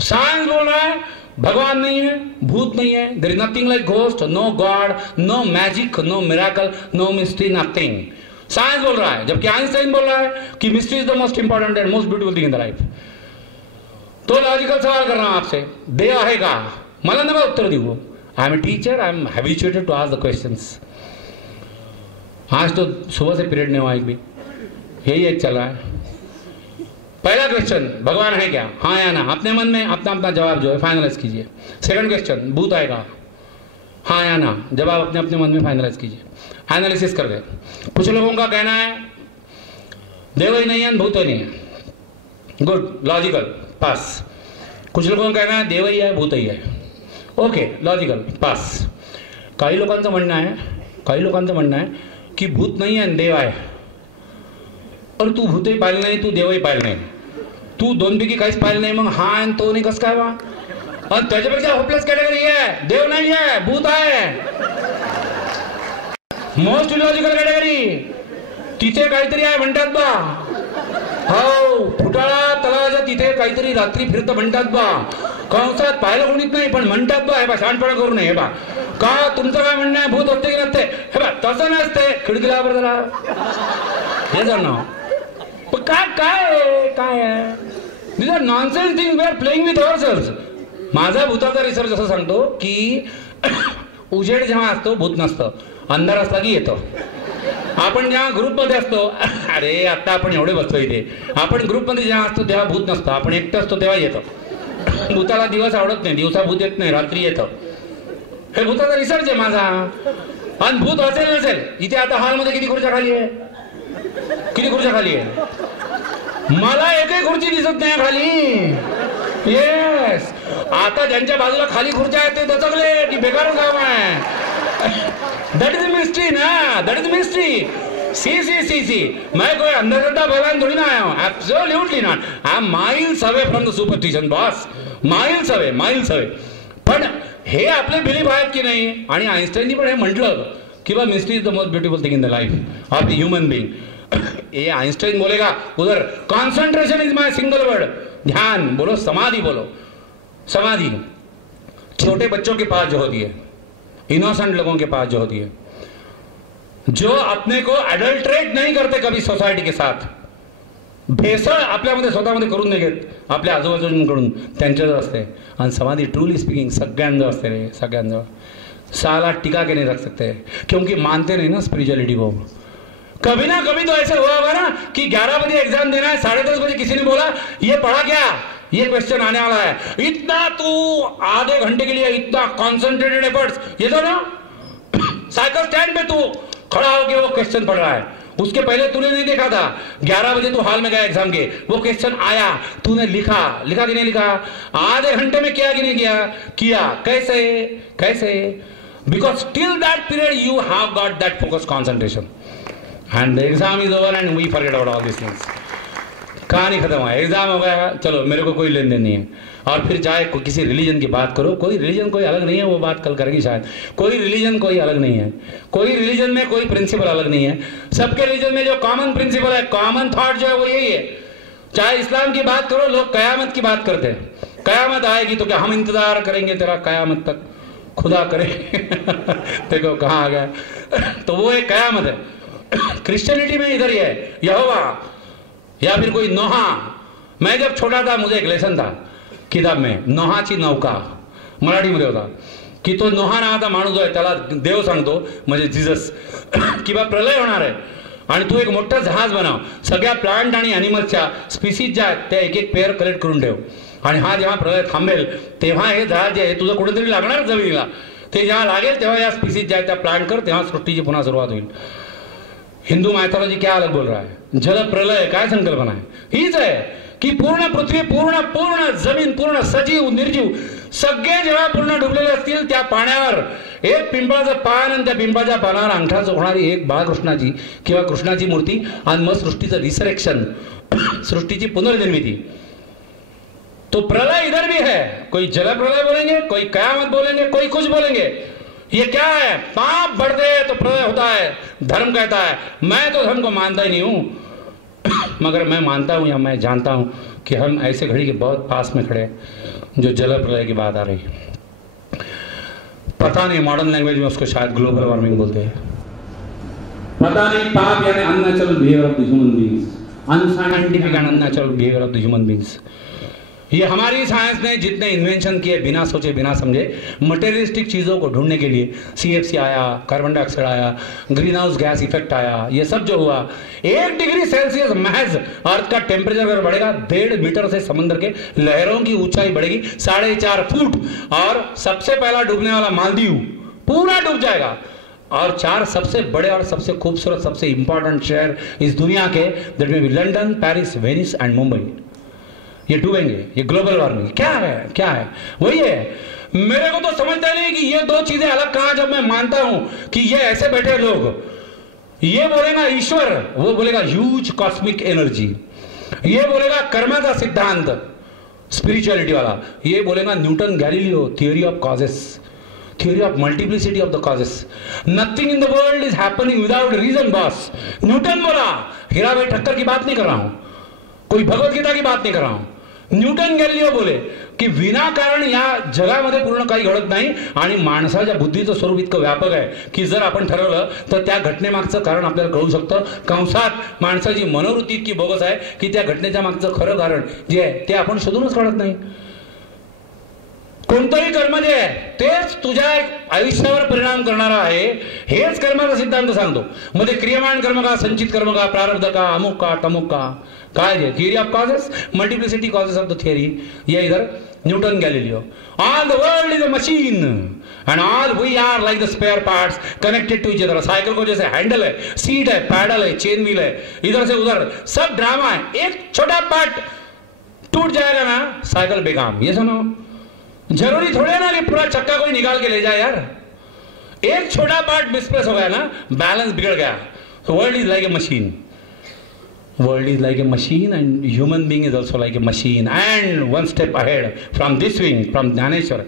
Science बोल रहा है भगवान नहीं है, भूत नहीं है, there is nothing like ghost, no god, no magic, no miracle, no mystery, nothing. Science बोल रहा है, जबकि आइंस्टाइन बोल रहा है कि mystery is the most important and most beautiful thing in the life. तो लॉजिकल सवाल कर रहा हूं आपसे, देव आहे का? मला नका उत्तर देऊ. I am a teacher, I am habituated to ask the questions. आज तो सुबह से पीरियड नहीं हुआ एक भी, यही एक चल रहा है. पहला क्वेश्चन, भगवान है क्या? हाँ या ना. अपने मन में अपना अपना जवाब जो है फाइनलाइज कीजिए. सेकंड क्वेश्चन, भूत आएगा? हाँ या ना. जवाब अपने अपने मन में फाइनलाइज कीजिए. एनालिसिस कर दे. कुछ लोगों का कहना है देव ही नहीं है, भूत ही नहीं है. Good, logical, pass. कुछ लोगों का कहना है देव ही है, भूत ही है. Okay, logical, pass. काही लोकांचं म्हणणं आहे की भूत नाही आहे, देव आहे. और तू भूतही पाहिलं नाही, तू देवही पाहिलं नाही, तू दोनपैकी काहीच पाहिलं नाही, मग हा आणि तो नाही कसं काय वा? आणि त्याच्यापेक्षा होपलेस कॅटेगरी आहे, देव नाही आहे, भूत आहे. Most illogical category. तिथे काहीतरी आहे म्हणतात बा. हो, फुटाळा तलावाच्या तिथे काहीतरी रात्री फिरतं म्हणतात बा. कंसात पाहिलं कोणीच नाही पण म्हणतात बा. हे बा, शहाणपणा करू नये. हे बा, का तुमचं काय म्हणणं आहे, भूत असते की नसते? हे बा, तसं नसते. खिडकीला बरं जरा हे जाणं. काय आहे? This are nonsense things we are playing with ourselves. माझा भूताचा रिसर्च असं सांगतो की उजेड जेव्हा असतो भूत नसतं, अंधार असला की येतो. आपण जेव्हा ग्रुपमध्ये असतो, अरे आता आपण एवढे बसतो इथे, आपण ग्रुपमध्ये जेव्हा असतो तेव्हा भूत नसतं, आपण एकटं असतो तेव्हा येतं. भूताला दिवस आवडत नाही, दिवसा भूत येत नाही, रात्री येतं. हे भूताचा रिसर्च आहे माझा. आणि भूत असेल नसेल, इथे आता हॉलमध्ये किती खुर्च्या खाली आहे? किती खुर्च्या खाली आहे? मला एकही खुर्ची दिसत नाही खाली. येस, आता ज्यांच्या बाजूला खाली खुर्च्या आहेत ते दचकले की बेकार काम आहे. दैट इज मिस्ट्री ना, दैट इज मिस्ट्री. सी मैं कोई अंधश्रद्धा भगवान थोड़ी ना आया हूं. Absolutely not. I am miles away from the superstition boss. Miles away. पण हे आपले बिलीफ आहेत की नाही? आणि आइंस्टाईननी पण हे म्हटलं की बा mystery is the most beautiful thing in the life of the human being. ये आइंस्टाइन बोलेगा उधर concentration is my single word. ध्यान बोलो, समाधि बोलो. समाधि छोटे बच्चों के पास जो होती है, इनोसेंट लोगों के पास जो होती है, जो अपने को एडल्ट्रेट नहीं करते कभी सोसाइटी के साथ, भेसळ आपल्यामध्ये स्वतःमध्ये करून नाही घेत, आपल्या आजूबाजूंकडून त्यांच्याजवळ असते. आणि समाधी ट्रूली स्पीकिंग सगळ्यांजवळ असते रे, सगळ्यांजवळ. साला टिका के नहीं रख सकते क्योंकि मानते नहीं ना स्पिरिचुअलिटी को. कभी ना कभी तो ऐसा हुआ होगा ना कि 11 बजे एग्जाम देना है, 10:30 बजे किसी ने बोला ये पढ़ा क्या, ये क्वेश्चन आने वाला है, इतना तू आधे घंटे के लिए इतना कॉन्सेंट्रेटेड एफर्ट्स, ये तो ना साइकिल स्टैंड पे तू खड़ा होकर वो क्वेश्चन पढ़ रहा है. उसके पहले तूने नहीं देखा था, 11 बजे तू हॉल में गया एग्जाम के, वो क्वेश्चन आया, तूने लिखा कि नहीं लिखा, आधे घंटे में किया कि नहीं किया, कैसे because till that period you have got that focus concentration and the exam is over and we forget about all this things. कहानी खत्म हुआ, एग्जाम हो गया, चलो मेरे को कोई लेन देन नहीं है. और फिर चाहे किसी रिलीजन की बात करो, कोई रिलीजन कोई अलग नहीं है, वो बात कल करेगी शायद. कोई रिलीजन कोई अलग नहीं है, कोई रिलीजन में कोई प्रिंसिपल अलग नहीं है. सबके रिलीजन में जो कॉमन प्रिंसिपल है, कॉमन थॉट जो है वो यही है. चाहे इस्लाम की बात करो, लोग कयामत की बात करते हैं. कयामत आएगी तो क्या हम इंतजार करेंगे तेरा कयामत तक, खुदा करे देखो कहाँ आ गया. तो वो एक कयामत है. क्रिश्चियनिटी में इधर ही है यहोवा या फिर कोई नोहा. मैं जब छोटा था मुझे एक लेसन था किताब में, नोहाची नौका मराठीमध्ये होता की तो नोहा नावाचा माणूस जो आहे त्याला देव सांगतो म्हणजे जीसस की बा प्रलय होणार आहे आणि तू एक मोठं जहाज बनव, सगळ्या प्लांट आणि ॲनिमल्सच्या स्पीसीज ज्या आहेत त्या एक एक पेअर कलेक्ट करून ठेव आणि हा जेव्हा प्रलय थांबेल तेव्हा हे जहाज जे आहे तुझं कुठेतरी लागणार जमिनीला, ते जेव्हा लागेल तेव्हा या स्पीसीज ज्या आहेत त्या प्लांट कर, तेव्हा सृष्टीची पुन्हा सुरुवात होईल. हिंदू मायथॉलॉजी क्या अलग बोल रहा है, जल प्रलय काय संकल्पना आहे, हीच आहे की पूर्ण पृथ्वी, पूर्ण जमीन, पूर्ण सजीव निर्जीव सगळे जेव्हा पूर्ण डुबलेले असतील त्या पाण्यावर एक पिंपळाचं पान आणि त्या पिंपळाच्या पानावर अंगठा चोखणारी एक बाळकृष्णाची किंवा कृष्णाची मूर्ती आणि मग सृष्टीचं रिसरेक्शन, सृष्टीची पुनर्निर्मिती. तो प्रलय इधर भी है, कोई जल प्रलय बोलेंगे, कोई कयामत बोलेंगे, कोई कुछ बोलेंगे. ये क्या है, पाप बढ़ते हैं तो प्रलय होता है, धर्म कहता है. मैं तो धर्म को मानता ही नहीं हूं, मगर मैं मानता हूं या मैं जानता हूं कि हम ऐसे घड़ी के बहुत पास में खड़े जो जल प्रलय की बात आ रही. पता नहीं मॉडर्न लैंग्वेज में उसको शायद ग्लोबल वार्मिंग बोलते हैं. पता नहीं पाप यानी unnatural behaviour of the human beings, unscientific end unnatural behaviour of the human beings. ये हमारी साइंस ने जितने इन्वेंशन किए बिना सोचे बिना समझे मटेरियलिस्टिक चीज़ों को ढूंढने के लिए, CFC आया, कार्बन डाइऑक्साइड आया, ग्रीन हाउस गैस इफेक्ट आया, ये सब जो हुआ 1 डिग्री सेल्सियस महज अर्थ का टेम्परेचर अगर बढ़ेगा 1.5 मीटर से समुद्र के लहरों की ऊंचाई बढ़ेगी 4.5 फुट और सबसे पहला डूबने वाला मालदीव पूरा डूब जाएगा. और 4 सबसे बड़े और सबसे खूबसूरत सबसे इंपॉर्टेंट शहर इस दुनिया के, दैट में भी London, Paris, Venice end Mumbai, ये डूबेंगे. ये ग्लोबल वार्मिंग क्या है वही है. मेरे को तो समझता नहीं कि ये दो चीजें अलग कहां, जब मैं मानता हूं कि ये ऐसे बैठे लोग, ये बोलेगा ईश्वर, वो बोलेगा ह्यूज कॉस्मिक एनर्जी, ये बोलेगा कर्म का सिद्धांत स्पिरिचुअलिटी वाला, ये बोलेगा Newton Galileo theory of causes, theory of multiplicity of the causes. Nothing in the world is happening without reason boss. Newton बोला, हीराभाई ठक्कर की बात नहीं कर रहा हूं, कोई भगवत गीता की बात नहीं कर रहा हूं. न्यूटन गॅलिलिओ बोले की विनाकारण या जगामध्ये पूर्ण काही घडत नाही आणि माणसाच्या बुद्धीचं स्वरूप इतकं व्यापक आहे की जर आपण ठरवलं तर त्या घटनेमागचं कारण आपल्याला कळू शकतं. कंसात माणसाची मनोवृत्ती इतकी बोगस आहे की त्या घटनेच्या मागचं खरं कारण जे आहे ते आपण शोधूनच काढत नाही. कोणतंही कर्म जे आहे तेच तुझ्या आयुष्यावर परिणाम करणारा आहे, हेच कर्माचा सिद्धांत सांगतो. मध्ये क्रियमाण कर्म का, संचित कर्म का, प्रारब्ध का, अमुक का, तमुक का, काय जे theory of causes, multiplicity causes of the theory, ये इधर Newton Galileo. All the world is a machine and all we are like the spare parts connected to each other. Cycle को जैसे हैंडल है, सीट है, pedal है, chain wheel है, इधर से उधर सब ड्रामा है. एक छोटा पार्ट टूट जाएगा ना, साइकिल बेकाम. ये सुनो, जरूरी थोड़े ना कि पूरा चक्का कोई निकाल के ले जाए यार. एक छोटा पार्ट मिसप्लेस हो गया ना, बैलेंस बिगड़ गया. World is like a machine. World is like a machine and human being is also like a machine. And one step ahead from this wing, from Dhaneshwar,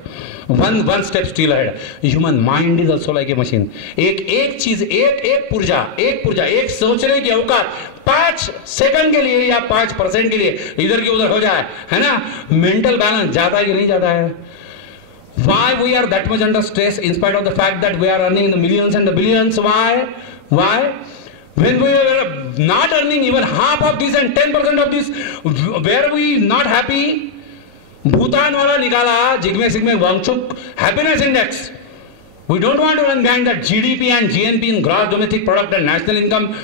one step still ahead. Human mind is also like a machine. एक चीज, एक पुर्जा, एक सोचने की औकात 5 second के लिए या 5% के लिए इधर की उधर हो जाए, है ना, मेंटल बैलेंस जाता है कि नहीं जाता है. Why we are that much under stress in spite of the fact that we are earning in the millions and the billions? Why? when we were not earning even half of this and 10% of this, were we not happy? Bhutan wala nikala jigme sigme Wangchuk happiness index. We don't want to run behind that GDP and GNP in gross domestic product and national income.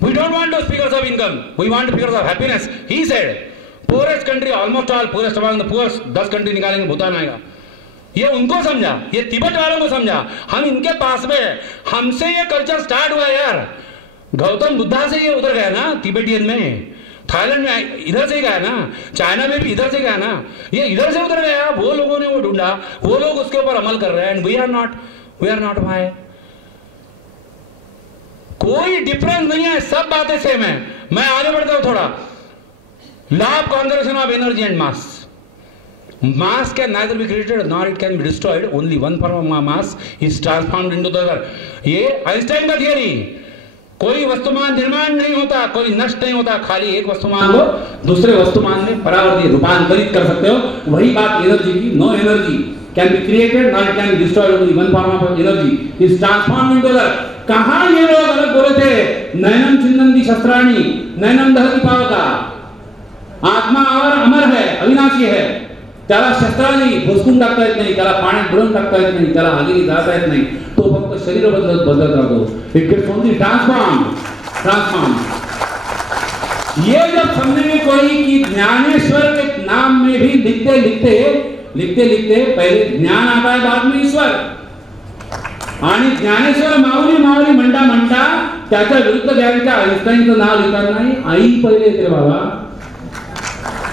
We don't want those figures of income. We want figures of happiness. He said, poorest country, almost all poorest among the poorest, 10 country निकालेंगे भूटान आएगा. ये उनको समझा, ये तिब्बत वालों को समझा. हम इनके pass में, हमसे ये कल्चर स्टार्ट हुआ यार. गौतम बुद्धा से ये उधर गया ना तिब्बतियन में, थाईलैंड में इधर से गया ना, चाइना में भी इधर से गया ना. ये इधर से उधर गया, वो लोगों ने वो ढूंढा, वो लोग उसके ऊपर अमल कर रहे हैं. एंड वी आर नॉट भाई. कोई डिफरेंस नहीं है, सब बातें सेम है. मैं आगे बढ़ता हूं थोड़ा. Law of conservation of energy and mass. Mass can neither be created nor it can be destroyed. Only one form of mass is transformed into the other. ये आइंस्टाइन का थियरी. कोई वस्तुमान निर्माण नहीं होता, कोई नष्ट नहीं होता, खाली एक वस्तुमान को दूसरे वस्तुमान में परावर्तित रूपांतरित कर सकते हो. वही बात एनर्जी की. No energy can be created nor it can be destroyed. Only one form of energy is transformed into other. कहां ये लोग अलग बोले थे? नयनम छिन्नन्ति शस्त्राणि नयनम दहति पावका. आत्मा अमर है, अविनाशी है. त्याला शस्त्रांनी भुसकून टाकता येत नाही, त्याला पाण्यात बुडवून टाकता येत नाही, त्याला आगीने जाळता येत नाही. तो फक्त शरीर बदलत राहतो. It gets only transform. ये जब समझेंगे कोई कि ज्ञानेश्वर के नाम में भी लिखते लिखते पहले ज्ञान आता है, बाद में ईश्वर. आणि ज्ञानेश्वर माऊली म्हणता त्याच्या विरुद्ध द्यायच्या आइन्स्टाईनचं नाव लिहिताना नाही, आई पहिले येते बाबा.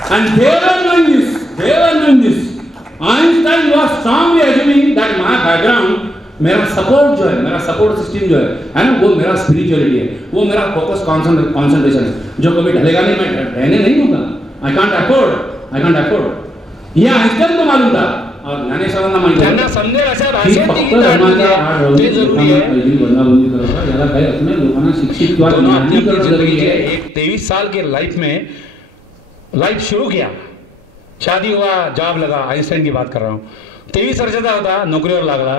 And they were knowing this. Einstein was strongly assuming that my background, मेरा सपोर्ट जो है, मेरा सपोर्ट सिस्टम जो है ना, वो मेरा स्पिरिचुअलिटी है, वो मेरा फोकस कॉन्सेंट्रेशन है, जो कभी ढलेगा नहीं. मैं रहने नहीं दूंगा. I can't afford. ये आइंस्टाइन को मालूम था और ज्ञानेश्वरांना माहिती आहे. त्यांना समजेल अशा भाषेत ते जरूरी आहे. बंदाबंदी करता याला काय असणे लोकांना शिक्षित किंवा ज्ञानी करणे जरूरी है. एक 23 साल के लाइफ शुरू किया. शादी हुआ, जॉब लगा. आइन्स्टाइन की बात कर रहा हूँ. 23 वर्षाचा होता, नोकरीवर लागला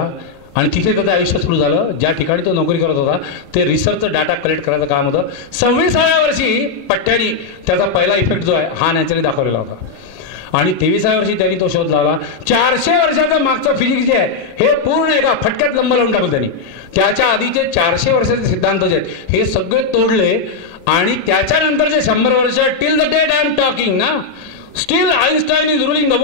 आणि तिथे त्याचं आयुष्य सुरू झालं. ज्या ठिकाणी तो नोकरी करत होता ते रिसर्च डाटा कलेक्ट करायचं काम होतं. 26व्या वर्षी पट्ट्यानी त्याचा पहिला इफेक्ट जो आहे हा नॅचरली दाखवलेला होता. आणि 23व्या वर्षी त्यांनी तो शोध लावला. 400 वर्षाचं मागचं फिजिक्स जे आहे हे पूर्ण एका फटक्यात लंब लावून टाकलं त्यांनी. त्याच्या आधीचे 400 वर्षाचे सिद्धांत जे आहेत हे सगळे तोडले. आणि त्याच्यानंतरचे 100 वर्ष till the date I am talking ना, still Einstein is ruling the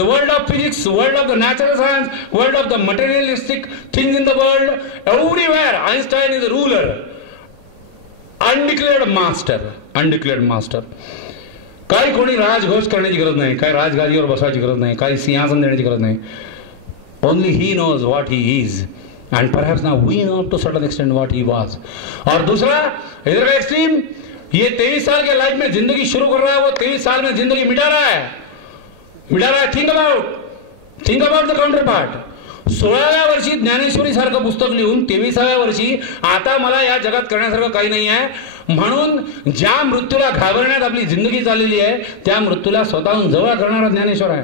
world of physics, world of the natural science, world of the materialistic things in the world. Everywhere Einstein is a ruler, undeclared master. काही कोणी राजघोष करण्याची गरज नाही, काही राजगादीवर बसायची गरज नाही, काही सिंहासन देण्याची गरज नाही. Only he knows what he is. And perhaps now we know to certain extent what he was. और दूसरा इधर का एक्सट्रीम, ये 23 साल के लाइफ में जिंदगी शुरू कर रहा है, वो 23 साल में जिंदगी मिटा रहा है. Think about the counter part. 16व्या वर्षी ज्ञानेश्वरी सारखं पुस्तक लिहून 23व्या वर्षी आता मला या जगात करण्यासारखं काही नाही आहे म्हणून ज्या मृत्यूला घाबरण्यात आपली जिंदगी चाललेली आहे त्या मृत्यूला स्वतःहून जवळ करणारा ज्ञानेश्वर आहे.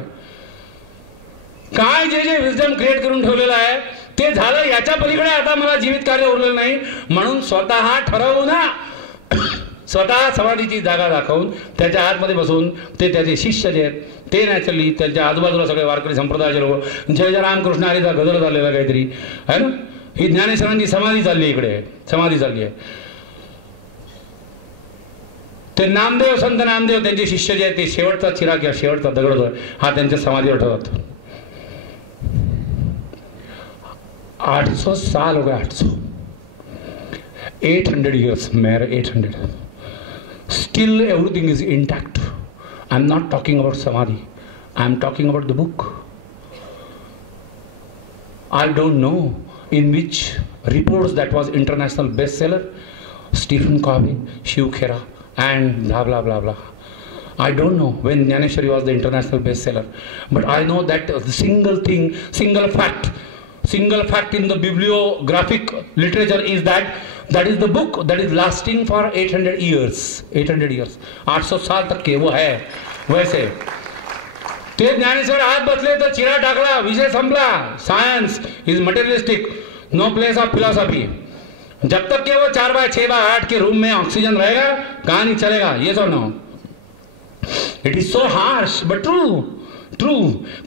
काय जे विजडम क्रिएट करून ठेवलेलं आहे ते झालं. याच्या पलीकडे आता मला जीवित कार्य उरलेलं नाही म्हणून स्वतः ठरवून स्वतः समाधीची जागा दाखवून त्याच्या आतमध्ये बसून ते त्याचे शिष्य जे आहेत ते नॅचरली त्याच्या आजूबाजूला सगळे वारकरी संप्रदायाचे लोक जय रामकृष्ण हरीचा गजर झालेला काहीतरी आहे ना. ही ज्ञानेश्वरांची समाधी चालली, इकडे समाधी चालली आहे. ते नामदेव, संत नामदेव त्यांचे शिष्य जे आहेत ते शेवटचा चिरा किंवा शेवटचा दगड जो हा त्यांच्या समाधीवर ठेवतात. 800 साल हो गए. 800 years, mere 800. Still everything is intact. I'm not talking about samadhi. I'm talking about the book. I don't know in which reports that was international bestseller. Stephen Covey, Shiv Khera, and blah blah blah blah. I don't know when Jnaneshwari was the international bestseller, but I know that the single fact in the bibliographic literature is that is the book that is lasting for 800 years. 800 साल तक के वो है. वैसे ते ज्ञानेश्वर हात बसले तर चिरा टाकला, विषय संपला. Science is materialistic, no place of philosophy. जब तक कि वो 4x6x8 के रूम में ऑक्सीजन रहेगा कहानी चलेगा। ये तो no, it is so harsh but true. True,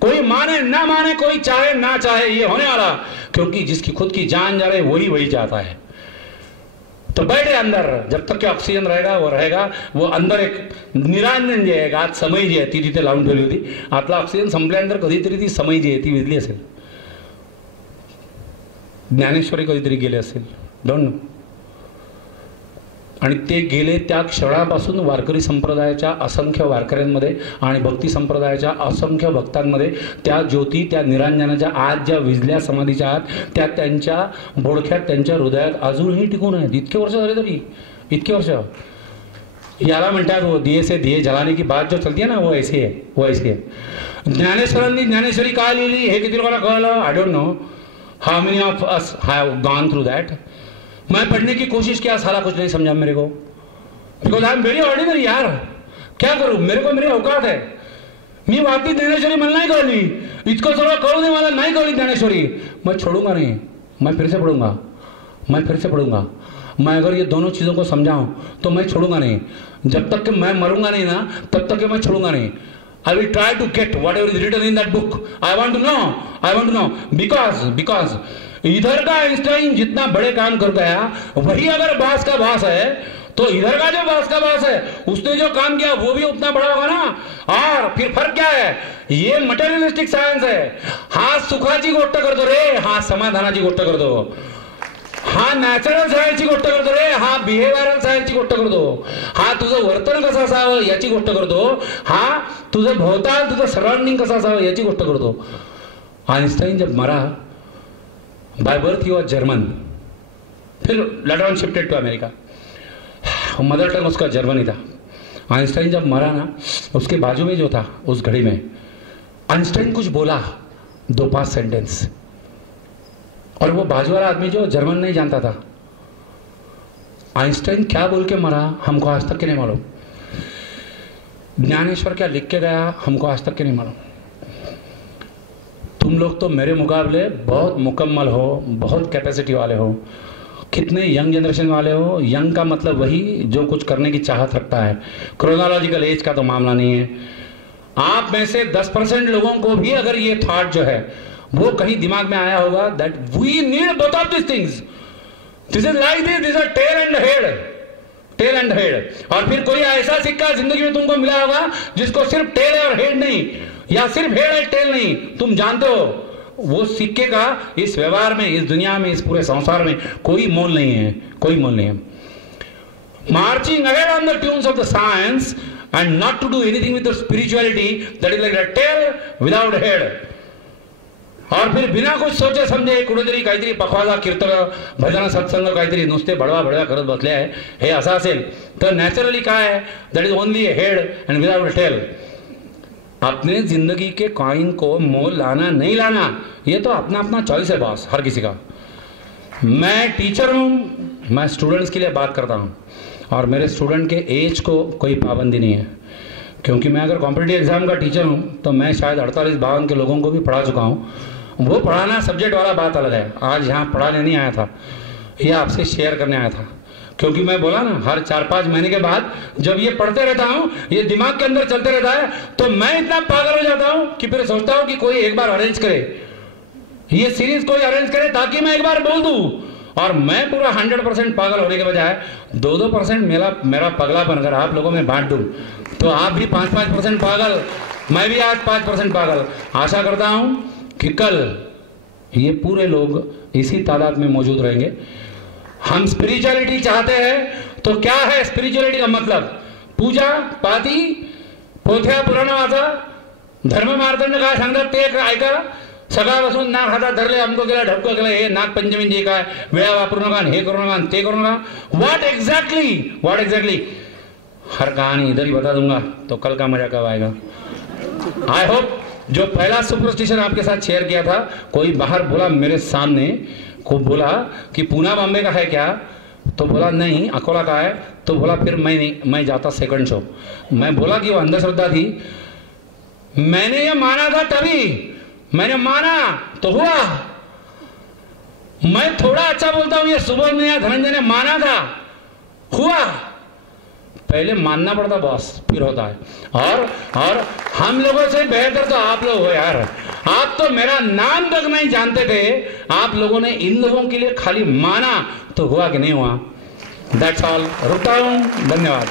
कोई माने ना माने, कोई चाहे ना चाहे, ये होने वाला, क्योंकि जिसकी खुद की जान जा रही वही वही चाहता है। तो बैठे अंदर, जब तक कि ऑक्सीजन रहेगा वो रहेगा। वो अंदर एक निरांजन जे आहे, आत समय जी आहे ती तिथे लावून ठेवली होती। आतला ऑक्सिजन संपल्यानंतर कधीतरी ती समय जी आहे ती विजली असेल, ज्ञानेश्वरी कधीतरी गेले असेल, डोंट नो। आणि ते गेले त्या क्षणापासून वारकरी संप्रदायाच्या असंख्य वारकऱ्यांमध्ये आणि भक्ती संप्रदायाच्या असंख्य भक्तांमध्ये त्या ज्योती, त्या निरांजनाच्या आज ज्या विजल्या समाधीच्या आत, त्या त्यांच्या बोडख्यात, त्यांच्या हृदयात अजूनही टिकून आहेत। इतके वर्ष झाले तरी, इतके वर्ष। याला म्हणतात वो दिए से दिए जलाने की बात जो चलती है ना, वो ऐसी है, वो ऐसी है। ज्ञानेश्वरांनी ज्ञानेश्वरी का लिहिली हे किती लोकांना कळलं, I don't know. How many of us have gone through that. मैं पढ़ने की कोशिश किया, सारा कुछ नहीं समझा मेरे को, because I am very ordinary यार। क्या करूं, मेरे को मेरी औकात है। मी वाटली ज्ञानेश्वरी मला नाही कळली, इतकं सगळं कळू दे मला, नाही कळली ज्ञानेश्वरी, मैं छोड़ूंगा नहीं, मैं फिर से पढ़ूंगा, मैं फिर से पढ़ूंगा। मैं अगर ये दोनों चीज़ों को समझाऊं तो मैं छोड़ूंगा नहीं। जब तक कि मैं मरूंगा नहीं ना, तब तक कि मैं छोड़ूंगा नहीं। I will try to get whatever is written in that book. I want to know, I want to know, because इधर का आइंस्टाइन जितना बड़े काम कर गया, वही अगर बास का बास है तो इधर का जो बास का बास है उसने जो काम किया वो भी उतना बड़ा होगा ना। और फिर फर्क क्या है, ये मटेरियलिस्टिक सायन्स है। हा सुखाची गोष्ट करतो रे, हा समाधानाची गोष्ट करतो, हा नॅचरल सायन्सची गोष्ट करतो रे, हा बिहेवियरल सायन्सची गोष्ट करतो, हा तुझं वर्तन कसं असावं याची गोष्ट करतो, हा तुझं भोवताल, तुझं सराउंडिंग कसं असावं याची गोष्ट करतो। आइंस्टाइन जब मरा, by birth he was German, फिर later on shifted to America, mother tongue उसका जर्मनी था। आइंस्टाइन जब मरा ना, उसके बाजू में जो था उस घड़ी में, आइंस्टाइन कुछ बोला, 2-5 सेंटेंस, और वो बाजू वाला आदमी जो जर्मन नहीं जानता था, आइंस्टाइन क्या बोल के मरा हमको आज तक के नहीं मालूम। ज्ञानेश्वर क्या लिख के गया हमको आज तक के नहीं मालूम। तुम लोग तो मेरे मुकाबले बहुत मुकम्मल हो, बहुत कैपेसिटी वाले हो, कितने यंग जनरेशन वाले हो। यंग का मतलब वही जो कुछ करने की चाहत रखता है, क्रोनोलॉजिकल एज का तो मामला नहीं है। आप में से 10% लोगों को भी अगर ये थॉट जो है वो कहीं दिमाग में आया होगा that we need both of this things, this is like this, this is tail and head, tail and head. और फिर कोई ऐसा सिक्का जिंदगी में तुमको मिला होगा जिसको सिर्फ टेल और हेड नहीं, या सिर्फ हेड एंड टेल नहीं, तुम जानते हो वो सिक्के का इस व्यवहार में, इस दुनिया में, इस पूरे संसार में कोई मोल नहीं है, कोई मोल नहीं है। Marching ahead on the tunes of the science and not to do anything with the spirituality, that is like a tail without head. और फिर बिना कुछ सोचे समजे कुठेतरी काहीतरी पखवाजा, कीर्तन, भजन, सत्संग काहीतरी नुसते बडवा बडवा करत बसले आहे, हे असं असेल तर नॅचरली काय आहे, that is only a head and without a tail. अपने जिंदगी के कॉइन को मोल लाना नहीं लाना ये तो अपना अपना चॉइस है बॉस, हर किसी का। मैं टीचर हूं, मैं स्टूडेंट्स के लिए बात करता हूं, और मेरे स्टूडेंट के एज को कोई पाबंदी नहीं है, क्योंकि मैं अगर कॉम्पिटिटिव एग्जाम का टीचर हूं तो मैं शायद 48-52 के लोगों को भी पढ़ा चुका हूं। वो पढ़ाना सब्जेक्ट वाला बात अलग है, आज यहाँ पढ़ाने नहीं आया था, ये आपसे शेयर करने आया था। क्योंकि मैं बोला ना, हर 4-5 महीने के बाद जब ये पढ़ते रहता हूं, ये दिमाग के अंदर चलते रहता है, तो मैं इतना पागल हो जाता हूं कि फिर सोचता हूं कि कोई एक बार अरेंज करे, ये सीरीज कोई अरेंज करे ताकि मैं एक बार बोल दूं। और मैं पूरा 100% पागल होने के बजाय 2-2% मेरा पगलापन अगर आप लोगों में बांट दूं तो आप भी 5-5% पागल, मैं भी आज 5% पागल। आशा करता हूं कि कल ये पूरे लोग इसी तादाद में मौजूद रहेंगे। हम स्पिरिचुअलिटी चाहते हैं तो क्या है स्पिरिचुअलिटी का मतलब? पूजा पाती, पोथ्या पुराण वाचा, धर्म मार्तंड काय सांगतात ते ऐका, सकाळपासून नाक हातात धरले, अमको केला, ढपको केला, हे नागपंचमी जे काय वेळा वापरू नका, हे करू नका, ते करू नका। व्हाट एग्जैक्टली हर कहानी इधर ही बता दूंगा, तो कल का मजा कब आएगा। आई होप जो पहला सुपरस्टिशन आपके साथ शेयर किया था, कोई बाहर बोला मेरे सामने, को बोला कि पूना बॉम्बे का है क्या, तो बोला नहीं अकोला का है, तो बोला फिर मैं नहीं, मैं जाता सेकंड शो। मैं बोला कि वो अंधश्रद्धा थी, मैंने ये माना था, तभी मैंने माना तो हुआ, मैं थोड़ा अच्छा बोलता हूं, ये सुबोध ने या धनंजय ने माना था, हुआ। पहले मानना पड़ता बॉस, फिर होता है। और हम लोगों से बेहतर तो आप लोग हो यार। आप तो मेरा नाम तक नहीं जानते थे, आप लोगों ने इन लोगों के लिए खाली माना तो हुआ कि नहीं हुआ। That's all. रुकता हूं, धन्यवाद।